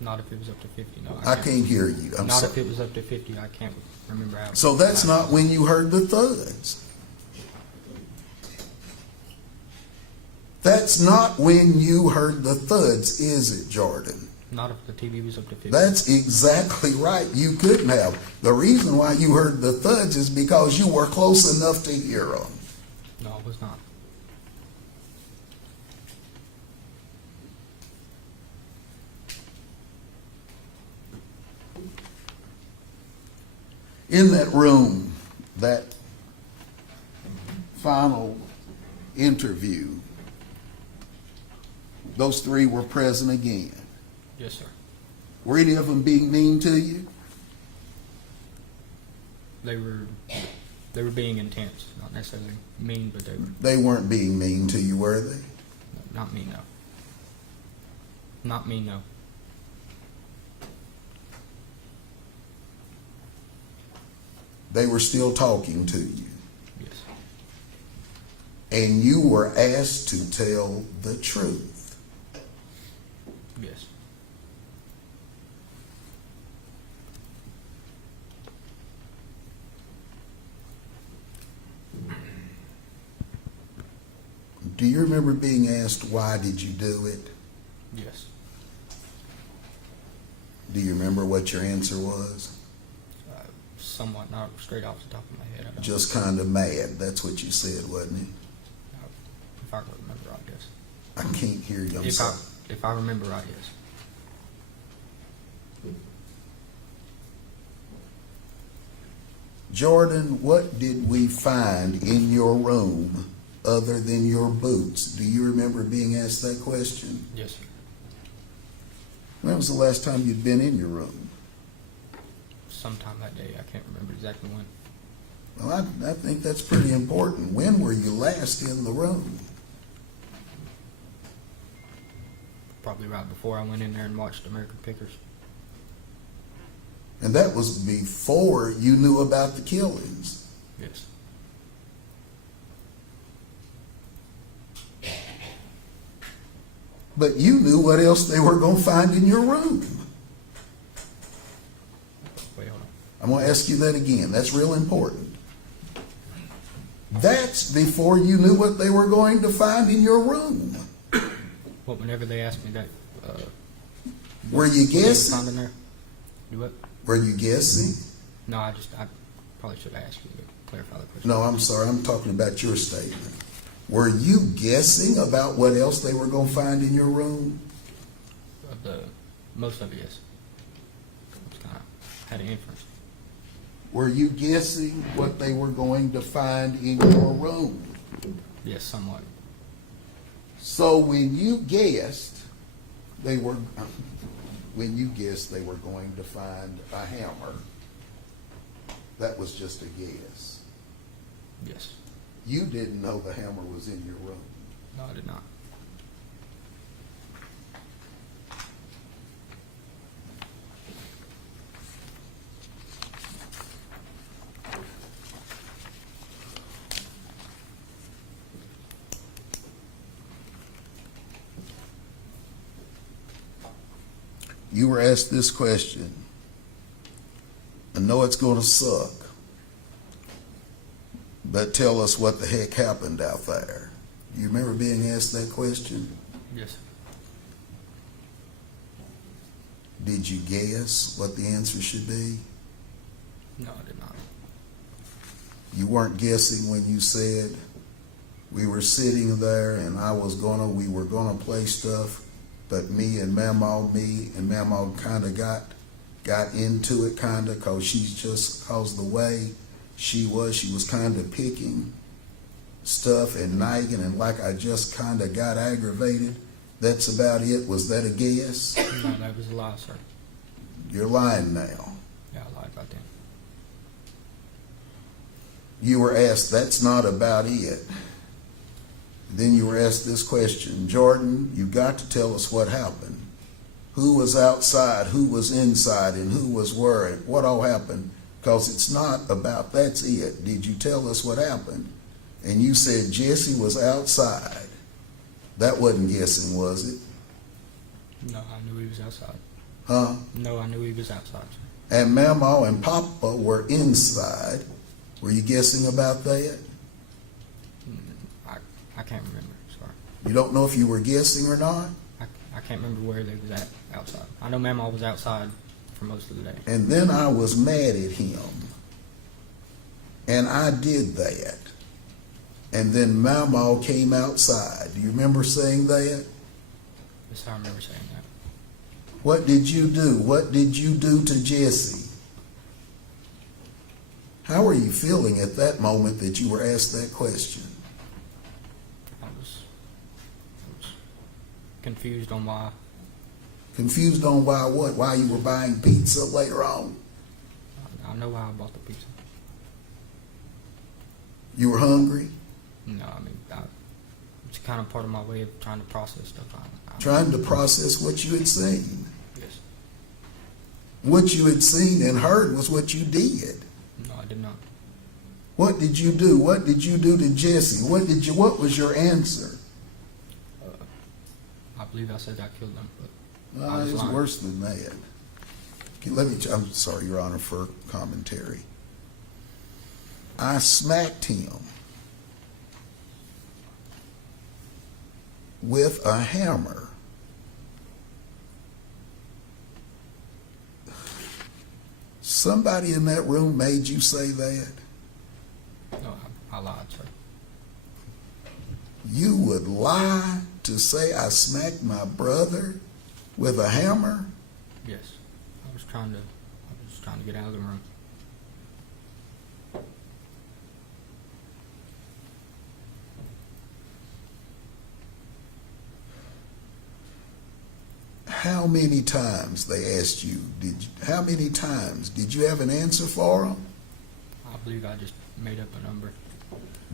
Not if it was up to 50, no. I can't hear you. I'm Not sorry. if it was up to 50, I can't remember how. So that's not when you heard the thuds. That's not when you heard the thuds, is it, Jordan? Not if the TV was up to 50. That's exactly right. You couldn't have. The reason why you heard the thuds is because you were close enough to hear them. No, it was not. In that room, that final interview, those 3 were present again. Yes, sir. Were any of them being mean to you? They were being intense, not necessarily mean, but they were. They weren't being mean to you, were they? Not me, no. Not me, no. They were still talking to you. Yes. And you were asked to tell the truth. Yes. Do you remember being asked why did you do it? Yes. Do you remember what your answer was? Somewhat, not straight off the top of my head. I don't. Just kind of mad. That's what you said, wasn't it? If I remember right, yes. I can't hear you. I'm sorry. If I remember right, yes. Jordan, what did we find in your room other than your boots? Do you remember being asked that question? Yes, sir. When was the last time you'd been in your room? Sometime that day. I can't remember exactly when. Well, I think that's pretty important. When were you last in the room? Probably right before I went in there and watched American Pickers. And that was before you knew about the killings. Yes. But you knew what else they were going to find in your room. Well, I'm going to ask you that again. That's real important. That's before you knew what they were going to find in your room. Well, whenever they asked me that, Were you what they guessing? found in there. Do what? Were you guessing? No, I probably should have asked you to clarify the question. No, I'm sorry. I'm talking about your statement. Were you guessing about what else they were going to find in your room? Most of it, yes. It's kind of had an inference. Were you guessing what they were going to find in your room? Yes, somewhat. So when you guessed they were going to find a hammer, that was just a guess. Yes. You didn't know the hammer was in your room. No, I did not. You were asked this question. I know it's going to suck, but tell us what the heck happened out there. You remember being asked that question? Yes. Did you guess what the answer should be? No, I did not. You weren't guessing when you said we were sitting there and we were gonna play stuff, but me and Mamaw kind of got into it cause the way she was kind of picking stuff and nagging, and like I just kind of got aggravated. That's about it. Was that a guess? No, that was a lie, sir. You're lying now. Yeah, I lied about that. You were asked, that's not about it. Then you were asked this question, Jordan, you got to tell us what happened. Who was outside, who was inside, and who was where, and what all happened? Because it's not about that's it. Did you tell us what happened? And you said Jesse was outside. That wasn't guessing, was it? No, I knew he was outside. Huh? No, I knew he was outside, sir. And Mamaw and Papa were inside. Were you guessing about that? I can't remember, sorry. You don't know if you were guessing or not? I can't remember where they was at outside. I know Mamaw was outside for most of the day. And then I was mad at him. And I did that. And then Mamaw came outside. Do you remember saying that? Yes, I remember saying that. What did you do? What did you do to Jesse? How were you feeling at that moment that you were asked that question? I was confused on why. Confused on why what? Why you were buying pizza later on? I know why I bought the pizza. You were hungry? No, I mean, it's kind of part of my way of trying to process stuff. Trying to process what you had seen. Yes. What you had seen and heard was what you did. No, I did not. What did you do? What did you do to Jesse? What was your answer? I believe I said I killed them, but No, it's worse than that. I'm sorry, Your Honor, for commentary. I smacked him with a hammer. Somebody in that room made you say that? no, I lied, sir. You would lie to say I smacked my brother with a hammer? Yes, I was trying to get out of the room. How many times they asked you? How many times? Did you have an answer for them? I believe I just made up a number.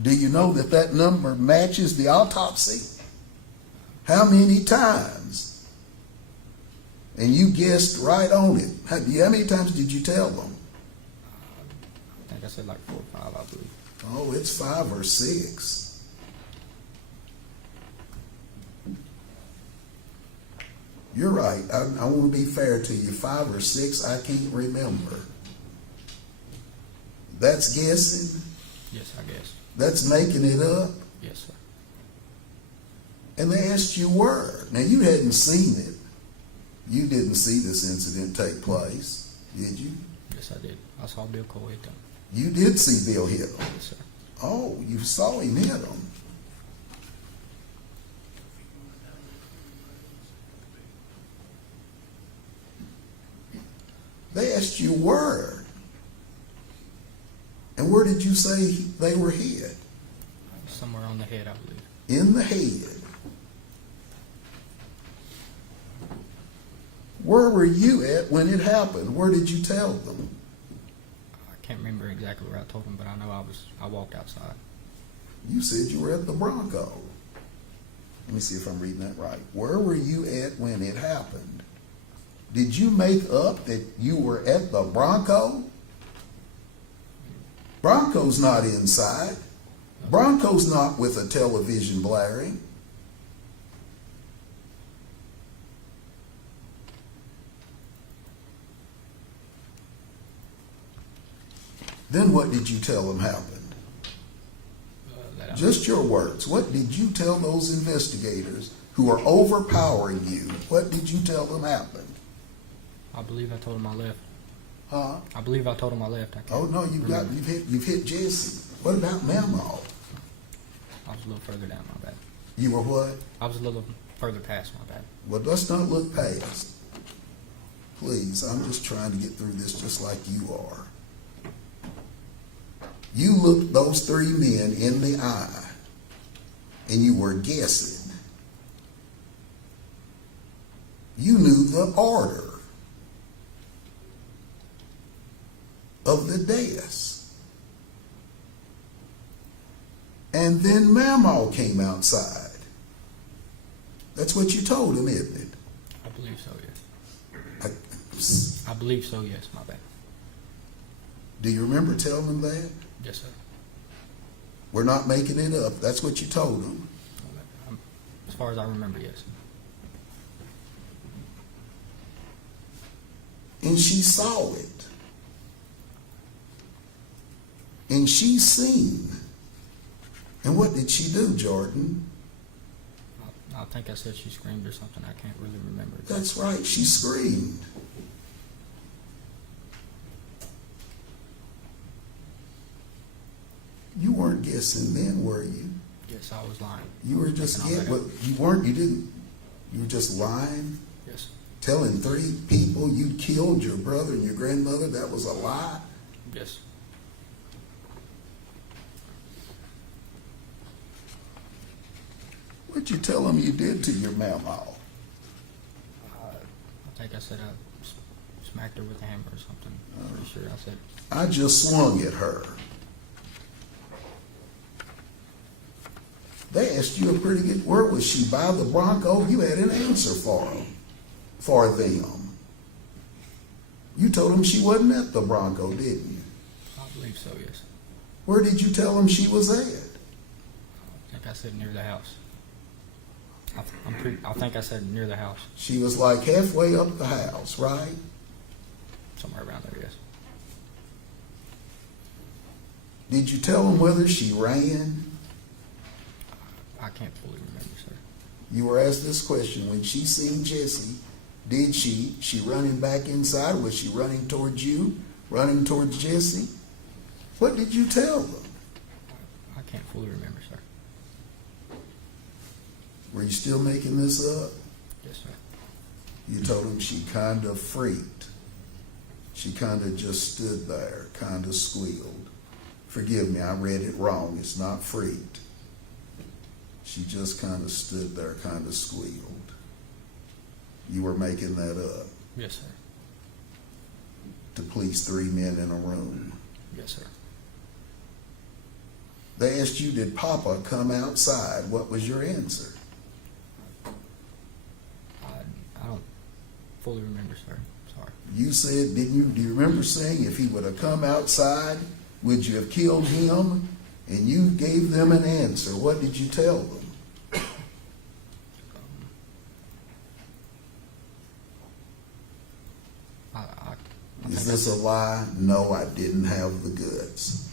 Do you know that that number matches the autopsy? How many times? And you guessed right on it. How many times did you tell them? I think I said like 4 or 5, I believe. Oh, it's 5 or 6. You're right. I want to be fair to you. 5 or 6, I can't remember. That's guessing? Yes, I guess. That's making it up? Yes, sir. And they asked you word. Now, you hadn't seen it. You didn't see this incident take place, did you? Yes, I did. I saw Bill Cole hit them. You did see Bill hit him. Yes, sir. Oh, you saw him hit him. They asked you word. And where did you say they were hit? Somewhere on the head, I believe. In the head. Where were you at when it happened? Where did you tell them? I can't remember exactly where I told him, but I know I walked outside. You said you were at the Bronco. Let me see if I'm reading that right. Where were you at when it happened? Did you make up that you were at the Bronco? Bronco's not inside. Bronco's not with a television blaring. Then what did you tell them happened? Just your words. What did you tell those investigators who are overpowering you? What did you tell them happened? I believe I told him I left. Huh? I believe I told him I left. Oh no, you've hit Jesse. What about Memo? I was a little further down, my bad. You were what? I was a little further past, my bad. Well, let's not look past. Please, I'm just trying to get through this just like you are. You looked those three men in the eye, and you were guessing. You knew the order of the deaths. And then Mamo came outside. That's what you told him, isn't it? I believe so, yes. I believe so, yes, my bad. Do you remember telling him that? Yes, sir. We're not making it up. That's what you told him. As far as I remember, yes. And she saw it. And she seen. And what did she do, Jordan? I think I said she screamed or something. I can't really remember. That's right. She screamed. You weren't guessing then, were you? Yes, I was lying. You were just you were just lying? Yes. Telling three people you killed your brother and your grandmother, that was a lie? Yes. What'd you tell them you did to your mama? I think I said I smacked her with a hammer or something. I'm pretty sure I said. I just swung at her. They asked you a pretty good, where was she, by the Bronco? You had an answer for them. You told them she wasn't at the Bronco, didn't you? I believe so, yes. Where did you tell them she was at? I think I said near the house. I think I said near the house. She was like halfway up the house, right? Somewhere around there, yes. Did you tell them whether she ran? I can't fully remember, sir. You were asked this question. When she seen Jesse, did she running back inside? Was she running towards you? Running towards Jesse? What did you tell them? I can't fully remember, sir. Were you still making this up? Yes, sir. You told them she kind of freaked. She kind of just stood there, kind of squealed. Forgive me, I read it wrong. It's not freaked. She just kind of stood there, kind of squealed. You were making that up Yes, sir. to please three men in a room. Yes, sir. They asked you, did Papa come outside? What was your answer? I don't fully remember, sir. Sorry. You said, do you remember saying if he would have come outside, would you have killed him? And you gave them an answer. What did you tell them? I think Is this a lie? No, I didn't have the goods.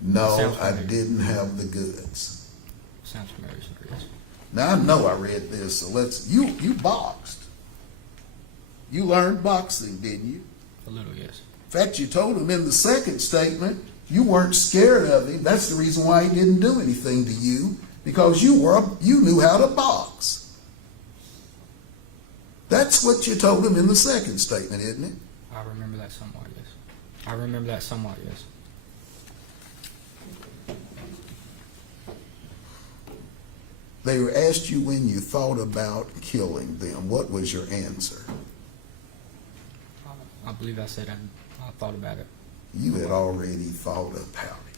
No, Sounds I familiar. didn't have the goods. Sounds familiar, sir. Yes. Now, I know I read this, so you boxed. You learned boxing, didn't you? A little, yes. In fact, you told him in the second statement you weren't scared of him. That's the reason why he didn't do anything to you, because you knew how to box. That's what you told him in the second statement, isn't it? I remember that somewhat, yes. I remember that somewhat, yes. They asked you when you thought about killing them. What was your answer? I believe I said I thought about it. You had already thought about it.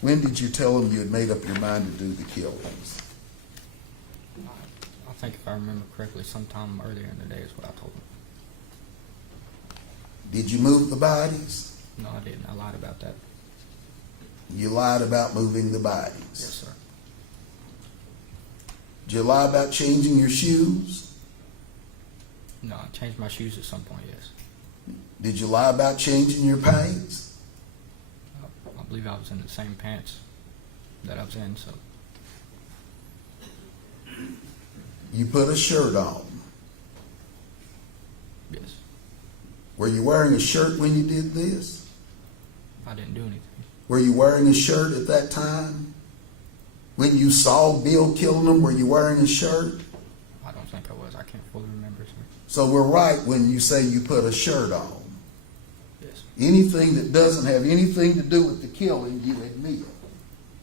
When did you tell them you had made up your mind to do the killings? I think if I remember correctly, sometime earlier in the day is what I told him. Did you move the bodies? No, I didn't. I lied about that. You lied about moving the bodies. Yes, sir. Did you lie about changing your shoes? No, I changed my shoes at some point, yes. Did you lie about changing your pants? I believe I was in the same pants that I was in, so. You put a shirt on. Yes. Were you wearing a shirt when you did this? I didn't do anything. Were you wearing a shirt at that time? When you saw Bill killing them, were you wearing a shirt? I don't think I was. I can't fully remember, sir. So we're right when you say you put a shirt on. Yes. Anything that doesn't have anything to do with the killing, you admit.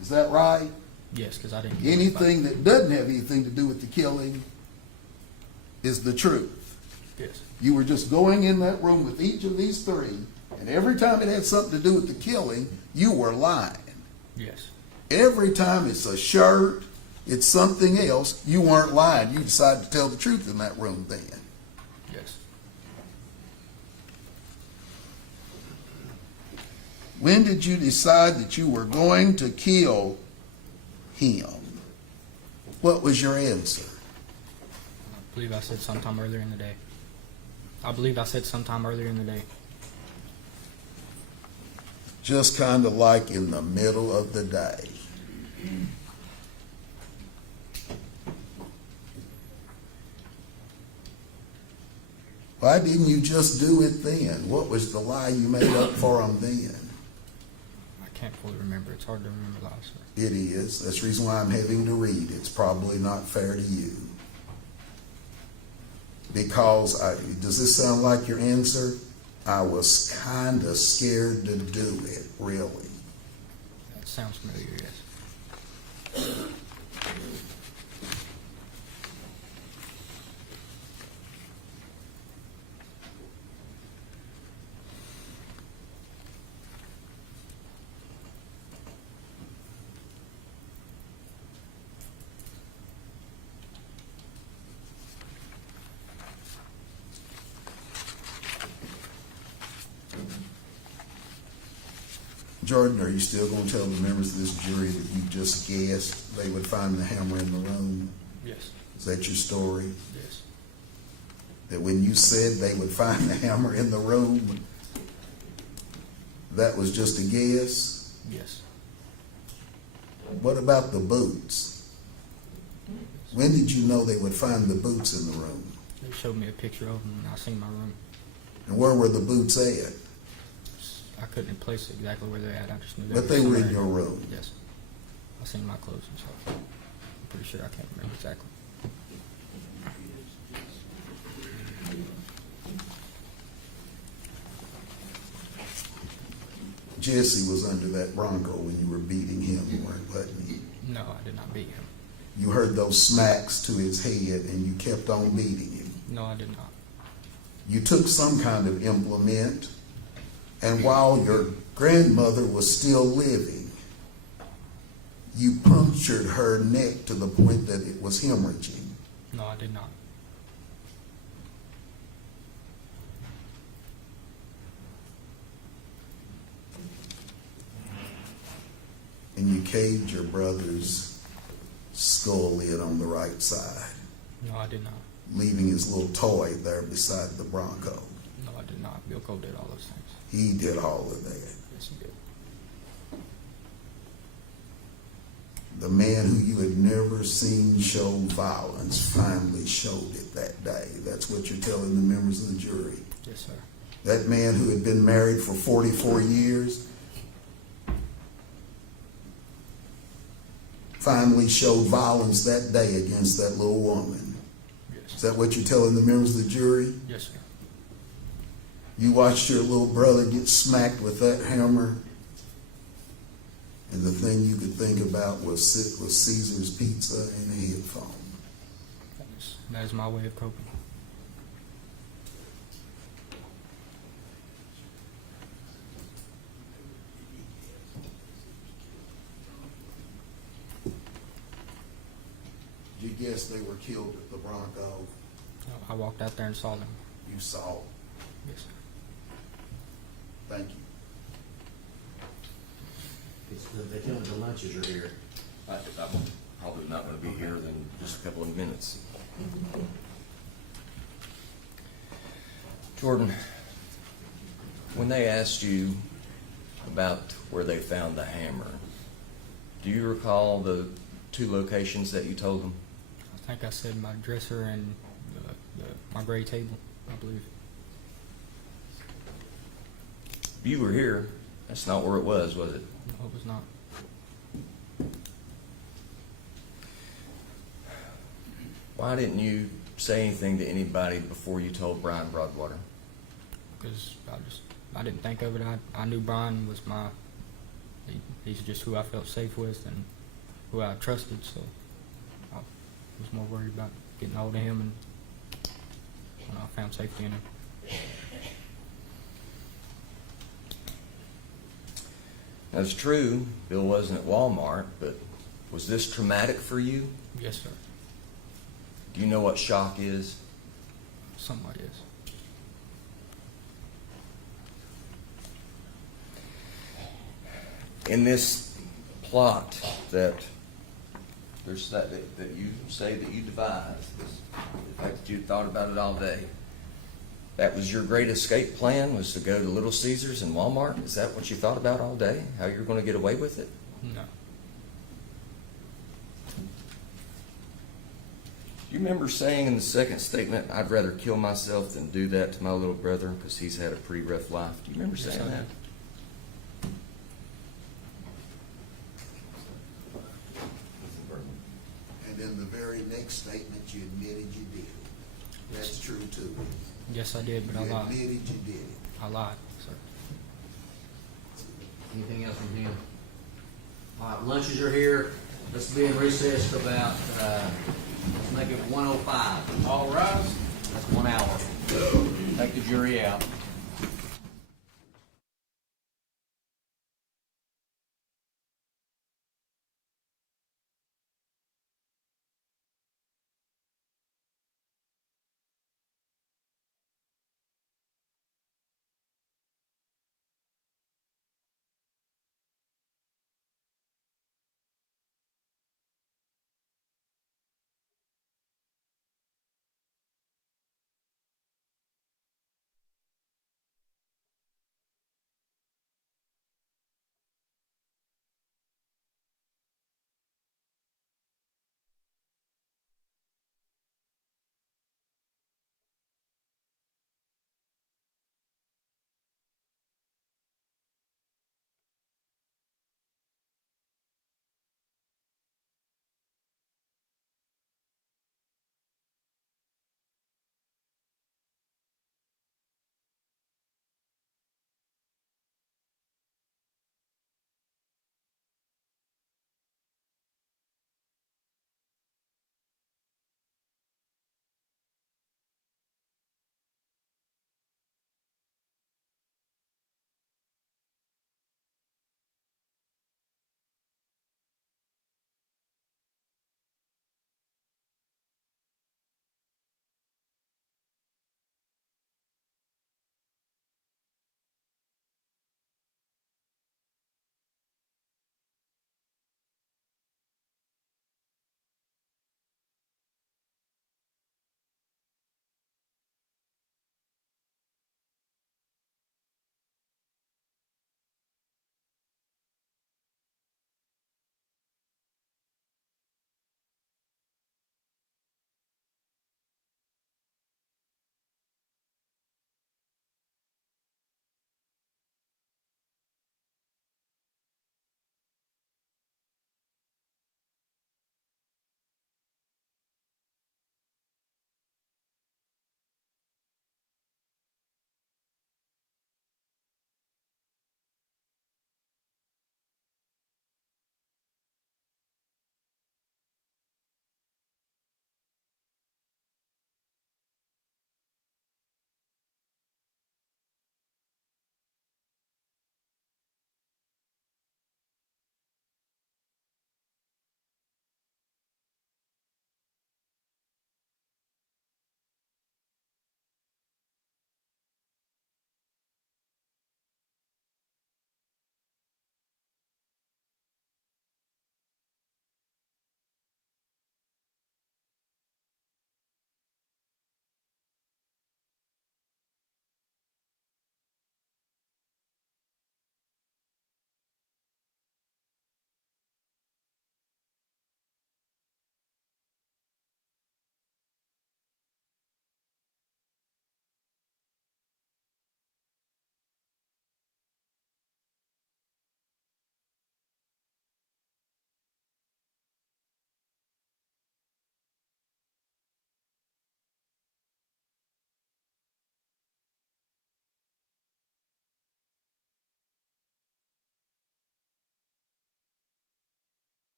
Is that right? Yes, because I didn't. Anything that doesn't have anything to do with the killing is the truth. Yes. You were just going in that room with each of these three, and every time it had something to do with the killing, you were lying. Yes. Every time it's a shirt, it's something else, you weren't lying. You decided to tell the truth in that room then. Yes. When did you decide that you were going to kill him? What was your answer? I believe I said sometime earlier in the day. Just kind of like in the middle of the day. Why didn't you just do it then? What was the lie you made up for him then? I can't fully remember. It's hard to remember lies, sir. It is. That's the reason why I'm having to read. It's probably not fair to you. Because, does this sound like your answer? I was kind of scared to do it, really. That sounds familiar, yes. Jordan, are you still going to tell the members of this jury that you just guessed they would find the hammer in the room? Yes. Is that your story? Yes. That when you said they would find the hammer in the room, that was just a guess? Yes. What about the boots? When did you know they would find the boots in the room? They showed me a picture of them and I seen my room. And where were the boots at? I couldn't place exactly where they're at. I just knew But they were in your room. Yes. I seen my clothes and stuff. I'm pretty sure I can't remember exactly. Jesse was under that Bronco when you were beating him, you weren't, wasn't you? No, I did not beat him. You heard those smacks to his head and you kept on beating him. No, I did not. You took some kind of implement, and while your grandmother was still living, you punctured her neck to the point that it was hemorrhaging. No, I did not. and you caved your brother's skull in on the right side, No, I did not. leaving his little toy there beside the Bronco. No, I did not. Bill Cole did all those things. He did all of that. Yes, he did. The man who you had never seen show violence finally showed it that day. That's what you're telling the members of the jury. Yes, sir. That man who had been married for 44 years finally showed violence that day against that little woman. Yes. Is that what you're telling the members of the jury? Yes, sir. You watched your little brother get smacked with that hammer, and the thing you could think about was Caesar's pizza and a headphone. That is my way of coping. You guess they were killed at the Bronco. I walked out there and saw them. You saw. Yes, sir. Thank you. They tell me the lunches are here. I'm probably not going to be here in just a couple of minutes. Jordan, when they asked you about where they found the hammer, do you recall the two locations that you told them? I think I said my dresser and my gray table, I believe. You were here. That's not where it was it? No, it was not. Why didn't you say anything to anybody before you told Brian Broadwater? Because I didn't think of it. I knew Brian was he's just who I felt safe with and who I trusted, so I was more worried about getting hold of him and when I found safety in him. That's true, Bill wasn't at Walmart, but was this traumatic for you? Yes, sir. Do you know what shock is? Somewhat is. In this plot that you say that you devised, the fact that you thought about it all day, that was your great escape plan, was to go to Little Caesars and Walmart? Is that what you thought about all day? How you were going to get away with it? No. Do you remember saying in the second statement, I'd rather kill myself than do that to my little brother because he's had a pretty rough life? Do you remember Yes, saying I that? do. And in the very next statement, you admitted you did it. That's true too. Yes, I did, but I You lied. admitted you did it. I lied, sir. Anything else from him? All right, lunches are here. Let's be in recess to about, let's make it 1:05. All rise. That's 1 hour. Take the jury out.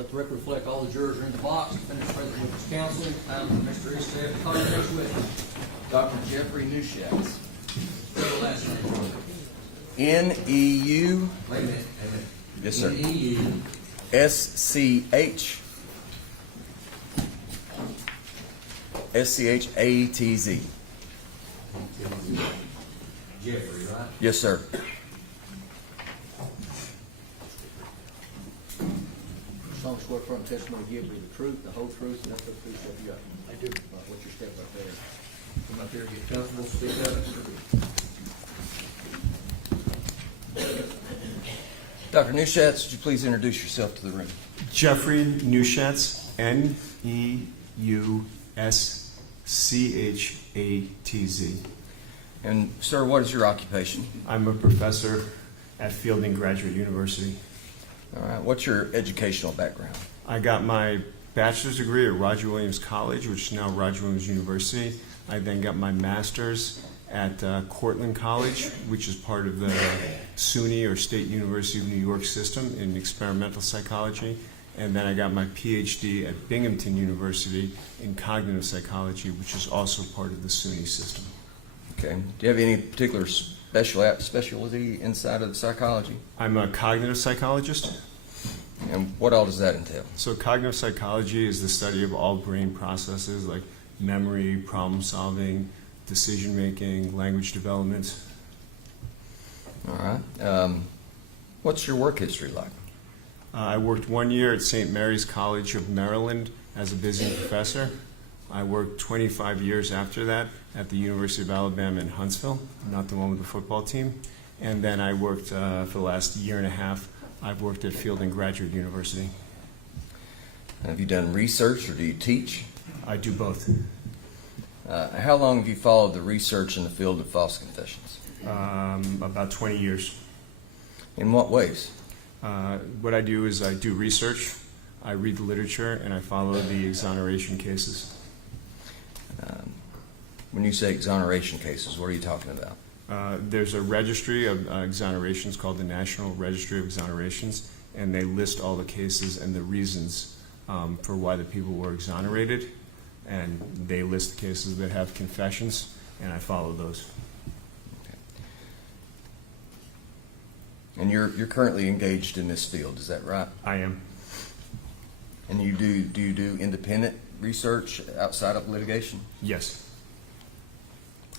Let the record reflect all the jurors are in the box. Finish present with his counsel. Time for Mr. Easton to call your next witness. Dr. Jeffrey Neuschatz. Spell the last name. N-E-U. Wait a minute. Yes, sir. N-E-U. S-C-H. S-C-H-A-T-Z. Jeffrey, right? Yes, sir. Solemnly swear affirm testimony you give me the truth, the whole truth, and nothing but the truth, so help you God. I do. What's your step right there? Come up here, get comfortable, speak up. Dr. Neuschatz, would you please introduce yourself to the room? Jeffrey Neuschatz, N-E-U-S-C-H-A-T-Z. And, sir, what is your occupation? I'm a professor at Fielding Graduate University. All right. What's your educational background? I got my bachelor's degree at Roger Williams College, which is now Roger Williams University. I then got my master's at Cortland College, which is part of the SUNY, or State University of New York system, in experimental psychology. And then I got my PhD at Binghamton University in cognitive psychology, which is also part of the SUNY system. Okay. Do you have any particular specialty inside of psychology? I'm a cognitive psychologist. And what all does that entail? So cognitive psychology is the study of all brain processes like memory, problem solving, decision making, language development. All right. What's your work history like? I worked 1 year at St. Mary's College of Maryland as a visiting professor. I worked 25 years after that at the University of Alabama in Huntsville, not the one with the football team. And then I worked for the last year and a half, I've worked at Fielding Graduate University. Have you done research or do you teach? I do both. How long have you followed the research in the field of false confessions? About 20 years. In what ways? What I do is I do research, I read the literature, and I follow the exoneration cases. When you say exoneration cases, what are you talking about? There's a registry of exonerations called the National Registry of Exonerations, and they list all the cases and the reasons for why the people were exonerated, and they list the cases that have confessions, and I follow those. Okay. And you're currently engaged in this field, is that right? I am. And do you do independent research outside of litigation? Yes.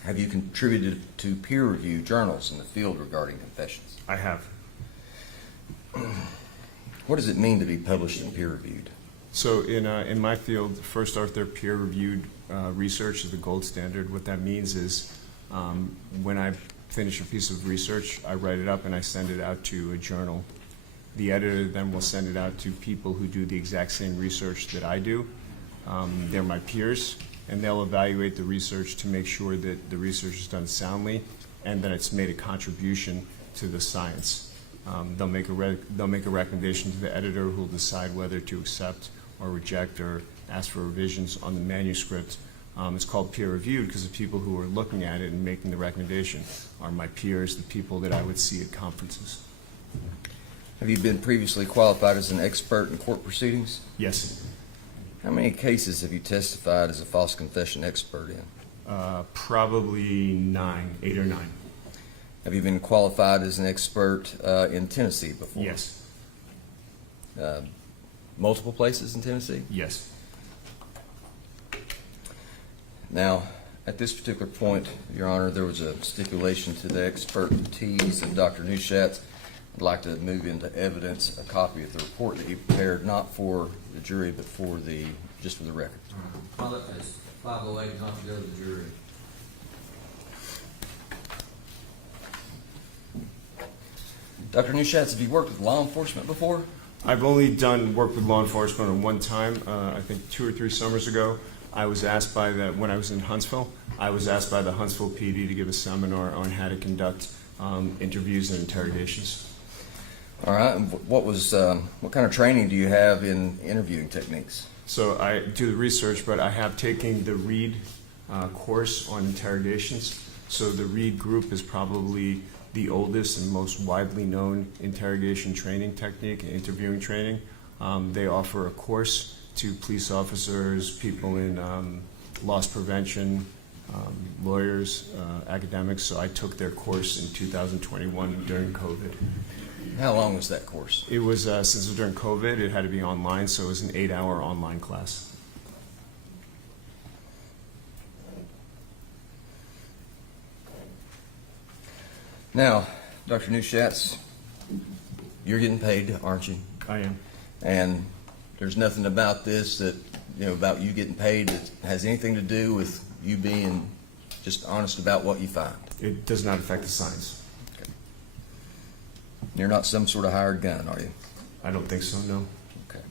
Have you contributed to peer-reviewed journals in the field regarding confessions? I have. What does it mean to be published and peer-reviewed? So in my field, first author peer-reviewed research is the gold standard. What that means is when I finish a piece of research, I write it up and I send it out to a journal. The editor then will send it out to people who do the exact same research that I do. They're my peers, and they'll evaluate the research to make sure that the research is done soundly and that it's made a contribution to the science. They'll make a recommendation to the editor who will decide whether to accept or reject or ask for revisions on the manuscript. It's called peer-reviewed because the people who are looking at it and making the recommendation are my peers, the people that I would see at conferences. Have you been previously qualified as an expert in court proceedings? Yes. How many cases have you testified as a false confession expert in? Probably 8 or 9. Have you been qualified as an expert in Tennessee before? Yes. Multiple places in Tennessee? Yes. Now, at this particular point, Your Honor, there was a stipulation to the expertise of Dr. Neuschatz. I'd like to move into evidence a copy of the report that he prepared, not for the jury, but for just for the record. File that as 508, not to go to the jury. Dr. Neuschatz, have you worked with law enforcement before? I've only done work with law enforcement on one time, I think 2 or 3 summers ago. I was asked when I was in Huntsville, I was asked by the Huntsville PD to give a seminar on how to conduct interviews and interrogations. All right. And what kind of training do you have in interviewing techniques? So I do the research, but I have taken the Reed course on interrogations. So the Reed group is probably the oldest and most widely known interrogation training technique and interviewing training. They offer a course to police officers, people in loss prevention, lawyers, academics. So I took their course in 2021 during COVID. How long was that course? It was, since it was during COVID, it had to be online, so it was an 8-hour online class. Now, Dr. Neuschatz, you're getting paid, aren't you? I am. And there's nothing about this that, about you getting paid that has anything to do with you being just honest about what you find. It does not affect the science. Okay. You're not some sort of hired gun, are you? I don't think so, no. Okay.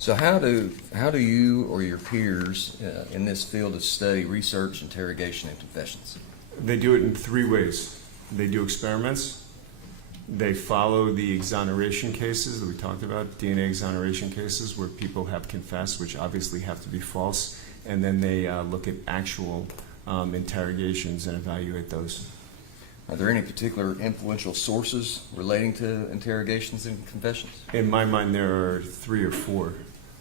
So how do you or your peers in this field of study research, interrogation, and confessions? They do it in 3 ways. They do experiments. They follow the exoneration cases that we talked about, DNA exoneration cases where people have confessed, which obviously have to be false, and then they look at actual interrogations and evaluate those. Are there any particular influential sources relating to interrogations and confessions? In my mind, there are 3 or 4.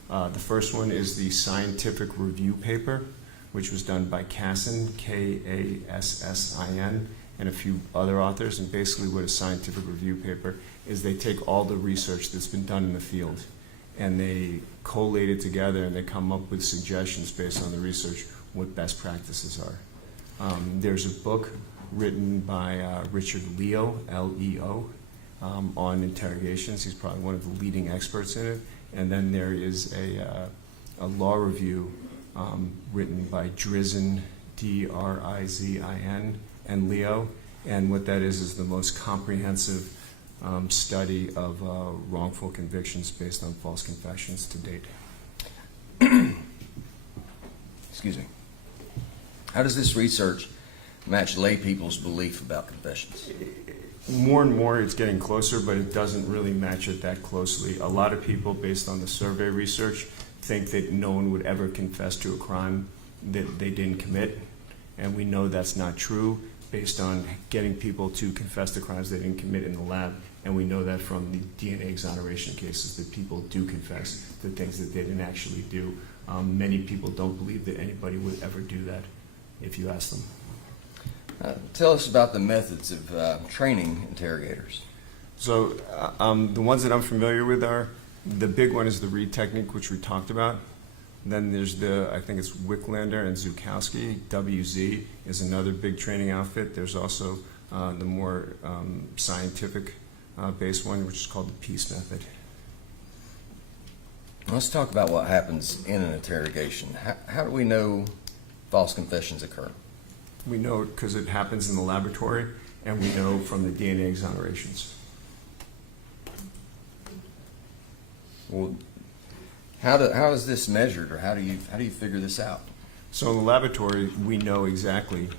The first one is the scientific review paper, which was done by Kassin, K-A-S-S-I-N, and a few other authors. And basically what a scientific review paper is, they take all the research that's been done in the field and they collate it together and they come up with suggestions based on the research what best practices are. There's a book written by Richard Leo, L-E-O, on interrogations. He's probably one of the leading experts in it. And then there is a law review written by Drizin, D-R-I-Z-I-N, and Leo. And what that is the most comprehensive study of wrongful convictions based on false confessions to date. Excuse me. How does this research match lay people's belief about confessions? More and more it's getting closer, but it doesn't really match it that closely. A lot of people, based on the survey research, think that no one would ever confess to a crime that they didn't commit. And we know that's not true based on getting people to confess to crimes they didn't commit in the lab. And we know that from the DNA exoneration cases that people do confess to things that they didn't actually do. Many people don't believe that anybody would ever do that if you ask them. Tell us about the methods of training interrogators. So the ones that I'm familiar with are, the big one is the Reed technique, which we talked about. Then there's I think it's Wicklander and Zukowski. WZ is another big training outfit. There's also the more scientific based one, which is called the Peace method. Let's talk about what happens in an interrogation. How do we know false confessions occur? We know it because it happens in the laboratory, and we know from the DNA exonerations. Well, how is this measured, or how do you figure this out? So in the laboratory, we know exactly,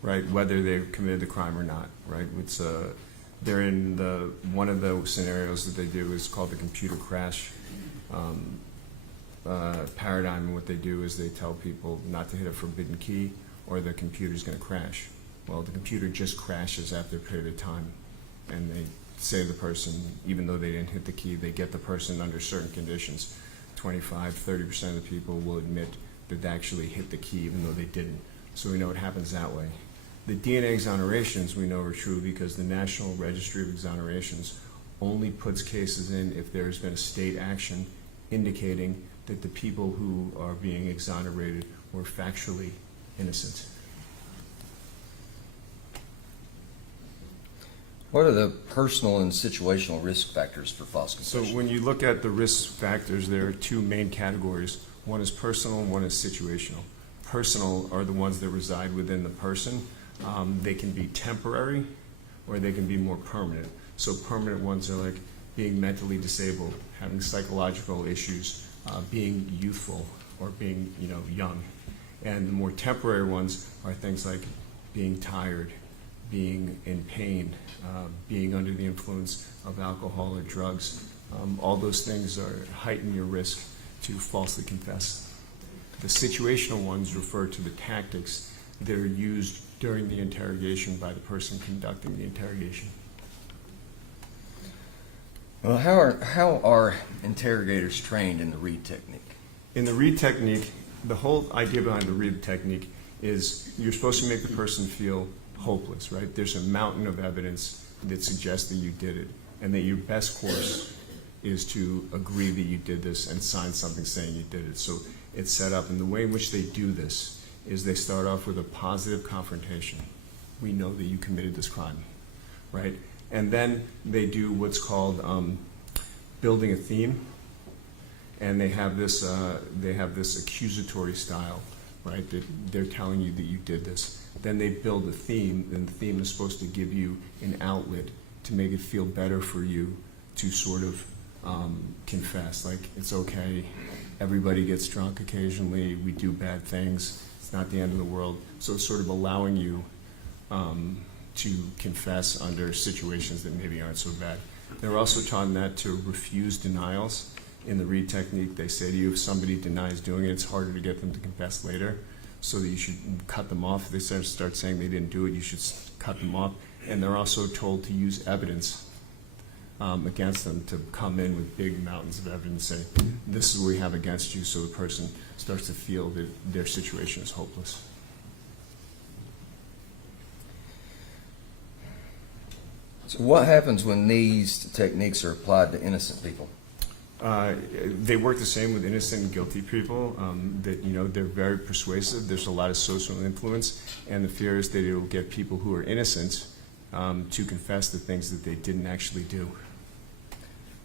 right, whether they've committed the crime or not, right? It's they're in one of the scenarios that they do is called the computer crash paradigm. And what they do is they tell people not to hit a forbidden key, or the computer's going to crash. Well, the computer just crashes after a period of time, and they say to the person, even though they didn't hit the key, they get the person under certain conditions. 25–30% of the people will admit that they actually hit the key even though they didn't. So we know it happens that way. The DNA exonerations we know are true because the National Registry of Exonerations only puts cases in if there has been a state action indicating that the people who are being exonerated were factually innocent. What are the personal and situational risk factors for false So confession? when you look at the risk factors, there are 2 main categories. One is personal and one is situational. Personal are the ones that reside within the person. They can be temporary or they can be more permanent. So permanent ones are like being mentally disabled, having psychological issues, being youthful or being young. And the more temporary ones are things like being tired, being in pain, being under the influence of alcohol or drugs. All those things heighten your risk to falsely confess. The situational ones refer to the tactics that are used during the interrogation by the person conducting the interrogation. Well, how are interrogators trained in the read technique? In the read technique, the whole idea behind the read technique is you're supposed to make the person feel hopeless, right? There's a mountain of evidence that suggests that you did it, and that your best course is to agree that you did this and sign something saying you did it. So it's set up, and the way in which they do this is they start off with a positive confrontation. We know that you committed this crime, right? And then they do what's called building a theme, and they have this accusatory style, right? That they're telling you that you did this. Then they build a theme, and the theme is supposed to give you an outlet to make it feel better for you to sort of confess. Like, it's okay, everybody gets drunk occasionally, we do bad things, it's not the end of the world. So it's sort of allowing you to confess under situations that maybe aren't so bad. They're also taught that to refuse denials. In the read technique, they say to you, if somebody denies doing it, it's harder to get them to confess later, so that you should cut them off. If they start saying they didn't do it, you should cut them off. And they're also told to use evidence against them, to come in with big mountains of evidence, say, this is what we have against you, so the person starts to feel that their situation is hopeless. So what happens when these techniques are applied to innocent people? They work the same with innocent and guilty people. That, you know, they're very persuasive. There's a lot of social influence, and the fear is that it will get people who are innocent to confess the things that they didn't actually do.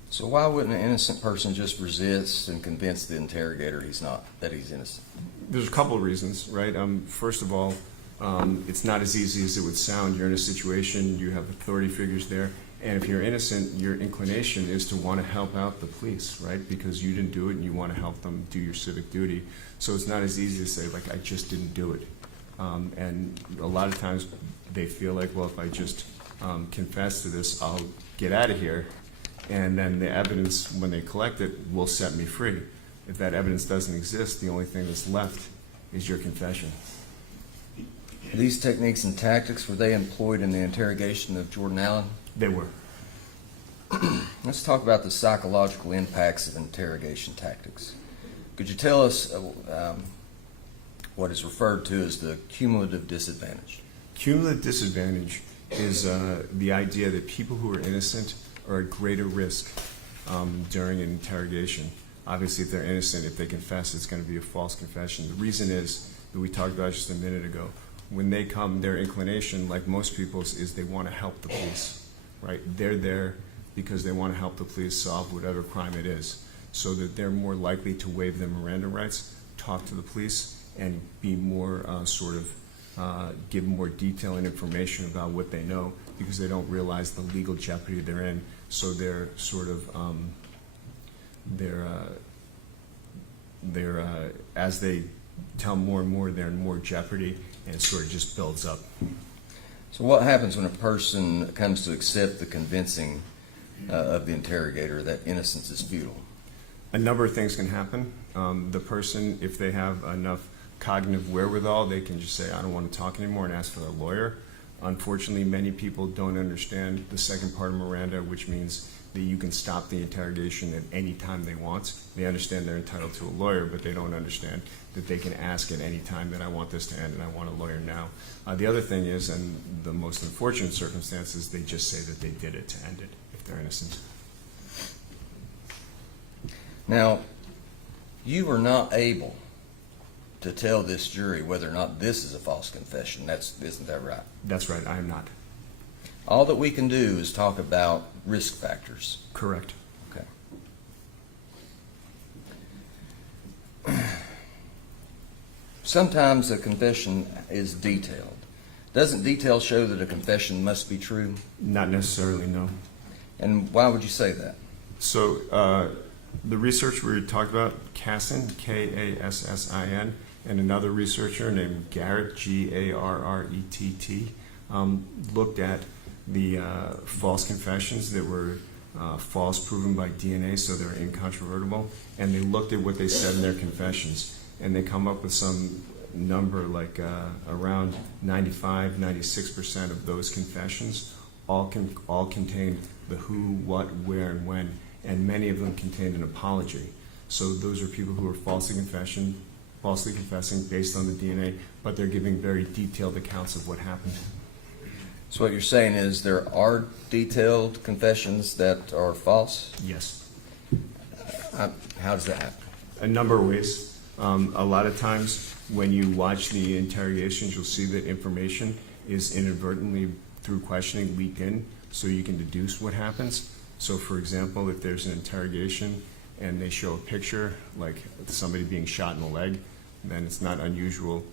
So why wouldn't an innocent person just resist and convince the interrogator that he's innocent? There's a couple of reasons, right? First of all, it's not as easy as it would sound. You're in a situation, you have authority figures there, and if you're innocent, your inclination is to want to help out the police, right? Because you didn't do it and you want to help them do your civic duty. So it's not as easy to say, like, I just didn't do it. And a lot of times they feel like, well, if I just confess to this, I'll get out of here, and then the evidence, when they collect it, will set me free. If that evidence doesn't exist, the only thing that's left is your confession. These techniques and tactics, were they employed in the interrogation of Jordan Allen? They were. Let's talk about the psychological impacts of interrogation tactics. Could you tell us what is referred to as the cumulative disadvantage? Cumulative disadvantage is the idea that people who are innocent are at greater risk during an interrogation. Obviously, if they're innocent, if they confess, it's going to be a false confession. The reason is, that we talked about just a minute ago, when they come, their inclination, like most people's, is they want to help the police, right? They're there because they want to help the police solve whatever crime it is, so that they're more likely to waive their Miranda rights, talk to the police, and be more give more detail and information about what they know, because they don't realize the legal jeopardy they're in. So they're sort of as they tell more and more, they're in more jeopardy, and it sort of just builds up. So what happens when a person comes to accept the convincing of the interrogator that innocence is futile? A number of things can happen. The person, if they have enough cognitive wherewithal, they can just say, I don't want to talk anymore, and ask for a lawyer. Unfortunately, many people don't understand the second part of Miranda, which means that you can stop the interrogation at any time they want. They understand they're entitled to a lawyer, but they don't understand that they can ask at any time that I want this to end and I want a lawyer now. The other thing is, and the most unfortunate circumstance is, they just say that they did it to end it if they're innocent. Now, you were not able to tell this jury whether or not this is a false confession. Isn't that right? That's right, I am not. All that we can do is talk about risk factors. Correct. Okay. Sometimes a confession is detailed. Doesn't detail show that a confession must be true? Not necessarily, no. And why would you say that? So the research we talked about, Kassin, Kassin, and another researcher named Garrett, Garrett, looked at the false confessions that were false proven by DNA, so they're incontrovertible, and they looked at what they said in their confessions, and they come up with some number, like around 95, 96% of those confessions all contained the who, what, where, and when, and many of them contained an apology. So those are people who are falsely confessing based on the DNA, but they're giving very detailed accounts of what happened. So what you're saying is there are detailed confessions that are false? Yes. How does that happen? A number of ways. A lot of times when you watch the interrogations, you'll see that information is inadvertently, through questioning, leaked in, so you can deduce what happens. So for example, if there's an interrogation and they show a picture, like somebody being shot in the leg, then it's not unusual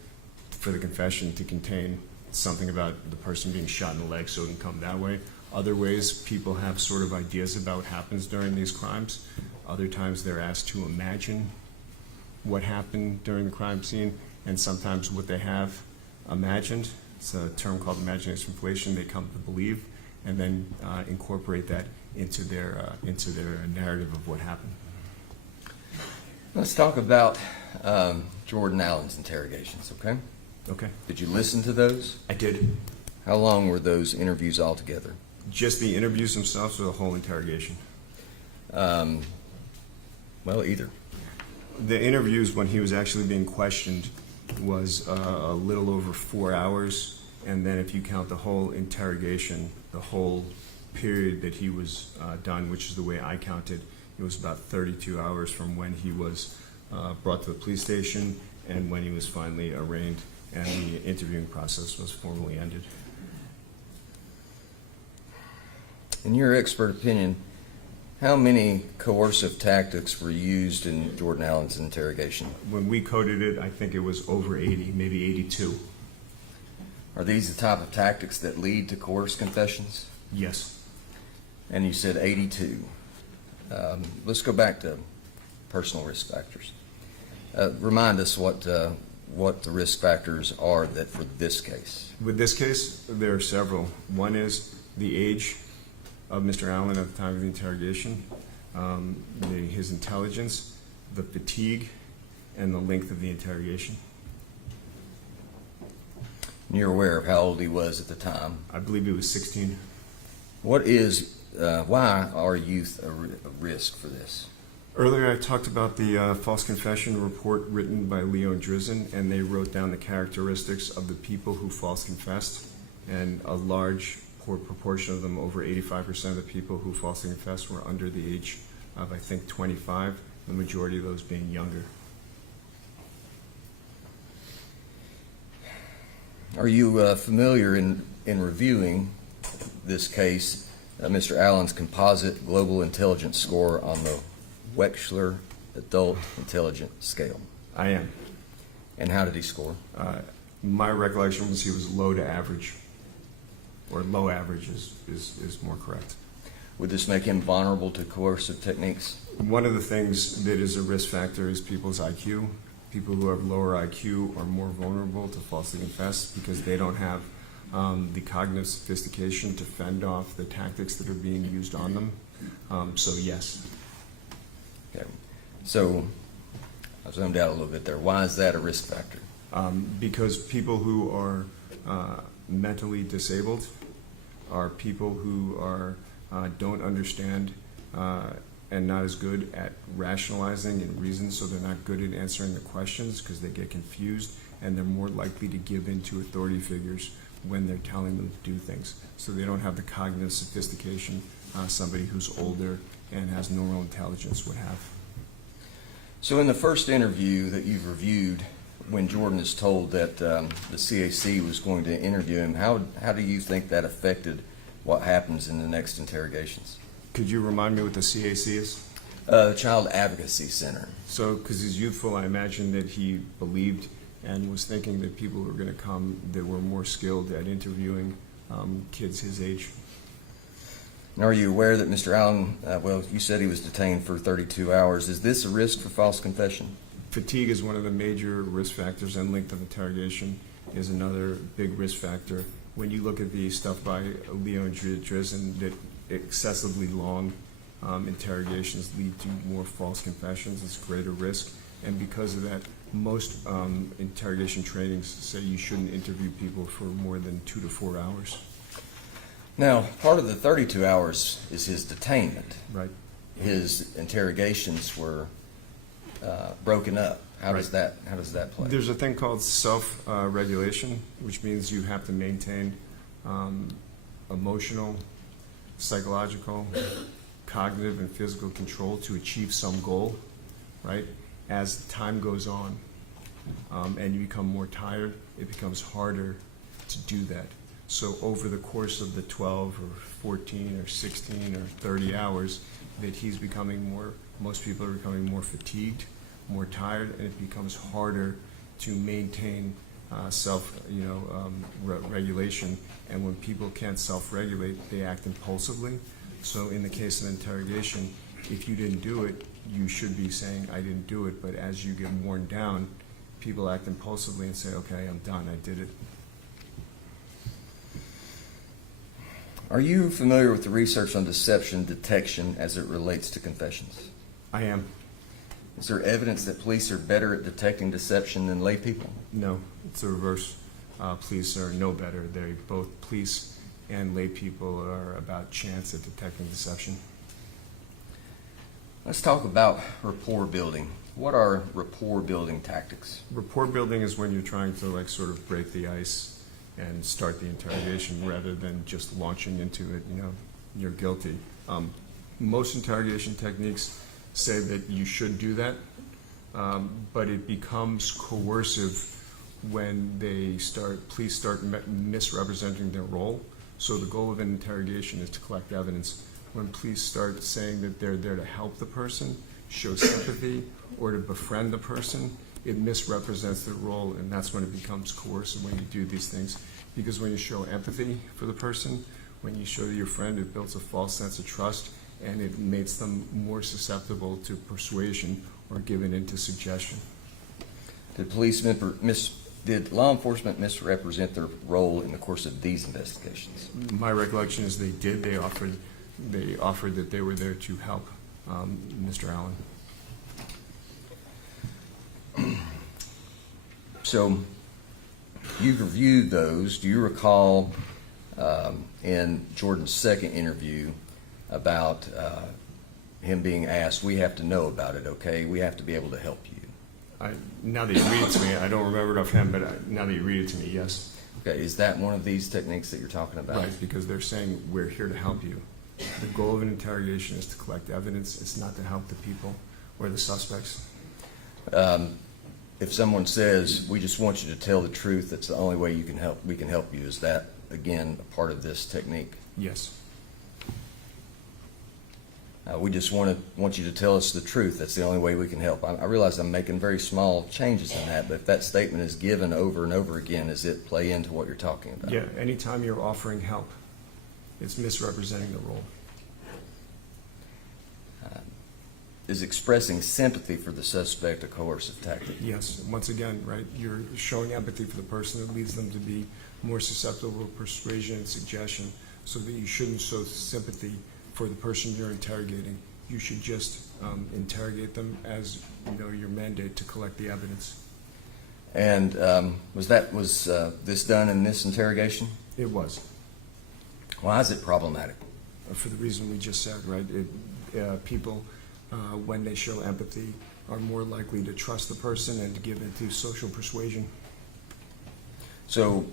for the confession to contain something about the person being shot in the leg, so it can come that way. Other ways, people have sort of ideas about what happens during these crimes. Other times they're asked to imagine what happened during the crime scene, and sometimes what they have imagined, it's a term called imagination inflation, they come to believe, and then incorporate that into their narrative of what happened. Let's talk about Jordan Allen's interrogations, okay? Okay. Did you listen to those? I did. How long were those interviews altogether? Just the interviews themselves or the whole interrogation? Well, either. The interviews, when he was actually being questioned, was a little over 4 hours, and then if you count the whole interrogation, the whole period that he was done, which is the way I counted, it was about 32 hours from when he was brought to the police station and when he was finally arraigned and the interviewing process was formally ended. In your expert opinion, how many coercive tactics were used in Jordan Allen's interrogation? When we coded it, I think it was over 80, maybe 82. Are these the type of tactics that lead to coerced confessions? Yes. And you said 82. Let's go back to personal risk factors. Remind us what the risk factors are that for this case. With this case, there are several. One is the age of Mr. Allen at the time of the interrogation, his intelligence, the fatigue, and the length of the interrogation. And you're aware of how old he was at the time? I believe he was 16. Why are youth a risk for this? Earlier I talked about the false confession report written by Leo Drizzen, and they wrote down the characteristics of the people who false confessed, and a large proportion of them, over 85% of the people who falsely confessed, were under the age of, I think, 25, the majority of those being younger. Are you familiar in reviewing this case, Mr. Allen's composite global intelligence score on the Wechsler Adult Intelligence Scale? I am. And how did he score? My recollection was he was low to average, or low average is more correct. Would this make him vulnerable to coercive techniques? One of the things that is a risk factor is people's IQ. People who have lower IQ are more vulnerable to falsely confess because they don't have the cognitive sophistication to fend off the tactics that are being used on them. So yes. Okay. So I zoomed out a little bit there. Why is that a risk factor? Because people who are mentally disabled are people who are don't understand and not as good at rationalizing and reason, so they're not good at answering the questions because they get confused, and they're more likely to give in to authority figures when they're telling them to do things. So they don't have the cognitive sophistication somebody who's older and has normal intelligence would have. So in the first interview that you've reviewed, when Jordan is told that the CAC was going to interview him, how do you think that affected what happens in the next interrogations? Could you remind me what the CAC is? The Child Advocacy Center. So, because he's youthful, I imagine that he believed and was thinking that people who were going to come that were more skilled at interviewing kids his age. And are you aware that Mr. Allen, well, you said he was detained for 32 hours. Is this a risk for false confession? Fatigue is one of the major risk factors, and length of interrogation is another big risk factor. When you look at the stuff by Leo Drizzen, that excessively long interrogations lead to more false confessions. It's greater risk, and because of that, Most interrogation trainings say you shouldn't interview people for more than 2 to 4 hours. Now, part of the 32 hours is his detainment. Right. His interrogations were broken up. How does that play? There's a thing called self-regulation, which means you have to maintain emotional, psychological, cognitive, and physical control to achieve some goal, right? As time goes on and you become more tired, it becomes harder to do that. So over the course of the 12 or 14 or 16 or 30 hours that he's becoming most people are becoming more fatigued, more tired, and it becomes harder to maintain regulation. And when people can't self-regulate, they act impulsively. So in the case of interrogation, if you didn't do it, you should be saying, I didn't do it. But as you get worn down, people act impulsively and say, okay, I'm done, I did it. Are you familiar with the research on deception detection as it relates to confessions? I am. Is there evidence that police are better at detecting deception than lay people? No, it's the reverse. Police are no better. Both police and lay people are about chance at detecting deception. Let's talk about rapport building. What are rapport building tactics? Rapport building is when you're trying to sort of break the ice and start the interrogation rather than just launching into it, you're guilty. Most interrogation techniques say that you should do that, but it becomes coercive when police start misrepresenting their role. So the goal of an interrogation is to collect evidence. When police start saying that they're there to help the person, show sympathy, or to befriend the person, it misrepresents their role, and that's when it becomes coercive when you do these things. Because when you show empathy for the person, when you show your friend, it builds a false sense of trust, and it makes them more susceptible to persuasion or given into suggestion. Did law enforcement misrepresent their role in the course of these investigations? My recollection is they did. They offered that they were there to help Mr. Allen. So you've reviewed those. Do you recall in Jordan's second interview about him being asked, we have to know about it, okay? We have to be able to help you. Now that you read it to me, I don't remember it offhand, but now that you read it to me, yes. Okay, is that one of these techniques that you're talking about? Right, because they're saying we're here to help you. The goal of an interrogation is to collect evidence. It's not to help the people or the suspects. If someone says, we just want you to tell the truth, that's the only way we can help you, is that, again, a part of this technique? Yes. We just want you to tell us the truth. That's the only way we can help. I realize I'm making very small changes in that, but if that statement is given over and over again, does it play into what you're talking about? Yeah, anytime you're offering help, it's misrepresenting the role. Is expressing sympathy for the suspect a coercive tactic? Yes. Once again, right, you're showing empathy for the person that leads them to be more susceptible to persuasion and suggestion, so that you shouldn't show sympathy for the person you're interrogating. You should just interrogate them as your mandate to collect the evidence. And was this done in this interrogation? It was. Why is it problematic? For the reason we just said, right? People, when they show empathy, are more likely to trust the person and to give into social persuasion. So,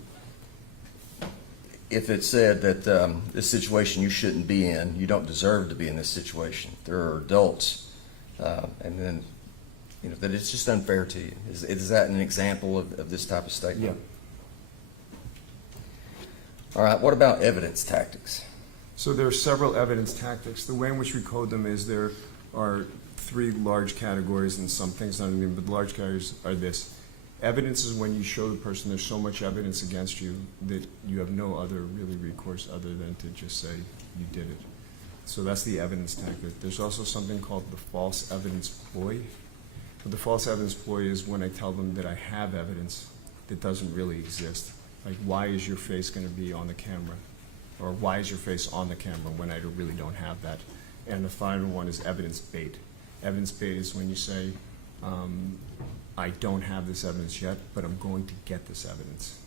if it's said that this situation you shouldn't be in, you don't deserve to be in this situation, there are adults, and then that it's just unfair to you. Is that an example of this type of statement? Yeah. All right, what about evidence tactics? So there are several evidence tactics. The way in which we code them is there are 3 large categories, and some things not in them, but the large categories are this. Evidence is when you show the person there's so much evidence against you that you have no other really recourse other than to just say you did it. So that's the evidence tactic. There's also something called the false evidence ploy. But the false evidence ploy is when I tell them that I have evidence that doesn't really exist. Like, why is your face going to be on the camera? Or why is your face on the camera when I really don't have that? And the final one is evidence bait. Evidence bait is when you say, I don't have this evidence yet, but I'm going to get this evidence.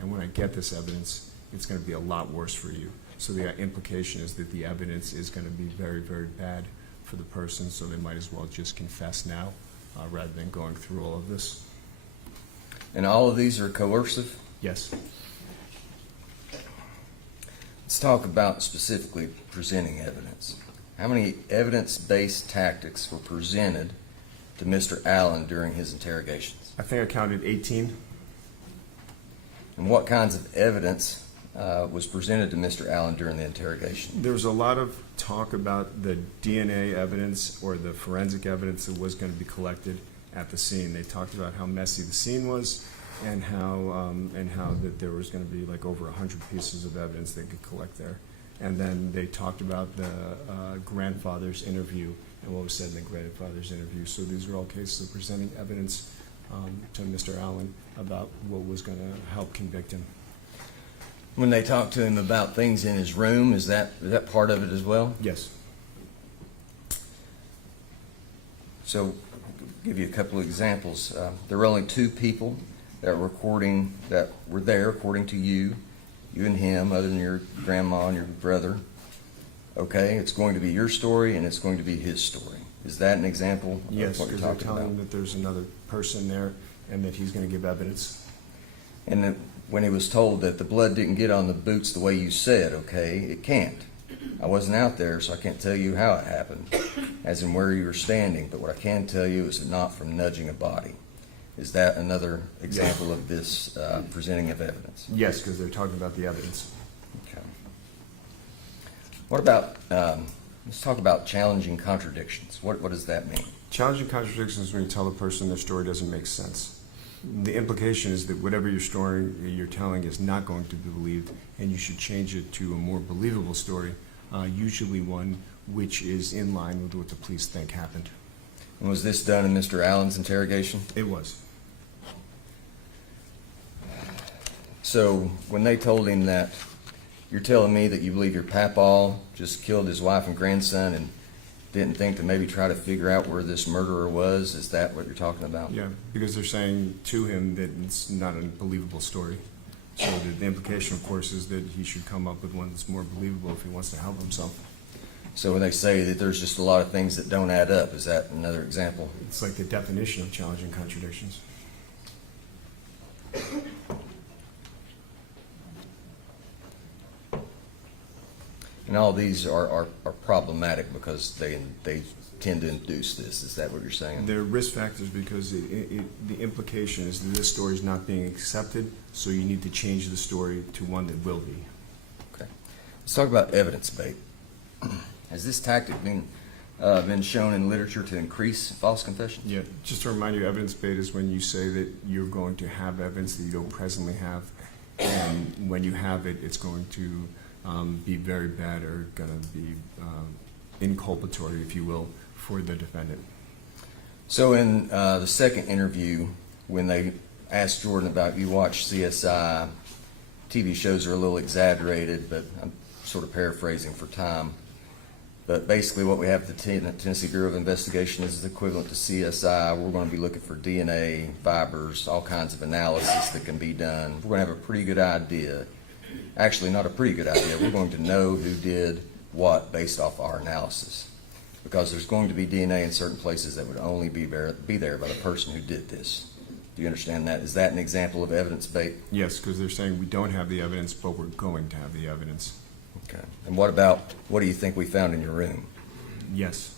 And when I get this evidence, it's going to be a lot worse for you. So the implication is that the evidence is going to be very, very bad for the person, so they might as well just confess now rather than going through all of this. And all of these are coercive? Yes. Let's talk about specifically presenting evidence. How many evidence-based tactics were presented to Mr. Allen during his interrogations? I think I counted 18. And what kinds of evidence was presented to Mr. Allen during the interrogation? There was a lot of talk about the DNA evidence or the forensic evidence that was going to be collected at the scene. They talked about how messy the scene was and how that there was going to be like over 100 pieces of evidence they could collect there. And then they talked about the grandfather's interview and what was said in the grandfather's interview. So these are all cases of presenting evidence to Mr. Allen about what was going to help convict him. When they talked to him about things in his room, is that part of it as well? Yes. So, I'll give you a couple of examples. There were only 2 people that were there, according to you and him, other than your grandma and your brother. Okay, it's going to be your story and it's going to be his story. Is that an example Yes, of what you're because they're talking telling about? him that there's another person there and that he's going to give evidence. And that when he was told that the blood didn't get on the boots the way you said, okay, it can't. I wasn't out there, so I can't tell you how it happened, as in where you were standing, but what I can tell you is not from nudging a body. Is that another example of this presenting of evidence? Yes, because they're talking about the evidence. Okay. What about, let's talk about challenging contradictions. What does that mean? Challenging contradictions is when you tell a person their story doesn't make sense. The implication is that whatever your story you're telling is not going to be believed, and you should change it to a more believable story, usually one which is in line with what the police think happened. And was this done in Mr. Allen's interrogation? It was. So when they told him that, you're telling me that you believe your papaw just killed his wife and grandson and didn't think to maybe try to figure out where this murderer was? Is that what you're talking about? Yeah, because they're saying to him that it's not a believable story. So the implication, of course, is that he should come up with one that's more believable if he wants to help himself. So when they say that there's just a lot of things that don't add up, is that another example? It's like the definition of challenging contradictions. And all these are problematic because they tend to induce this. Is that what you're saying? They're risk factors because the implication is that this story is not being accepted, so you need to change the story to one that will be. Okay. Let's talk about evidence bait. Has this tactic been shown in literature to increase false confessions? Yeah, just to remind you, evidence bait is when you say that you're going to have evidence that you don't presently have, and when you have it, it's going to be very bad or going to be inculpatory, if you will, for the defendant. So in the second interview, when they asked Jordan about you watch CSI, TV shows are a little exaggerated, but I'm sort of paraphrasing for time. But basically what we have at the Tennessee Bureau of Investigation is equivalent to CSI. We're going to be looking for DNA, fibers, all kinds of analysis that can be done. We're going to have a pretty good idea. Actually, not a pretty good idea. We're going to know who did what based off our analysis. Because there's going to be DNA in certain places that would only be there by the person who did this. Do you understand that? Is that an example of evidence bait? Yes, because they're saying we don't have the evidence, but we're going to have the evidence. Okay. And what do you think we found in your room? Yes,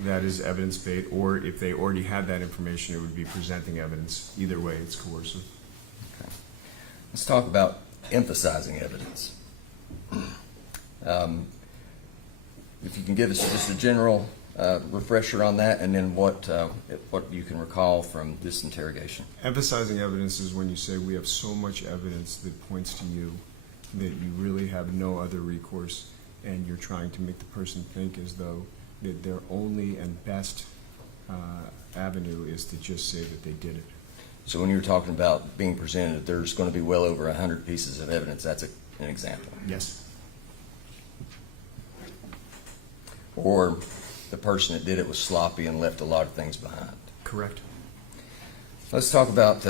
that is evidence bait, or if they already had that information, it would be presenting evidence. Either way, it's coercive. Okay. Let's talk about emphasizing evidence. If you can give us just a general refresher on that, and then what you can recall from this interrogation. Emphasizing evidence is when you say we have so much evidence that points to you that you really have no other recourse, and you're trying to make the person think as though that their only and best avenue is to just say that they did it. So when you're talking about being presented, there's going to be well over 100 pieces of evidence. That's an example. Yes. Or the person that did it was sloppy and left a lot of things behind. Correct. Let's talk about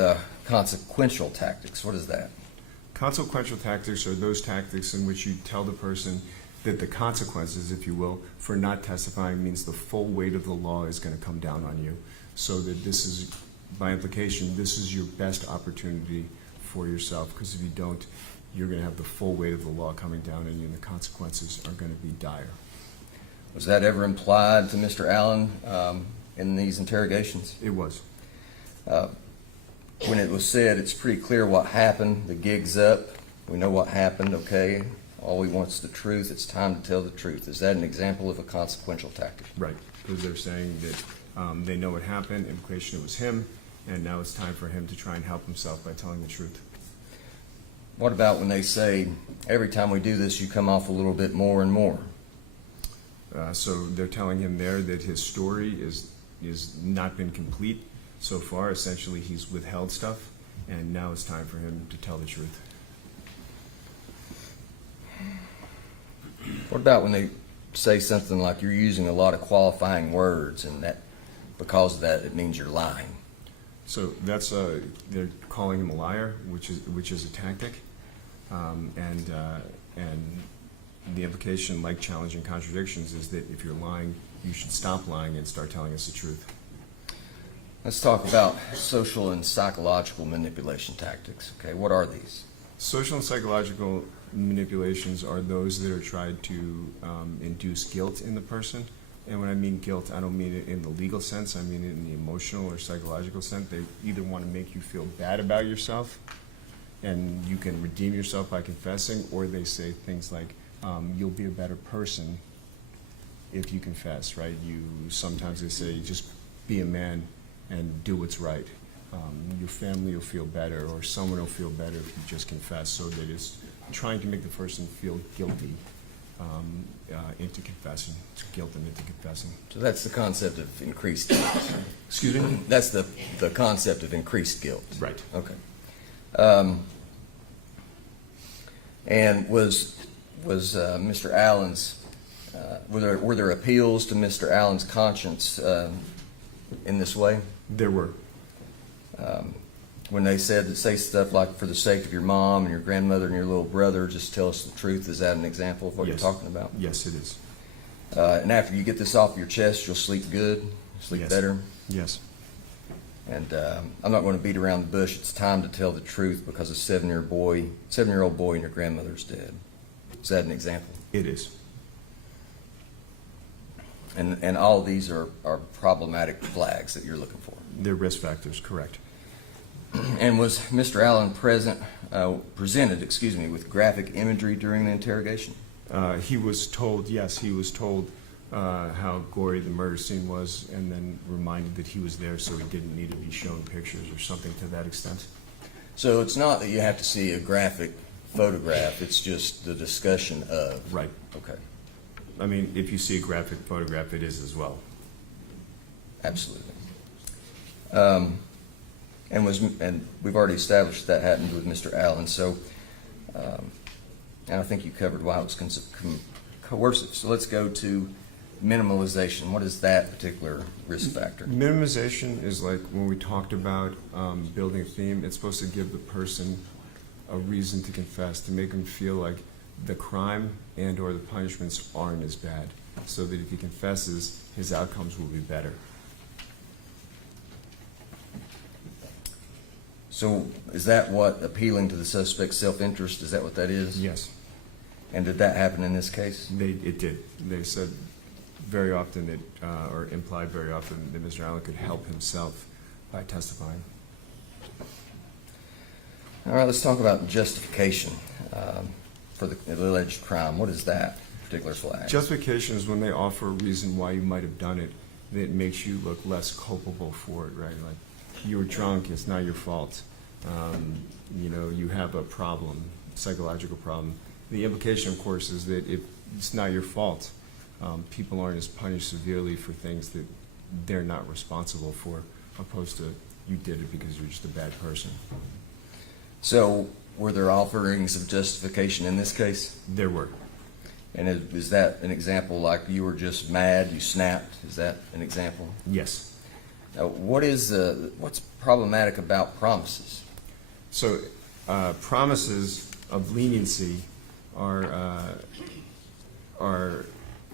consequential tactics. What is that? Consequential tactics are those tactics in which you tell the person that the consequences, if you will, for not testifying means the full weight of the law is going to come down on you. So that this is, by implication, this is your best opportunity for yourself, because if you don't, you're going to have the full weight of the law coming down on you, and the consequences are going to be dire. Was that ever implied to Mr. Allen in these interrogations? It was. When it was said, it's pretty clear what happened, the gig's up, we know what happened, okay, all we want is the truth, it's time to tell the truth. Is that an example of a consequential tactic? Right, because they're saying that they know what happened, implication it was him, and now it's time for him to try and help himself by telling the truth. What about when they say, every time we do this, you come off a little bit more and more? So they're telling him there that his story is not been complete so far. Essentially, he's withheld stuff, and now it's time for him to tell the truth. What about when they say something like you're using a lot of qualifying words, and that because of that it means you're lying? So that's they're calling him a liar, which is a tactic, and the implication, like challenging contradictions, is that if you're lying, you should stop lying and start telling us the truth. Let's talk about social and psychological manipulation tactics. Okay, what are these? Social and psychological manipulations are those that are tried to induce guilt in the person. And when I mean guilt, I don't mean it in the legal sense, I mean it in the emotional or psychological sense. They either want to make you feel bad about yourself, and you can redeem yourself by confessing, or they say things like, you'll be a better person if you confess, right? Sometimes they say, just be a man and do what's right. Your family will feel better, or someone will feel better if you just confess. So that it's trying to make the person feel guilty into confessing, guilt them into confessing. So that's the concept of increased guilt. Excuse me? That's the concept of increased guilt. Right. Okay. And was Mr. Allen's, were there appeals to Mr. Allen's conscience in this way? There were. When they said that say stuff like, for the sake of your mom and your grandmother and your little brother, just tell us the truth, is that an example of what Yes. you're talking about? Yes, it is. And after you get this off your chest, you'll sleep good, sleep Yes. better. Yes. And I'm not going to beat around the bush. It's time to tell the truth because a 7-year-old boy and your grandmother's dead. Is that an example? It is. And all of these are problematic flags that you're looking for. They're risk factors, correct. And was Mr. Allen presented with graphic imagery during the interrogation? He was told, yes, he was told how gory the murder scene was, and then reminded that he was there, so he didn't need to be shown pictures or something to that extent. So it's not that you have to see a graphic photograph, it's just the discussion of. Right. Okay. I mean, if you see a graphic photograph, it is as well. Absolutely. And we've already established that happened with Mr. Allen, so and I think you covered why it was coercive. So let's go to minimalization. What is that particular risk factor? Minimization is like when we talked about building a theme, it's supposed to give the person a reason to confess, to make them feel like the crime and or the punishments aren't as bad, so that if he confesses, his outcomes will be better. So is that what appealing to the suspect's self-interest, is that what that is? Yes. And did that happen in this case? It did. They said very often that, or implied very often, that Mr. Allen could help himself by testifying. All right, let's talk about justification for the alleged crime. What is that particular flag? Justification is when they offer a reason why you might have done it that makes you look less culpable for it, right? Like, you were drunk, it's not your fault. You have a problem, psychological problem. The implication, of course, is that if it's not your fault, people aren't as punished severely for things that they're not responsible for, opposed to you did it because you're just a bad person. So were there offerings of justification in this case? There were. And is that an example like you were just mad, you snapped? Is that an example? Yes. Now, what's problematic about promises? So, promises of leniency are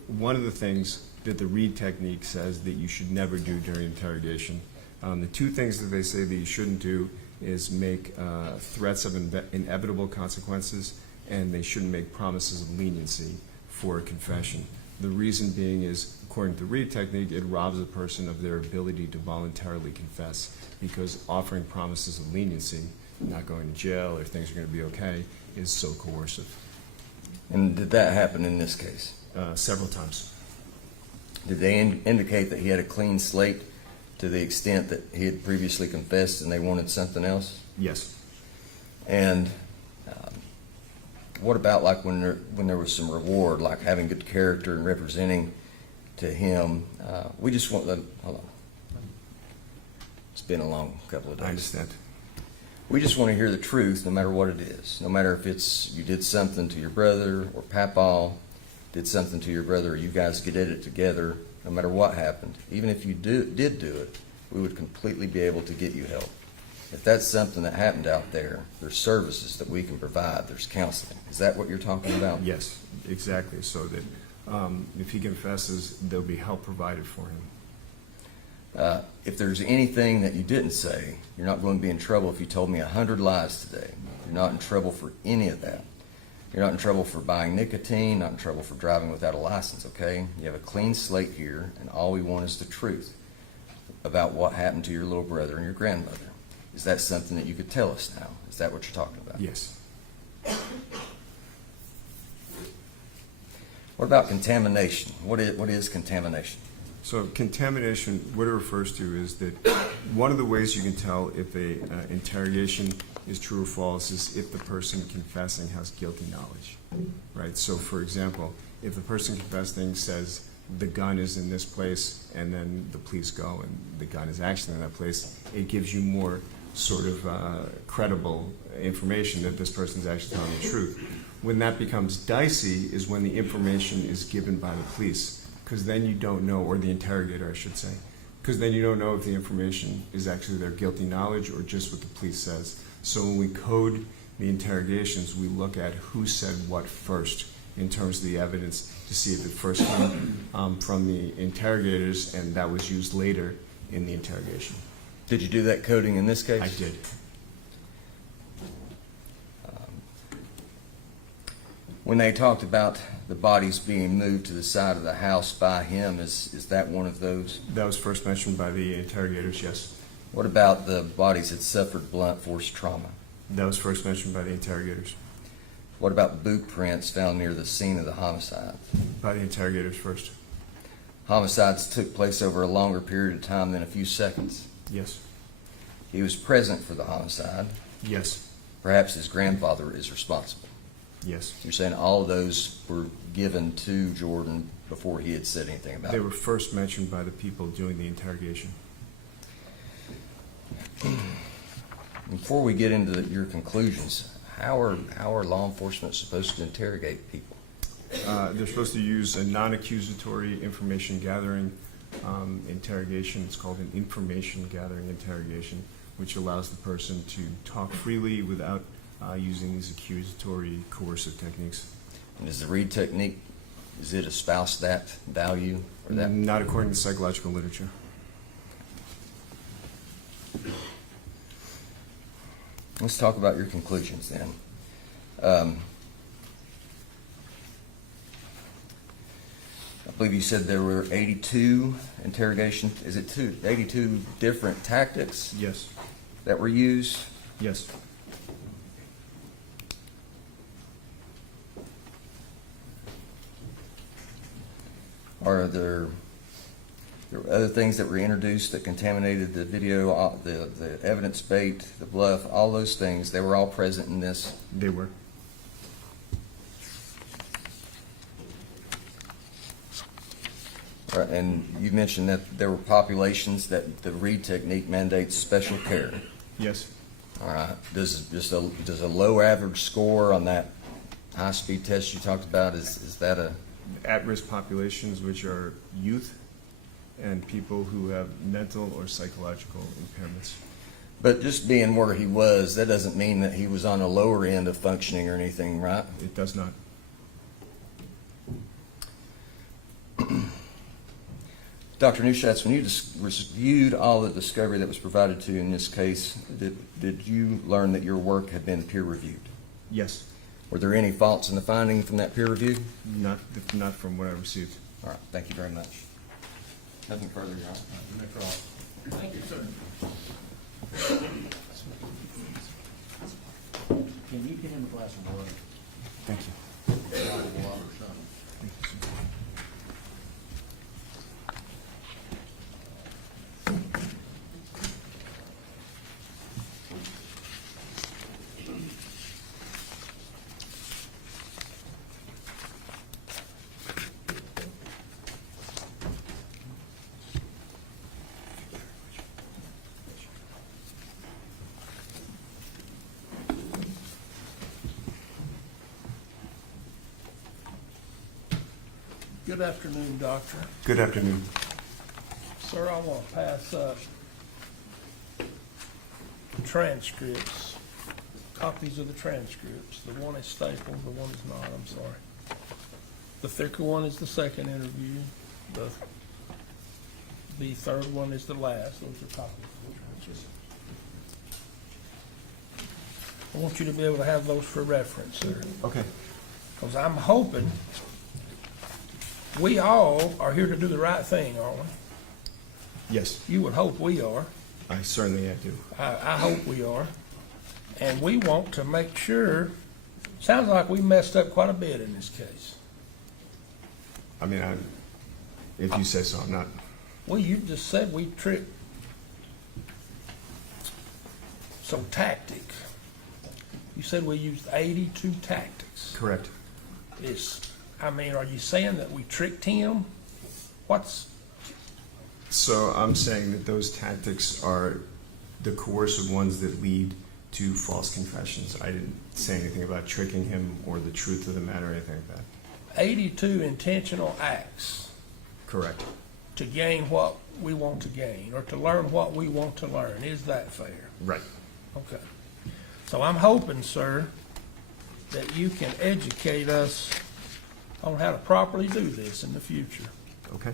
one of the things that the Reed technique says that you should never do during interrogation. The two things that they say that you shouldn't do is make threats of inevitable consequences, and they shouldn't make promises of leniency for a confession. The reason being is, according to the Reed technique, it robs a person of their ability to voluntarily confess, because offering promises of leniency, not going to jail or things are going to be okay, is so coercive. And did that happen in this case? Several times. Did they indicate that he had a clean slate to the extent that he had previously confessed and they wanted something else? Yes. And what about like when there was some reward, like having good character and representing to him? We just want them. Hold on. It's been a long couple of days. I understand. We just want to hear the truth, no matter what it is. No matter if it's you did something to your brother, or Papaw did something to your brother, or you guys did it together. No matter what happened, even if you did do it, we would completely be able to get you help. If that's something that happened out there, there's services that we can provide. There's counseling. Is that what you're talking about? Yes, exactly. So that if he confesses, there'll be help provided for him. If there's anything that you didn't say, you're not going to be in trouble if you told me 100 lies today. You're not in trouble for any of that. You're not in trouble for buying nicotine, not in trouble for driving without a license, okay? You have a clean slate here, and all we want is the truth about what happened to your little brother and your grandmother. Is that something that you could tell us now? Is that what you're talking about? Yes. What about contamination? What is contamination? So contamination, what it refers to is that one of the ways you can tell if a interrogation is true or false is if the person confessing has guilty knowledge, right? So for example, if the person confessing says the gun is in this place and then the police go and the gun is actually in that place, it gives you more sort of credible information that this person's actually telling the truth. When that becomes dicey is when the information is given by the police, because then you don't know, or the interrogator I should say, because then you don't know if the information is actually their guilty knowledge or just what the police says. So when we code the interrogations, we look at who said what first in terms of the evidence to see if it first came from the interrogators and that was used later in the interrogation. Did you do that coding in this case? I did. When they talked about the bodies being moved to the side of the house by him, is that one of those? That was first mentioned by the interrogators, yes. What about the bodies that suffered blunt force trauma? That was first mentioned by the interrogators. What about boot prints found near the scene of the homicide? By the interrogators first. Homicides took place over a longer period of time than a few seconds. Yes. He was present for the homicide. Yes. Perhaps his grandfather is responsible. Yes. You're saying all of those were given to Jordan before he had said anything about They it? were first mentioned by the people doing the interrogation. Before we get into your conclusions, how are law enforcement supposed to interrogate people? They're supposed to use a non-accusatory information gathering interrogation. It's called an information gathering interrogation, which allows the person to talk freely without using these accusatory coercive techniques. And is the Reed technique, does it espouse that value? Or that? Not according to psychological literature. Let's talk about your conclusions then. I believe you said there were 82 interrogation. Is it 82 different tactics? Yes. That were used? Yes. Are there were other things that were introduced that contaminated the video, the evidence bait, the bluff, all those things? They were all present in this? They were. Right, and you mentioned that there were populations that the Reed technique mandates special care. Yes. All right. Does a low average score on that high-speed test you talked about, is that a... At-risk populations, which are youth, and people who have mental or psychological impairments. But just being where he was, that doesn't mean that he was on a lower end of functioning or anything, right? It does not. Dr. Neuschatz, when you reviewed all the discovery that was provided to you in this case, did you learn that your work had been peer reviewed? Yes. Were there any faults in the finding from that peer review? Not from what I received. All right, thank you very much. Nothing further, Your Honor. Thank you, sir. Can you get him a glass of water? Thank you. Bottle of water or something? Good afternoon, Doctor. Good afternoon. Sir, I want to pass up the transcripts, copies of the transcripts. The one is stapled, the one is not, I'm sorry. The thicker one is the second interview. The third one is the last. Those are copies of the transcripts. I want you to be able to have those for reference, sir. Okay. Because I'm hoping we all are here to do the right thing, aren't we? Yes, You would hope we are. I certainly do. I hope we are. And we want to make sure, sounds like we messed up quite a bit in this case. I mean, if you say so, I'm not. Well, you just said we tricked. So tactic. You said we used 82 tactics. Correct. Are you saying that we tricked him? So I'm saying that those tactics are the coercive ones that lead to false confessions. I didn't say anything about tricking him or the truth of the matter or anything like that. 82 intentional acts Correct. to gain what we want to gain, or to learn what we want to learn. Is that fair? Right. Okay. So I'm hoping, sir, that you can educate us on how to properly do this in the future. Okay.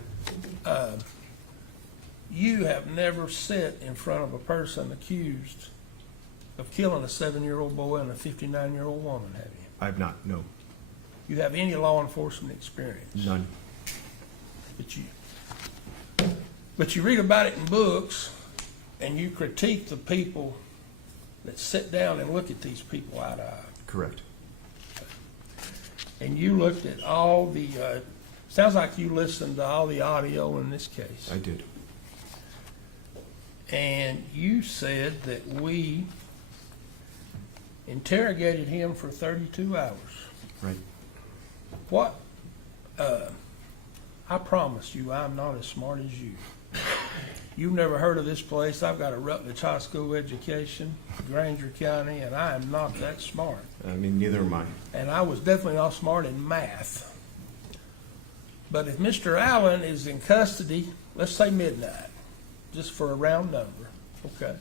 You have never sat in front of a person accused of killing a 7-year-old boy and a 59-year-old woman, have you? I have not. No. You have any law enforcement experience? None. But you read about it in books, and you critique the people that sit down and look at these people eye to eye. Correct. And you looked at all the, sounds like you listened to all the audio in this case. I did. And you said that we interrogated him for 32 hours. Right. What, I promise you, I'm not as smart as you. You've never heard of this place. I've got a Rutledge High School education, Granger County, and I am not that smart. I mean, neither am I. And I was definitely not smart in math. But if Mr. Allen is in custody, let's say midnight, just for a round number, okay?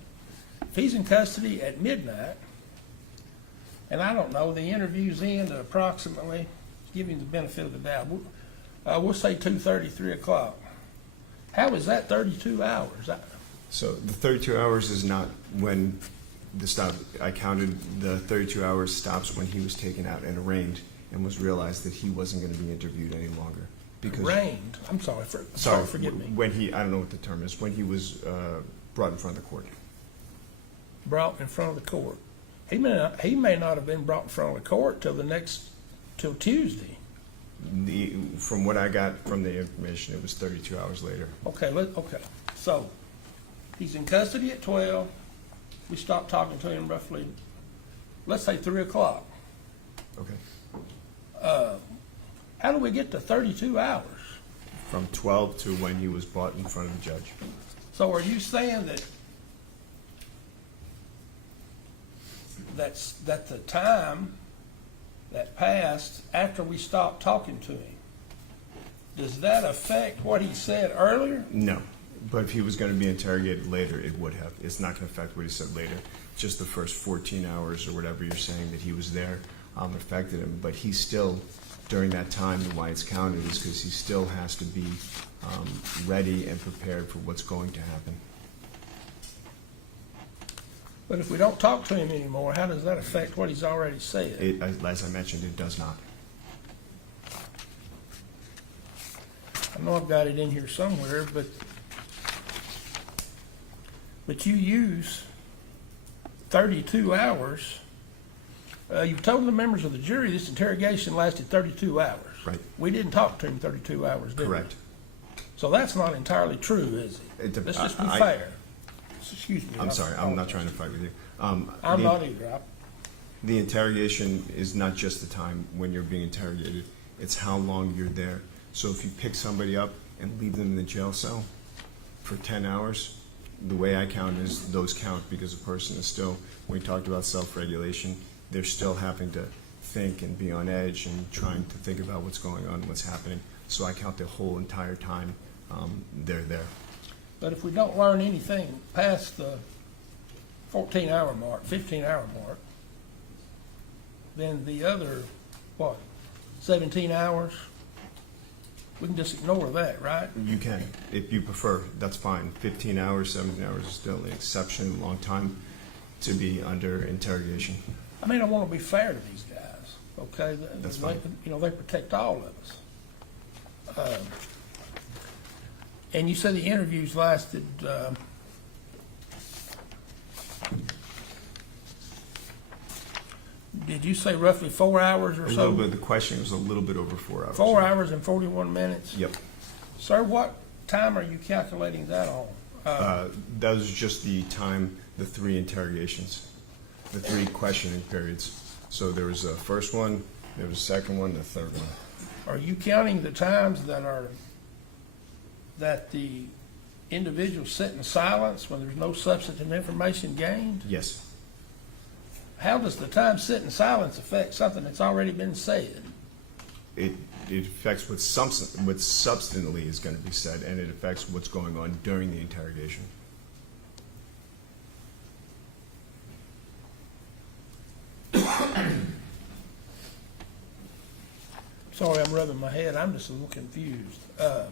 If he's in custody at midnight, and I don't know, the interview's end at approximately, give him the benefit of the doubt, we'll say 2:30, 3 o'clock. How is that 32 hours? So the 32 hours is not when the stop. I counted the 32 hours stops when he was taken out and arraigned and was realized that he wasn't going to be interviewed any longer. Arraigned? I'm sorry, forgive me. When he, I don't know what the term is, when he was brought in front of the court. Brought in front of the court. He may not have been brought in front of the court till Tuesday. From what I got from the information, it was 32 hours later. Okay, so he's in custody at 12. We stopped talking to him roughly, let's say 3 o'clock. Okay. How do we get to 32 hours? From 12 to when he was brought in front of the judge. So are you saying that the time that passed after we stopped talking to him does that affect what he said earlier? No, but if he was going to be interrogated later, it would have. It's not going to affect what he said later. Just the first 14 hours or whatever you're saying that he was there affected him. But he still, during that time, and why it's counted is because he still has to be ready and prepared for what's going to happen. But if we don't talk to him anymore, how does that affect what he's already said? As I mentioned, it does not. I know I've got it in here somewhere, but you use 32 hours. You've told the members of the jury this interrogation lasted 32 hours. Right. We didn't talk to him 32 hours, did we? Correct. So that's not entirely true, is it? Let's just be fair. Excuse me. I'm sorry. I'm not trying to fight with you. I'm not either. The interrogation is not just the time when you're being interrogated. It's how long you're there. So if you pick somebody up and leave them in the jail cell for 10 hours, the way I count is those count because a person is still, when we talked about self-regulation, they're still having to think and be on edge and trying to think about what's going on and what's happening. So I count the whole entire time they're there. But if we don't learn anything past the 14-hour mark, 15-hour mark, then the other, 17 hours, we can just ignore that, right? You can, if you prefer, that's fine. 15 hours, 17 hours is still an exception, a long time to be under interrogation. I mean, I want to be fair to these guys, okay? That's fine. They protect all of us. And you said the interviews lasted, did you say roughly 4 hours or so? A little bit, the question was a little bit over 4 hours. 4 hours and 41 minutes? Yep. Sir, what time are you calculating that on? That was just the time, the 3 interrogations, the 3 questioning periods. So there was a first one, there was a second one, and a third one. Are you counting the times that the individuals sit in silence when there's no substantive information gained? Yes. How does the time sit in silence affect something that's already been said? It affects what substantially is going to be said, and it affects what's going on during the interrogation. Sorry, I'm rubbing my head. I'm just a little confused. So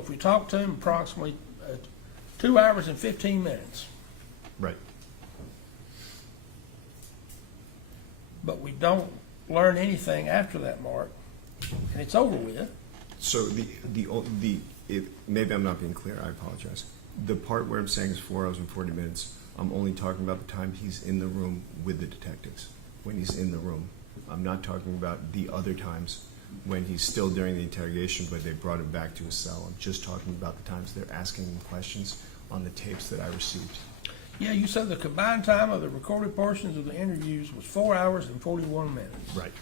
if we talk to him approximately 2 hours and 15 minutes, Right. but we don't learn anything after that mark, and it's over with. So maybe I'm not being clear. I apologize. The part where I'm saying is 4 hours and 40 minutes. I'm only talking about the time he's in the room with the detectives. When he's in the room, I'm not talking about the other times when he's still during the interrogation, but they brought him back to his cell. I'm just talking about the times they're asking him questions on the tapes that I received. Yeah, you said the combined time of the recorded portions of the interviews was 4 hours and 41 minutes. Right.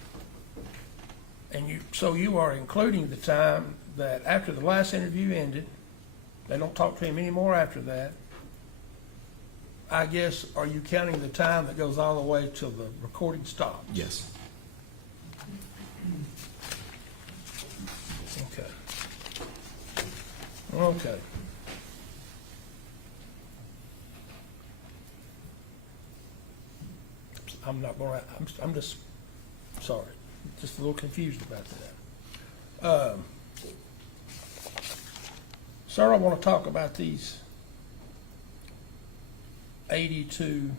And so you are including the time that after the last interview ended, they don't talk to him anymore after that. I guess, are you counting the time that goes all the way till the recording stops? Yes. Okay. I'm just, sorry, just a little confused about that. Sir, I want to talk about these 82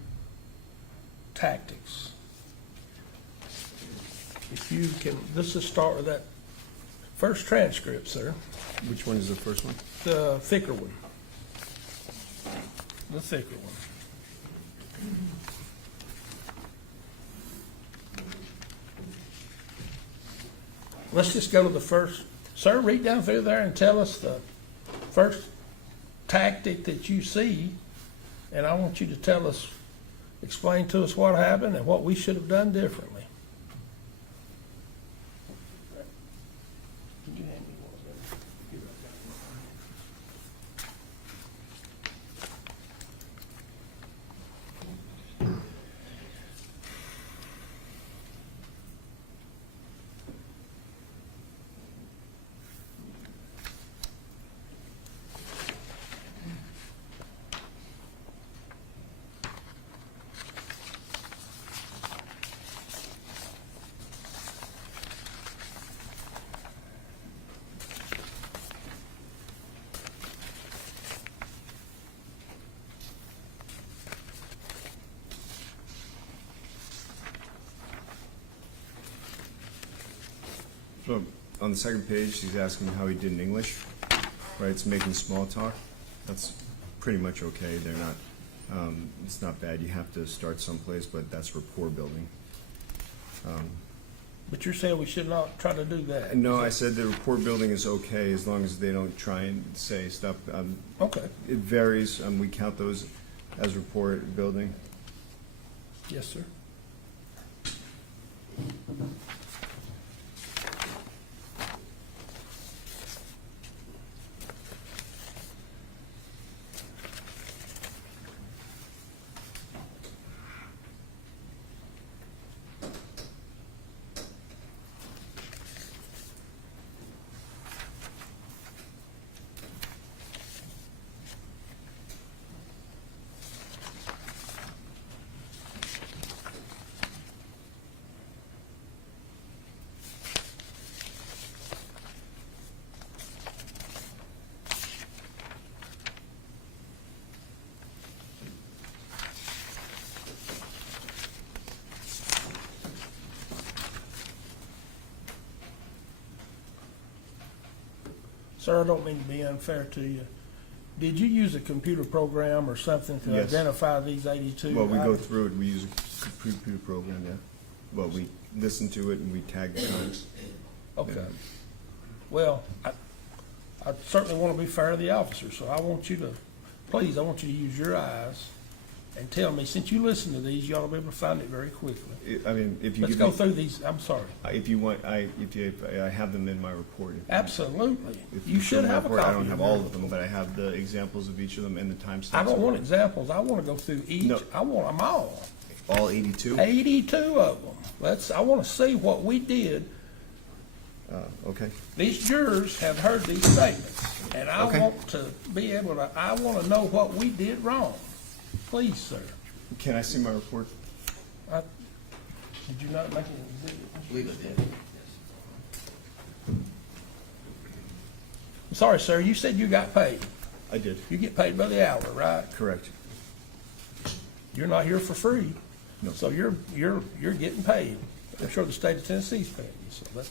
tactics. If you can, let's just start with that first transcript, sir. Which one is the first one? The thicker one. The thicker one. Let's just go to the first. Sir, read down through there and tell us the first tactic that you see, and I want you to tell us, explain to us what happened and what we should have done differently. So on the second page, he's asking how he did in English, right? It's making small talk. That's pretty much okay. They're not, it's not bad. You have to start someplace, but that's rapport building. But you're saying we should not try to do that? No, I said the rapport building is okay as long as they don't try and say stuff. Okay, It varies. We count those as rapport building. yes, sir. Sir, I don't mean to be unfair to you. Did you use a computer program or something to Yes. identify these 82? Well, we go items? through it. We use a computer program, yeah. Well, we listen to it and we tag the times. Okay. Yeah. Well, I certainly want to be fair to the officer, so I want you to, please, I want you to use your eyes and tell me, since you listen to these, you ought to be able to find it very quickly. I mean, if you Let's give go me, through these, I'm sorry. if you want, I have them in my report. Absolutely. If You should show my have a report, copy. I don't have of all your of them, but I have the examples of each of them and the timestamps. I don't want examples. I want to go through each. No. I want them all. All 82? 82 of them. I want to see what we did. Okay. These jurors have heard these statements, and I Okay. want to be able to, I want to know what we did wrong. Please, sir. Can I see my report? Did you not make an exhibit? We did. Sorry, sir, you said you got paid. I did. You get paid by the hour, right? Correct. You're not here for free. No. So you're getting paid. I'm sure the state of Tennessee's paying you, so that's.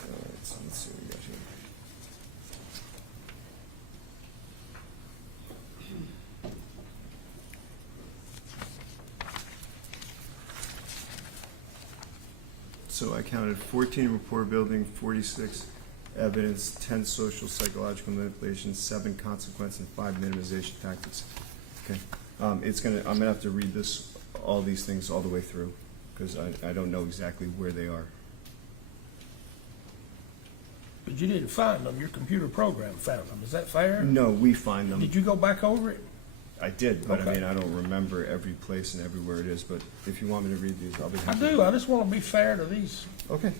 All right, so let's see what we got here. So I counted 14 rapport building, 46 evidence, 10 social psychological manipulations, 7 consequence, and 5 minimization tactics. Okay. I'm gonna have to read all these things all the way through, because I don't know exactly where they are. But you didn't find them. Your computer program found them. Is that fair? No, we find them. Did you go back over it? I did, but I Okay. mean, I don't remember every place and everywhere it is, but if you want me to read these, I'll be I happy. do. I just want to be fair to these. Okay.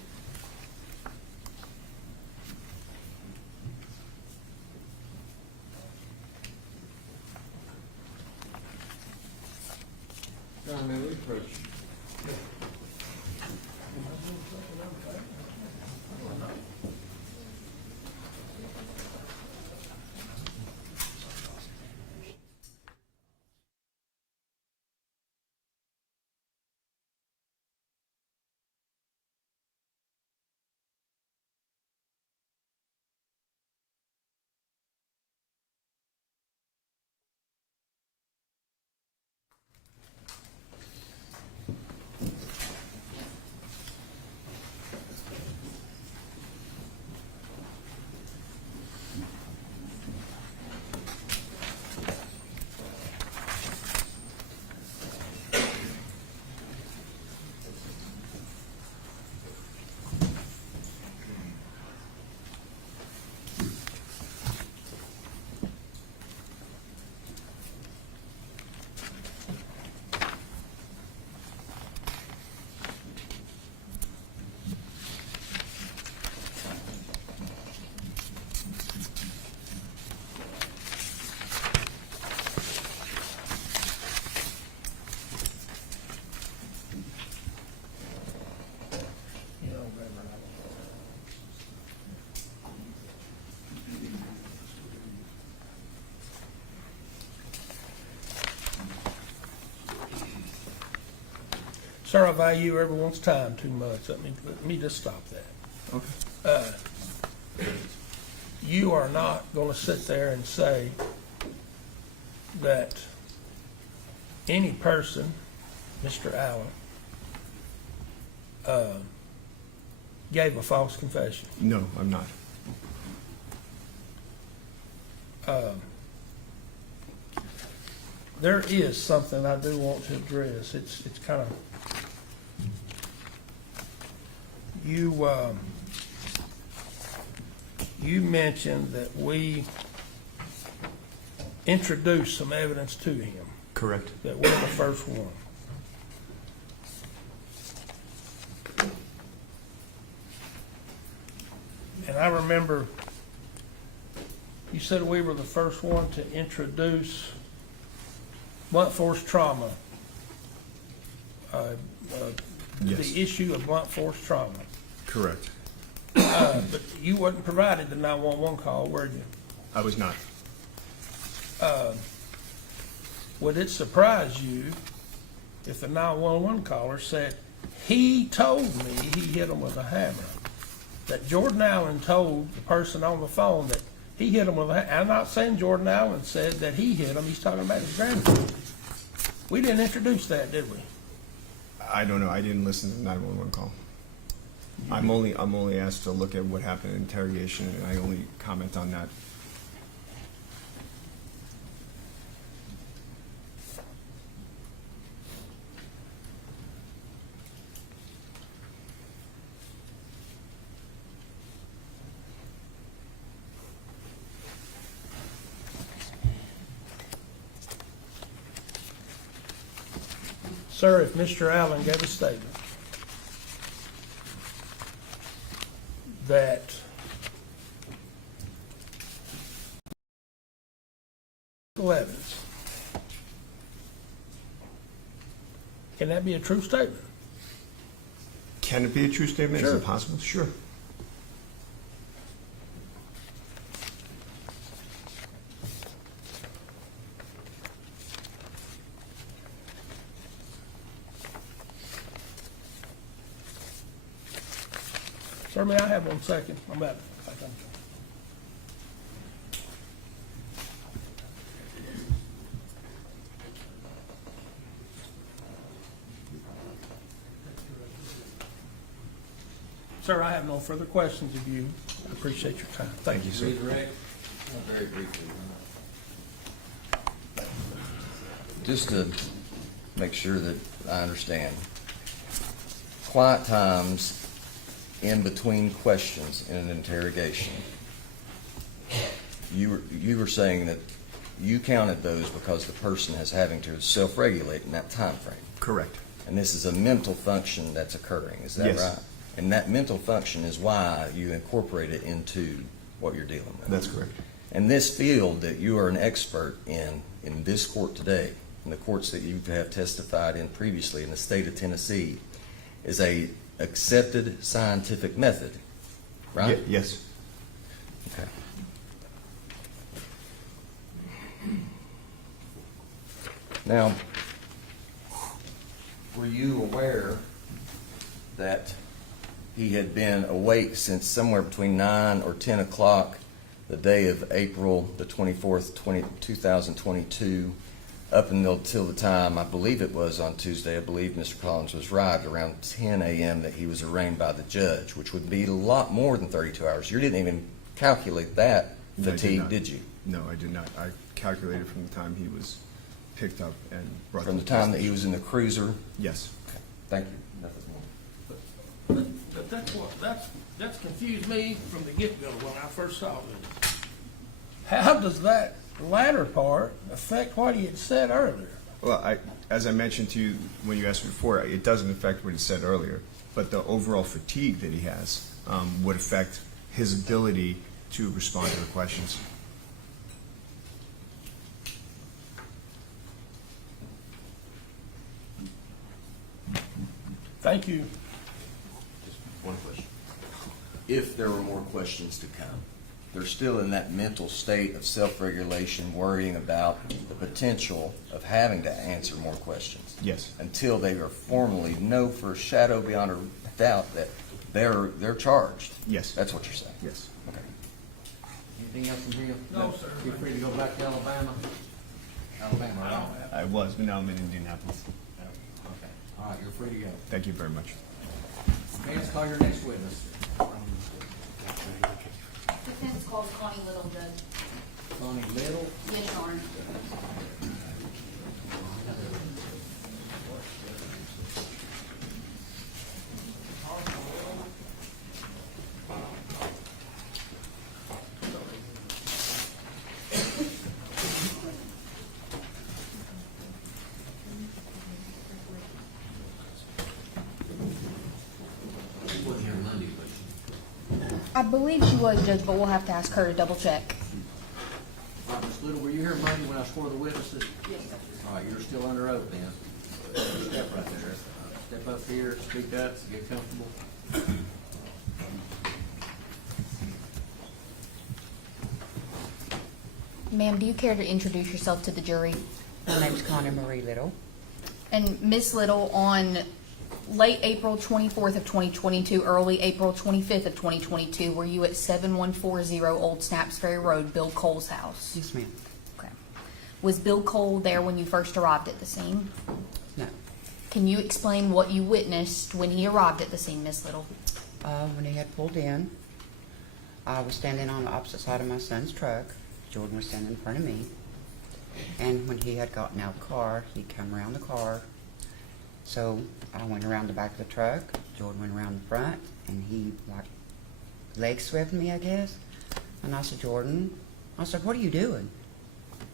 Sir, I value everyone's time too much. Let me just stop that. Okay. You are not going to sit there and say that any person, Mr. Allen, gave a false confession. No, I'm not. There is something I do want to address. It's kind of you mentioned that we introduced some evidence to him. Correct. That we're the first one. And I remember you said we were the first one to introduce blunt force trauma, Yes. the issue of blunt force trauma. Correct. But you wasn't provided the 911 call, were you? I was not. Would it surprise you if the 911 caller said, he told me he hit him with a hammer? That Jordan Allen told the person on the phone that he hit him with a hammer. I'm not saying Jordan Allen said that he hit him. He's talking about his grandson. We didn't introduce that, did we? I don't know. I didn't listen to the 911 call. I'm only asked to look at what happened in interrogation, and I only comment on that. Sir, if Mr. Allen gave a statement that evidence, can that be a true statement? Can it be a true statement? Sure. Is it possible? Sure. Sir, may I have 1 second? I'm about to. Sir, I have no further questions of you. I appreciate your time. Thank you, sir. Redirect? Very briefly. Just to make sure that I understand, quiet times in between questions in an interrogation, you were saying that you counted those because the person is having to self-regulate in that time frame. Correct. And this is a mental function that's occurring, is that Yes. right? And that mental function is why you incorporate it into what you're dealing with. That's correct. And this field that you are an expert in this court today, in the courts that you have testified in previously in the state of Tennessee, is a accepted scientific method, right? Yes. Okay. Now, were you aware that he had been awake since somewhere between 9 or 10 o'clock the day of April the 24th, 2022, up until the time, I believe it was on Tuesday, I believe Mr. Collins was right, around 10 a.m. that he was arraigned by the judge, which would be a lot more than 32 hours. You didn't even calculate that fatigue, did you? No, I did not. I calculated from the time he was picked up and brought From to the time that he was in the cruiser? Yes. Okay. Thank you. Nothing more. But that's confused me from the get-go when I first saw this. How does that latter part affect what he had said earlier? Well, as I mentioned to you when you asked me before, it doesn't affect what he said earlier, but the overall fatigue that he has would affect his ability to respond to the questions. Thank you. Just one question. If there were more questions to come, they're still in that mental state of self-regulation, worrying about the potential of having to answer more questions. Yes. Until they are formally know for a shadow beyond a doubt that they're charged. Yes. That's what you're saying. Yes. Okay. Anything else from here? No, sir. Feel free to go back to Alabama. Alabama, right? I was, but now I'm in Indianapolis. Okay. All right, you're free to go. Thank you very much. Vance, call your next witness. Defense calls Connie Little, Judge. Connie Little. Yes, Your Honor. She wasn't here Monday, was she? I believe she was, Judge, but we'll have to ask her to double check. All right, Ms. Little, were you here Monday when I swore the witnesses? Yes, sir. All right, you're still under oath then. Step right there. Step up here, speak up, get comfortable. Ma'am, do you care to introduce yourself to the jury? My name's Connie Marie Little. And Miss Little, on late April 24th of 2022, early April 25th of 2022, were you at 7140 Old Snaps Ferry Road, Bill Cole's house? Yes, ma'am. Okay. Was Bill Cole there when you first arrived at the scene? No. Can you explain what you witnessed when he arrived at the scene, Miss Little? When he had pulled in, I was standing on the opposite side of my son's truck. Jordan was standing in front of me. And when he had gotten out of the car, he came around the car. So I went around the back of the truck. Jordan went around the front, and he like leg swept me, I guess. And I said, Jordan, I said, what are you doing?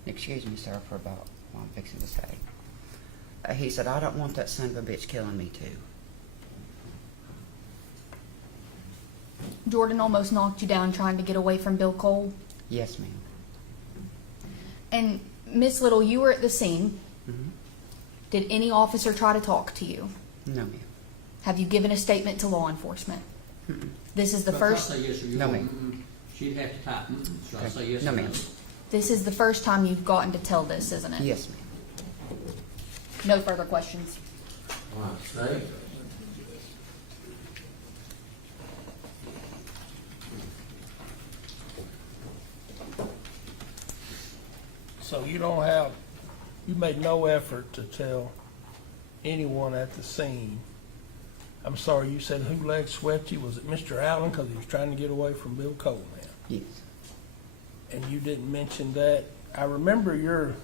Excuse me, sir, for about what I'm fixing to say. He said, I don't want that son of a bitch killing me too. Jordan almost knocked you down trying to get away from Bill Cole. Yes, ma'am. And Miss Little, you were at the scene. Mm-hmm. Did any officer try to talk to you? No, ma'am. Have you given a statement to law enforcement? Mm-mm. This is the first. Should I say yes or you No, won't? ma'am. She'd have to type. Should I Okay. say yes No, or no? ma'am. This is the first time you've gotten to tell this, isn't it? Yes, ma'am. No further questions. All right, stay. So you made no effort to tell anyone at the scene. I'm sorry, you said who leg swept you? Was it Mr. Allen because he was trying to get away from Bill Cole, man? Yes. And you didn't mention that. I remember you're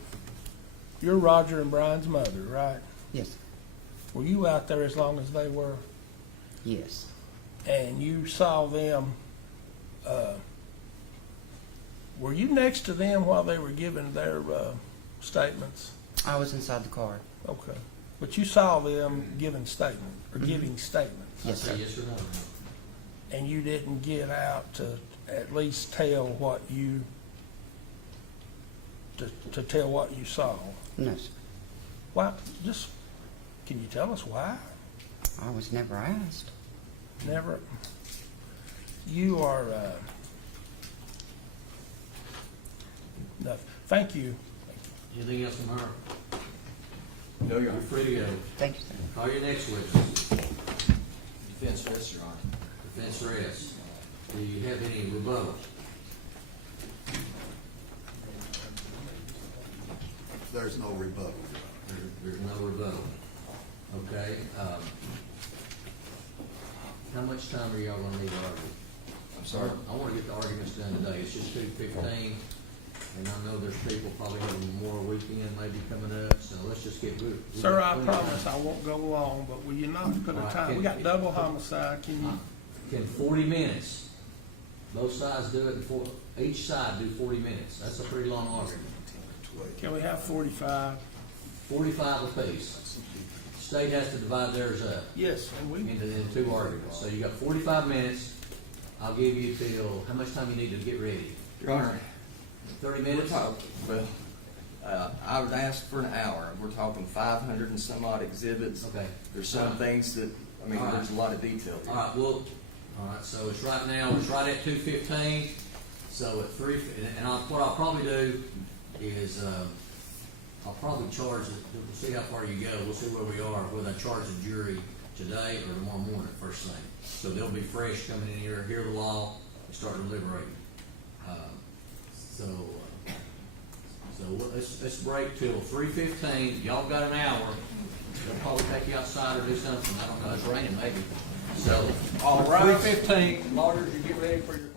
Roger and Brian's mother, right? Yes. Were you out there as long as they were? Yes. And you saw them, were you next to them while they were giving their statements? I was inside the car. Okay. But you saw them giving statements, or giving statements? Yes, Say sir. yes or no. And you didn't get out to at least tell what you, to tell what you saw? No, sir. Why, can you tell us why? I was never asked. Never? You are, no, thank you. Anything else from her? No, You're free to go. Thank you, sir. Call your next witness. Defense rest, Your Honor. Defense rest. Do you have any rebuttal? There's no rebuttal. There's no rebuttal. Okay, how much time are y'all gonna need to argue? I'm sorry? I wanna get the arguments done today. It's just 2:15, and I know there's people probably have a Memorial Weekend maybe coming up, so let's just get moving. Sir, I promise I won't go long, but will you not put a All right, time? We got double homicide, can you? Can 40 minutes, both sides do it, each side do 40 minutes. That's a pretty long argument. Can we have 45? 45 apiece. State has to divide theirs up Yes, and we, into two arguments. So you got 45 minutes. I'll give you till, how much time you need to get ready? Your Honor, 30 we're minutes? talking, well, I would ask for an hour. We're talking 500 and some odd exhibits. Okay. There's some things that, I mean, All right. there's a lot of detail here. All right, well, all right, so it's right now, it's right at 2:15. So at what I'll probably do is, I'll probably charge, we'll see how far you go, we'll see where we are, whether I charge the jury today or tomorrow morning, first thing. So they'll be fresh coming in here, hear the law, and start deliberating. Let's break till 3:15. Y'all got an hour. They'll probably take you outside or do something. I don't know. It's raining maybe. So, All right. 3:15. Lawyers, you get ready for your.